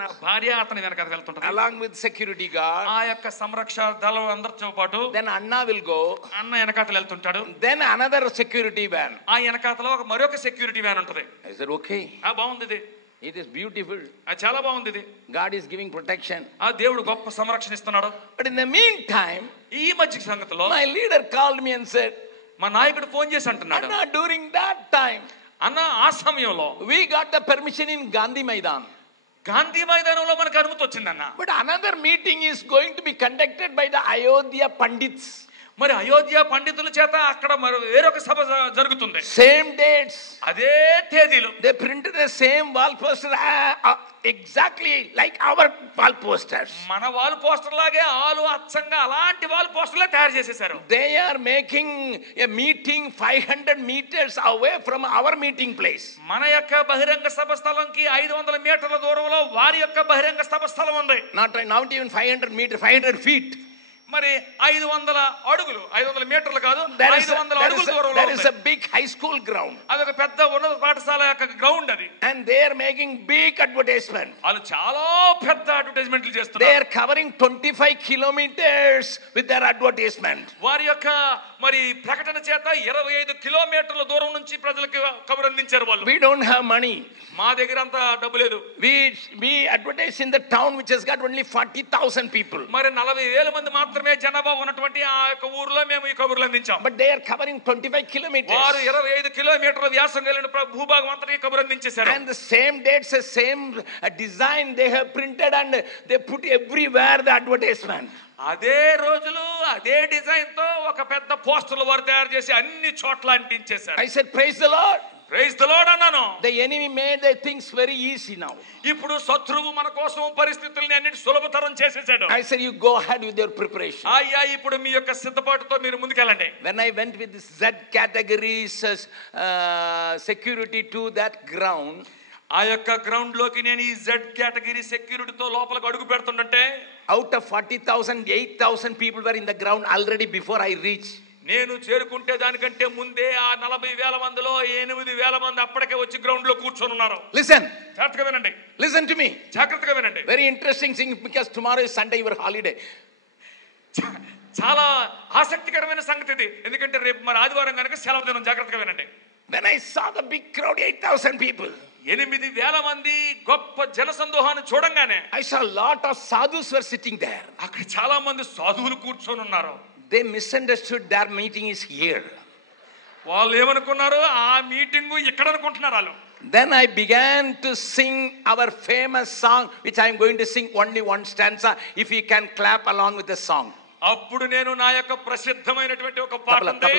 నా భార్య అతని వెనక వెళ్తుంటాడు. Along with security guard. ఆ యొక్క సంరక్షణ దళం అందరితో పాటు. Then Anna will go. అన్న వెనకాతలు వెళ్తుంటాడు. Then another security van. ఆ వెనకాతలో మరొక సెక్యూరిటీ వ్యాన్ ఉంటది. I said okay. బాగుంది ఇది. It is beautiful. చాలా బాగుంది ఇది. God is giving protection. ఆ దేవుడు గొప్ప సంరక్షణ ఇస్తున్నాడు. But in the meantime, ఈ మధ్య సంగతిలో my leader called me and said, మా నాయకుడు ఫోన్ చేసి అంటున్నాడు, Anna, during that time, అన్న ఆ సమయంలో we got the permission in Gandhi Maidan. Gandhi మైదానంలో మనకు అనుమతి వచ్చిందన్న. But another meeting is going to be conducted by the Ayodhya Pandits. మరి అయోధ్య పండితుల చేత అక్కడ మరి వేరొక సభ జరుగుతుంది. Same dates. అదే తేదీలు. They printed the same wall poster exactly like our wall posters. మన వాల్ పోస్టర్ లాగే ఆలు అచ్చంగా అలాంటి వాల్ పోస్టర్లే తయారు చేసేశారు. They are making a meeting 500 meters away from our meeting place. మన యొక్క బహిరంగ సభ స్థలంకి 500 మీటర్ల దూరంలో వారి యొక్క బహిరంగ సభ స్థలం ఉంది. Not even 500 meters, 500 feet. మరి 500 అడుగులు, 500 మీటర్లు కాదు, 500 అడుగుల దూరంలో there is a big high school ground. అదొక పెద్ద ఉన్నత పాఠశాల యొక్క గ్రౌండ్ అది. And they are making big advertisement. వాళ్ళు చాలా పెద్ద అడ్వర్టైజ్మెంట్లు They చేస్తున్నారు. are covering 25 kilometers with their advertisement. వారి యొక్క మరి ప్రకటన చేత 25 కిలోమీటర్ల దూరం నుంచి ప్రజలకు కబురు అందించారు వాళ్ళు. We don't have money. మా దగ్గర అంత డబ్బు లేదు. We advertise in the town which has got only 40,000 people. మరి 40,000 మంది మాత్రమే జనాభా ఉన్నటువంటి ఆ యొక్క ఊర్లో మేము ఈ కబుర్లు అందించాం. But they are covering 25 kilometers. వారు 25 కిలోమీటర్ల వ్యాసం కలిగిన భూభాగం అంతా ఈ కబురు అందించేశారు. And the same dates, the same design they have printed and they put everywhere the advertisement. అదే రోజులు అదే డిజైన్ తో ఒక పెద్ద పోస్టర్లు వారు తయారు చేసి అన్ని చోట్ల అంటించేశారు. I said praise the Lord. Praise the Lord అన్నాను. The enemy made the things very easy now. ఇప్పుడు శత్రువు మన కోసం పరిస్థితుల్ని అన్నిటి సులభతరం చేసేసాడు. I said you go ahead with your preparation. అయ్యా ఇప్పుడు మీ యొక్క సిద్ధపాటుతో మీరు ముందుకెళ్ళండి. When I went with this Z categories security to that ground, ఆ యొక్క గ్రౌండ్ లోకి నేను ఈ Z కేటగిరీ సెక్యూరిటీతో లోపలికి అడుగు పెడుతుంటే out of 40,000, 8,000 people were in the ground already before I reached. నేను చేరుకుంటే దానికంటే ముందే ఆ 40,000 మందిలో 8,000 మంది అప్పటికే వచ్చి గ్రౌండ్ లో కూర్చొని ఉన్నారు. Listen. జాగ్రత్తగా వినండి. Listen to me. జాగ్రత్తగా వినండి. Very interesting thing because tomorrow is Sunday, your holiday. చాలా ఆసక్తికరమైన సంగతి ఇది. ఎందుకంటే రేపు మరి ఆదివారం కనుక సెలవు దినం. జాగ్రత్తగా వినండి. When I saw the big crowd, 8,000 people. 8,000 మంది గొప్ప జనసందోహాన్ని చూడంగానే I saw a lot of sadhus were sitting there. అక్కడ చాలా మంది సాధువులు కూర్చొని ఉన్నారు. They misunderstood their meeting is here. వాళ్ళు ఏమనుకున్నారు, ఆ మీటింగ్ ఇక్కడ అనుకుంటున్నారు వాళ్ళు. Then I began to sing our famous song which I am going to sing only one stanza if you can clap along with the song. అప్పుడు నేను నా యొక్క ప్రసిద్ధమైనటువంటి ఒక పాట ఉంది,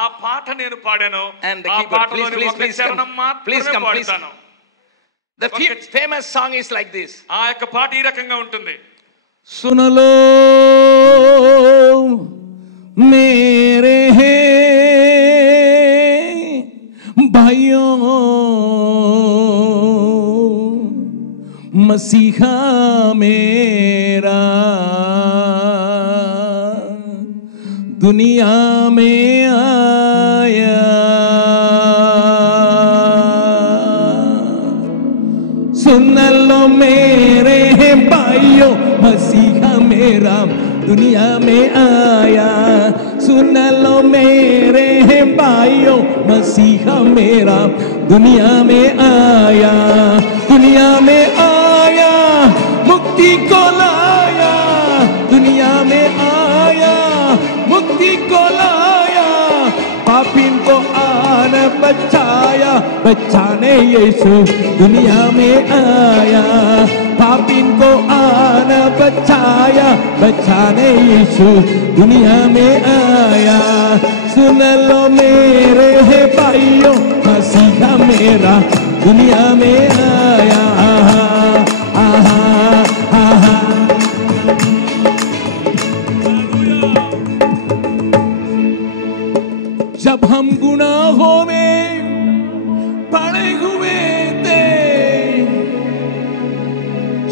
ఆ పాట నేను పాడాను. And the ఆ keyboard, పాటలోని ఒక చరణం మాత్రమే పాడతాను. The famous song is like this. ఆ యొక్క పాట ఈ రకంగా ఉంటుంది. సునలో मेरे भाइयों मसीहा मेरा दुनिया में आया, सुन लो मेरे भाइयों मसीहा मेरा दुनिया में आया, सुन लो मेरे भाइयों मसीहा मेरा दुनिया में आया, दुनिया में आया मुक्ति को लाया, दुनिया में आया मुक्ति को लाया, पापिन को आन बचाया, बचाने यीशु दुनिया में आया, पापिन को आन बचाया, बचाने यीशु दुनिया में आया, सुन लो मेरे भाइयों मसीहा मेरा दुनिया में आया, आहा आहा आहा। जब हम गुनाहों में पड़े हुए थे,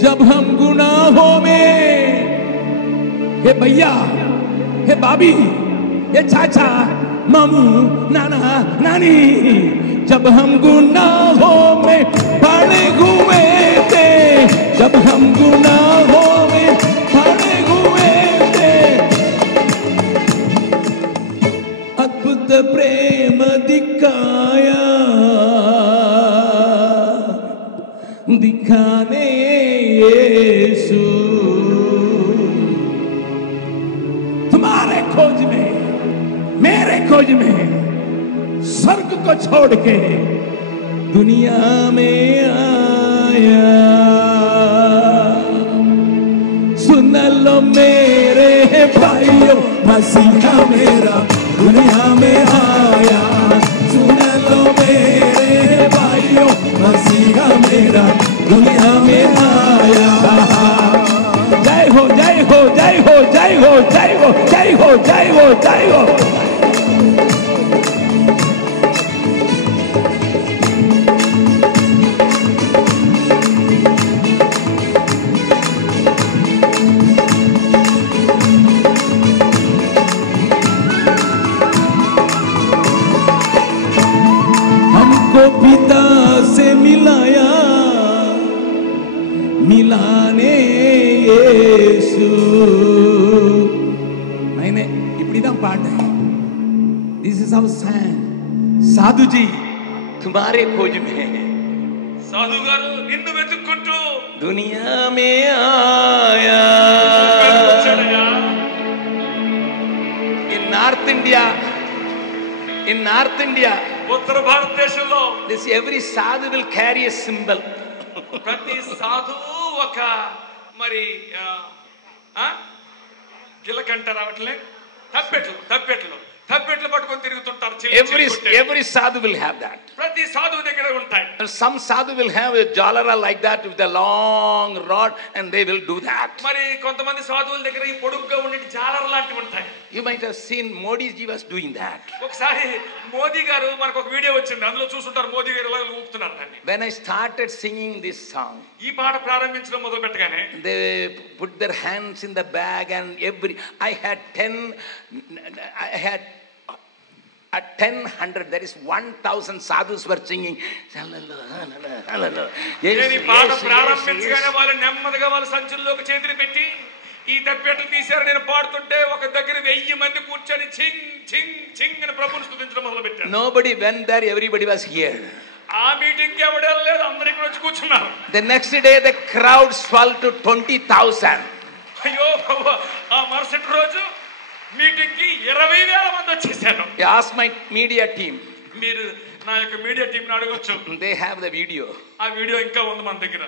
जब हम गुनाहों में, हे भैया, हे भाभी, हे चाचा, मामू, नाना, नानी, जब हम गुनाहों में पड़े हुए थे, जब हम गुनाहों में पड़े हुए थे, अद्भुत प्रेम दिखाया, दिखाने यीशु तुम्हारे खोज में, मेरे खोज में, स्वर्ग को छोड़ के दुनिया में आया, सुन लो मेरे भाइयों मसीहा मेरा दुनिया में आया, सुन लो मेरे भाइयों मसीहा मेरा दुनिया में आया, जय हो जय हो जय हो जय हो जय हो जय हो जय हो जय हो। मिलाने यीशु मैंने இப்படிதான் பாடுறேன். This is our song. साधु जी तुम्हारे खोज में సాధు గారు నిన్ను వెతుక్కుంటూ दुनिया में आया. in North India ఉత్తర భారతదేశంలో this every sadhu will carry a symbol. ప్రతి సాధువు ఒక మరి గిలకంట రావట్లే తప్పెట్లు పట్టుకొని తిరుగుతుంటారు. every sadhu will have that. ప్రతి సాధువు దగ్గర ఉంటాయి. Some sadhu will have a jalara like that with a long rod and they will do that. మరి కొంతమంది సాధువుల దగ్గర ఈ పొడుగ్గా ఉండే జాలర లాంటివి ఉంటాయి. You might have seen Modi ji was doing that. ఒకసారి మోదీ గారు మనకు ఒక వీడియో వచ్చింది, అందులో చూస్తుంటారు మోదీ గారు ఇలా ఊపుతున్నారు దాన్ని. When I started singing this song, ఈ పాట ప్రారంభించడం మొదలు పెట్టగానే they put their hands in the bag and I had 100, that is 1000 sadhus were singing. నేను ఈ పాట ప్రారంభించగానే వాళ్ళు నెమ్మదిగా వాళ్ళ సంచుల్లోకి చేతులు పెట్టి ఈ తప్పెట్లు తీశారు. నేను పాడుతుంటే ఒక దగ్గర 1000 మంది కూర్చొని చింగ్ చింగ్ చింగ్ అని ప్రభువుని స్తుతించడం మొదలు పెట్టారు. Nobody went there, everybody was here. ఆ మీటింగ్ కి ఎవరు వెళ్ళలేదు, అందరూ ఇక్కడ వచ్చి కూర్చున్నారు. The next day the crowd swelled to 20,000. అయ్యో ఆ మరుసటి రోజు మీటింగ్ కి 20,000 మంది వచ్చేసారు. I asked my media team. మీరు నా యొక్క మీడియా టీం ని అడగొచ్చు. They have the video. ఆ వీడియో ఇంకా ఉంది మన దగ్గర.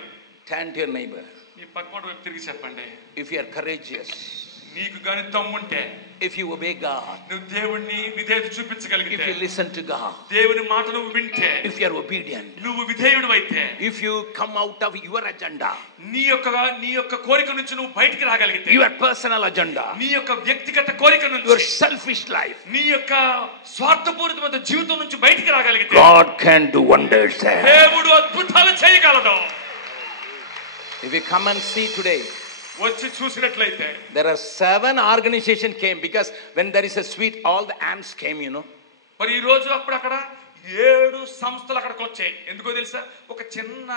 Turn to your neighbor. మీ పక్కన వైపు తిరిగి చెప్పండి. If you are courageous, నీకు గాని దమ్ముంటే, if you obey God, నువ్వు దేవుణ్ణి విధేయత చూపించగలిగితే, if you listen to God, దేవుని మాట నువ్వు వింటే, if you are obedient, నువ్వు విధేయుడివైతే, if you come out of your agenda, నీ యొక్క కోరిక నుంచి నువ్వు బయటికి రాగలిగితే, your personal agenda, నీ యొక్క వ్యక్తిగత కోరిక నుంచి, your selfish life, నీ యొక్క స్వార్థపూరితమైన జీవితం నుంచి బయటికి రాగలిగితే, God can do wonders there. దేవుడు అద్భుతాలు చేయగలడు. If you come and see today, వచ్చి చూసినట్లయితే there are 7 organizations came because when there is a sweet, all the ants came, you know. మరి ఈ రోజు అక్కడ 7 సంస్థలు అక్కడికి వచ్చాయి. ఎందుకో తెలుసా? ఒక చిన్న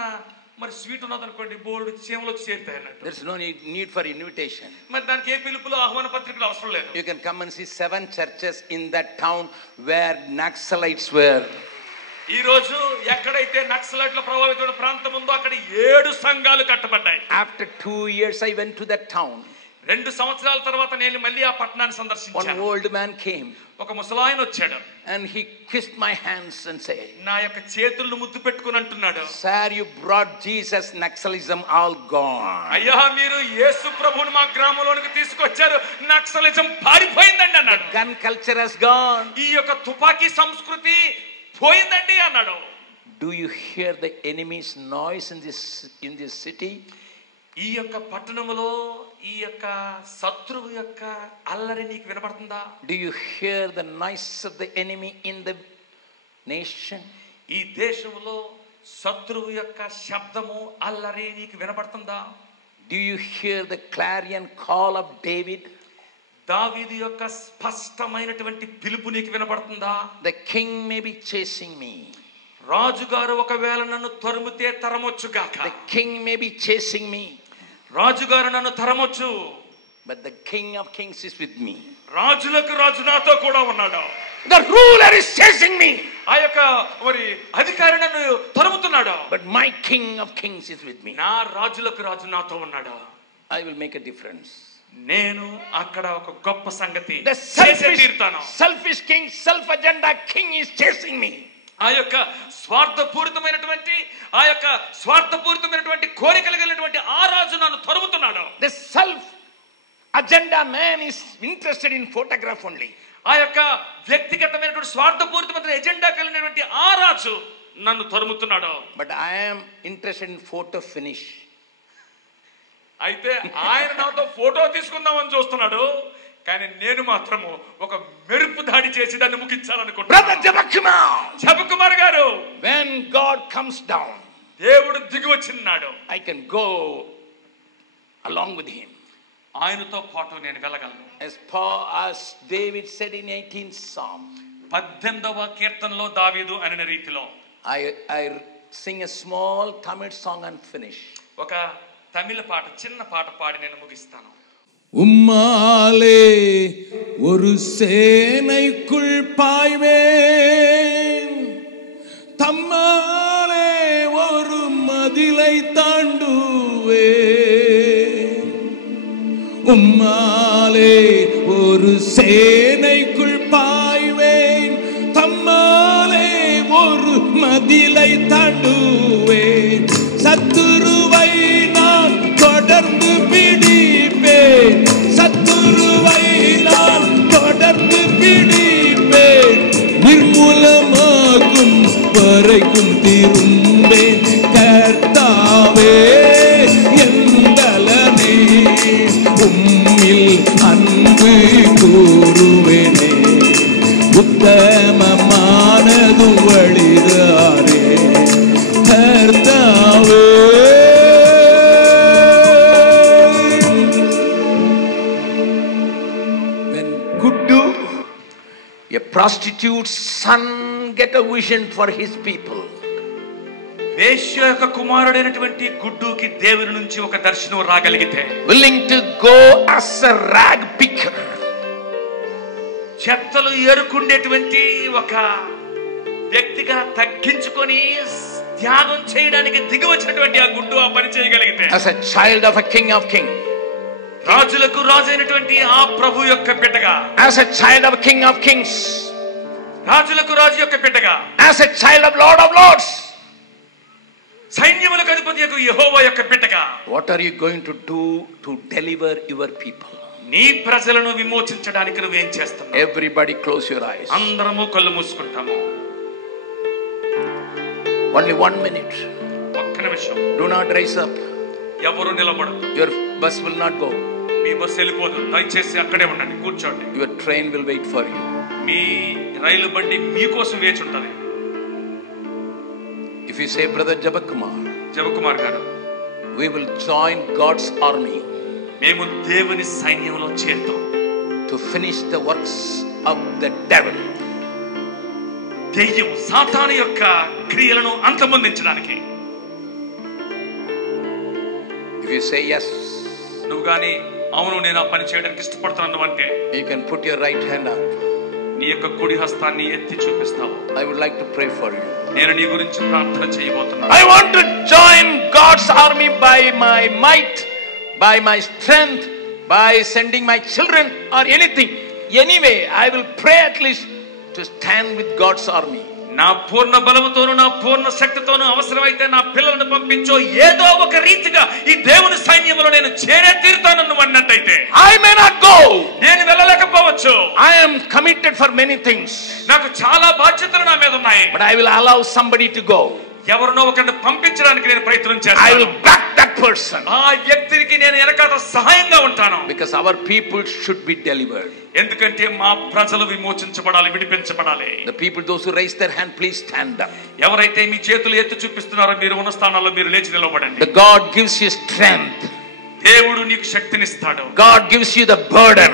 మరి స్వీట్ ఉన్నది అనుకోండి, బోల్డ్ చీమలు వచ్చి చేరుతాయి అన్నట్టు. There is no need for invitation. మరి దానికి ఏ పిలుపులు ఆహ్వాన పత్రికలు అవసరం లేదు. You can come and see 7 churches in that town where Naxalites were. ఈ రోజు ఎక్కడైతే నక్సలైట్ల ప్రభావితమైన ప్రాంతం ఉందో అక్కడ 7 సంఘాలు కట్టబడ్డాయి. After 2 years I went to that town. 2 సంవత్సరాల తర్వాత నేను మళ్ళీ ఆ పట్టణాన్ని సందర్శించాను. One old man came. ఒక ముసలాయన వచ్చాడు. And he kissed my hands and said, నా యొక్క చేతులను ముద్దు పెట్టుకొని అంటున్నాడు, "Sir, you brought Jesus, Naxalism all gone." అయ్యా మీరు యేసు ప్రభువుని మా గ్రామంలోనికి తీసుకొచ్చారు, నక్సలిజం పారిపోయిందండి అన్నాడు. Gun culture has gone. ఈ యొక్క తుపాకీ సంస్కృతి పోయిందండి అన్నాడు. Do you hear the enemy's noise in this city? ఈ యొక్క పట్టణములో ఈ యొక్క శత్రువు యొక్క అల్లరి నీకు వినపడుతుందా? Do you hear the noise of the enemy in the nation? ఈ దేశంలో శత్రువు యొక్క శబ్దము అల్లరి నీకు వినపడుతుందా? Do you hear the clarion call of David? దావీదు యొక్క స్పష్టమైనటువంటి పిలుపు నీకు వినపడుతుందా? The king may be chasing me. రాజుగారు ఒకవేళ నన్ను తరుముతే తరమొచ్చు గాక. The king may be chasing me. రాజుగారు నన్ను తరమొచ్చు. But the King of Kings is with me. రాజులకు రాజు నాతో కూడా ఉన్నాడు. The ruler is chasing me. ఆ యొక్క మరి అధికారి నన్ను తరుముతున్నాడు. But my King of Kings is with me. నా రాజులకు రాజు నాతో ఉన్నాడు. I will make a difference. నేను అక్కడ ఒక గొప్ప సంగతి The చేసే తీరుతాను. selfish king, self agenda king is chasing me. ఆ యొక్క స్వార్థపూరితమైనటువంటి కోరికలు కలిగినటువంటి ఆ రాజు నన్ను తరుముతున్నాడు. The self agenda man is interested in photograph only. ఆ యొక్క వ్యక్తిగతమైనటువంటి స్వార్థపూరితమైన ఎజెండా కలిగినటువంటి ఆ రాజు నన్ను తరుముతున్నాడు. But I am interested in photo finish. అయితే ఆయన నాతో ఫోటో తీసుకుందామని చూస్తున్నాడు, కానీ నేను మాత్రము ఒక మెరుపు దాడి చేసి దాన్ని ముగించాలనుకుంటున్నాను. Brother జపకుమార్ గారు, when God comes down, దేవుడు దిగి వచ్చినాడు, I can go along with him. ఆయనతో పాటు నేను వెళ్ళగలను. As David said in 18th Psalm, 18వ కీర్తనలో దావీదు అనే రీతిలో I sing a small Tamil song and finish. ఒక తమిళ పాట, చిన్న పాట పాడి నేను ముగిస్తాను. உம்மாலே ஒரு சேனைக்குள் பாய்வேன், தம்மாலே ஒரு மதிலை தாண்டுவேன். உம்மாலே ஒரு சேனைக்குள் பாய்வேன், தம்மாலே ஒரு மதிலை தாண்டுவேன். சத்துருவை நான் தொடர்ந்து பிடிப்பேன், சத்துருவை நான் தொடர்ந்து பிடிப்பேன். நிர்மூலமாகும் வரைக்கும் திரும்பேன். கர்த்தாவே எந்தலனே, உம்மில் அன்பு கூறுவேனே. உத்தமமானது வழிதாரே கர்த்தாவே. When Guddu, a prostitute's son, get a vision for his people, వేశ్య యొక్క కుమారుడైనటువంటి గుడ్డుకి దేవుని నుంచి ఒక దర్శనం రాగలిగితే, willing to go as a rag picker, చెత్తలు ఏరుకుండేటువంటి ఒక వ్యక్తిగా తగ్గించుకొని త్యాగం చేయడానికి దిగి వచ్చినటువంటి ఆ గుడ్డు ఆ పని చేయగలిగితే, as a child of a king of kings, రాజులకు రాజు అయినటువంటి ఆ ప్రభు యొక్క బిడ్డగా, as a child of king of kings, రాజులకు రాజు యొక్క బిడ్డగా, as a child of lord of lords, సైన్యములకు అధిపతి యెహోవా యొక్క బిడ్డగా, what are you going to do to deliver your people? నీ ప్రజలను విమోచించడానికి నువ్వేం చేస్తున్నావు? Everybody close your eyes. అందరము కళ్ళు మూసుకుంటాము. Only 1 minute. ఒక్క నిమిషం. Do not rise up. ఎవరు నిలబడదు. Your bus will not go. మీ బస్సు వెళ్ళిపోదు. దయచేసి అక్కడే ఉండండి, కూర్చోండి. Your train will wait for you. మీ రైలు బండి మీకోసం వేచి ఉంటది. If you say, Brother Jabakumar, జబకుమార్ గారు, we will join God's army మేము దేవుని సైన్యంలో చేరుతాం to finish the works of the devil. దెయ్యం సాతాను యొక్క క్రియలను అంతమొందించడానికి. If you say yes, నువ్వు గాని అవును నేను ఆ పని చేయడానికి ఇష్టపడుతున్నాను అంటే, you can put your right hand up. నీ యొక్క కుడి హస్తాన్ని ఎత్తి చూపిస్తావు. I would like to pray for you. నేను నీ గురించి ప్రార్థన చేయబోతున్నాను. I want to join God's army by my might, by my strength, by sending my children or anything. Anyway, I will pray at least to stand with God's army. నా పూర్ణ బలముతోను నా పూర్ణ శక్తితోను అవసరమైతే నా పిల్లలను పంపించో, ఏదో ఒక రీతిగా ఈ దేవుని సైన్యంలో నేను చేరే తీరుతానన్ను అన్నట్టయితే, I may not go. నేను వెళ్ళలేకపోవచ్చు. I am committed for many things, నాకు చాలా బాధ్యతలు నా మీద ఉన్నాయి. but I will allow somebody to go. ఎవరినో ఒకరిని పంపించడానికి నేను ప్రయత్నం I చేస్తాను. will back that person, ఆ వ్యక్తికి నేను వెనకాల సహాయంగా ఉంటాను. because our people should be delivered. ఎందుకంటే మా ప్రజలు విమోచించబడాలి, విడిపించబడాలి. The people, those who raise their hand, please stand up. ఎవరైతే మీ చేతులు ఎత్తి చూపిస్తున్నారో మీరు ఉన్న స్థానాల్లో మీరు లేచి నిలబడండి. The God gives you strength. దేవుడు నీకు శక్తినిస్తాడు. God gives you the burden.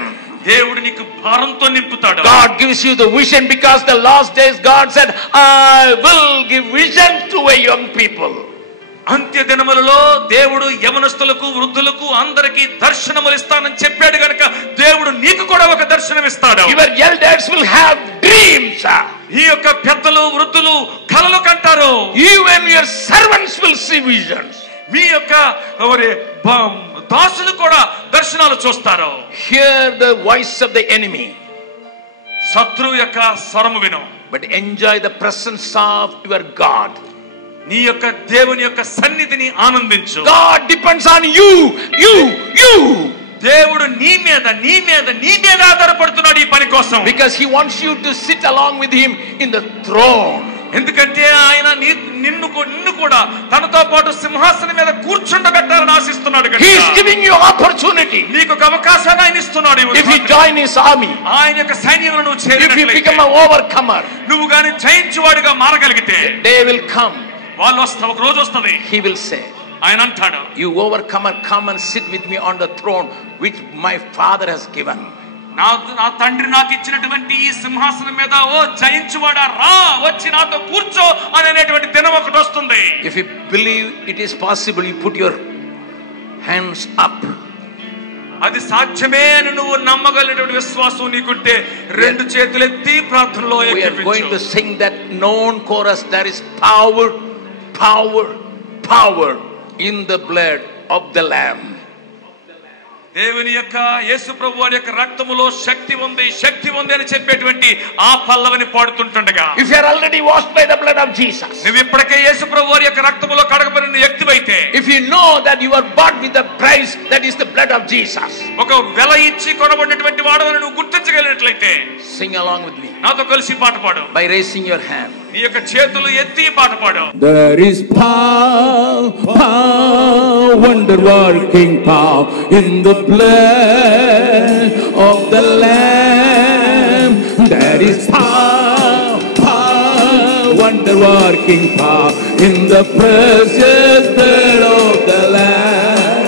దేవుడు నీకు భారంతో నింపుతాడు. God gives you the vision, because the last days God said, I will give vision to a young people. అంత్య దినములలో దేవుడు యవనస్తులకు, వృద్ధులకు అందరికీ దర్శనములు ఇస్తానని చెప్పాడు గనుక దేవుడు నీకు కూడా ఒక దర్శనం ఇస్తాడు. Your elders will have dreams. ఈ యొక్క పెద్దలు, వృద్ధులు కలలు కంటారు. Even your servants will see visions. మీ యొక్క దాసులు కూడా దర్శనాలు చూస్తారు. Hear the voice of the enemy, శత్రువు యొక్క స్వరము విను. but enjoy the presence of your God. నీ యొక్క దేవుని యొక్క సన్నిధిని ఆనందించు. God depends on you. దేవుడు నీ మీద ఆధారపడుతున్నాడు ఈ పని కోసం. Because he wants you to sit along with him in the throne. ఎందుకంటే ఆయన నిన్ను కూడా తనతో పాటు సింహాసనం మీద కూర్చుండబెట్టాలని ఆశిస్తున్నాడు. He is giving you opportunity. నీకు ఒక అవకాశాన్ని ఆయన ఇస్తున్నాడు. If you join his army, ఆయన యొక్క సైన్యంలో నువ్వు చేరినట్లయితే, if you become an overcomer, నువ్వు గాని జయించువాడిగా మారగలిగితే, day will come. వాళ్ళు వస్తారు, ఒక రోజు వస్తుంది. He will say, ఆయన అంటాడు, you overcomer, come and sit with me on the throne which my father has given. నా తండ్రి నాకు ఇచ్చినటువంటి ఈ సింహాసనం మీద ఓ జయించువాడా రా, వచ్చి నాతో కూర్చో అనేటువంటి దినం ఒకటి వస్తుంది. If you believe it is possible, you put your hands up. అది సాధ్యమే అని నువ్వు నమ్మగలిగినటువంటి విశ్వాసం నీకుంటే రెండు చేతులు ఎత్తి ప్రార్థనలో We are going to sing that known chorus. There is power, power, power in the blood of the Lamb. దేవుని యొక్క యేసు ప్రభువారి యొక్క రక్తములో శక్తి ఉంది, శక్తి ఉంది అని చెప్పేటువంటి ఆ పల్లవిని పాడుతుంటుండగా, If you are already washed by the blood of Jesus, నువ్వు ఇప్పటికే యేసు ప్రభువారి యొక్క రక్తములో కడగబడిన వ్యక్తివైతే, if you know that you are bought with the price that is the blood of Jesus, ఒక వెల ఇచ్చి కొనబడినటువంటి వాడవని నువ్వు గుర్తించగలిగినట్లయితే sing along with me నాతో కలిసి పాట పాడు. by raising your hand. నీ యొక్క చేతులు ఎత్తి పాట పాడు. There is power, power, wonder working power in the blood of the Lamb. There is power, power, wonder working power in the precious blood of the Lamb.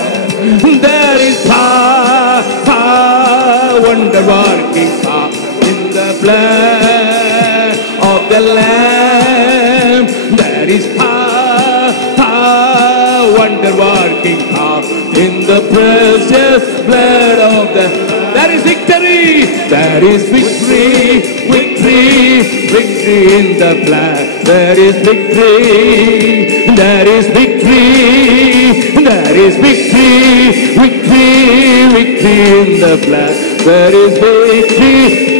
There is power, power, wonder working power in the blood of the Lamb. There is power, power, wonder working power in the precious blood of the. There is victory, there is victory, victory, victory in the blood. There is victory, there is victory, there is victory, victory, victory in the blood. There is victory.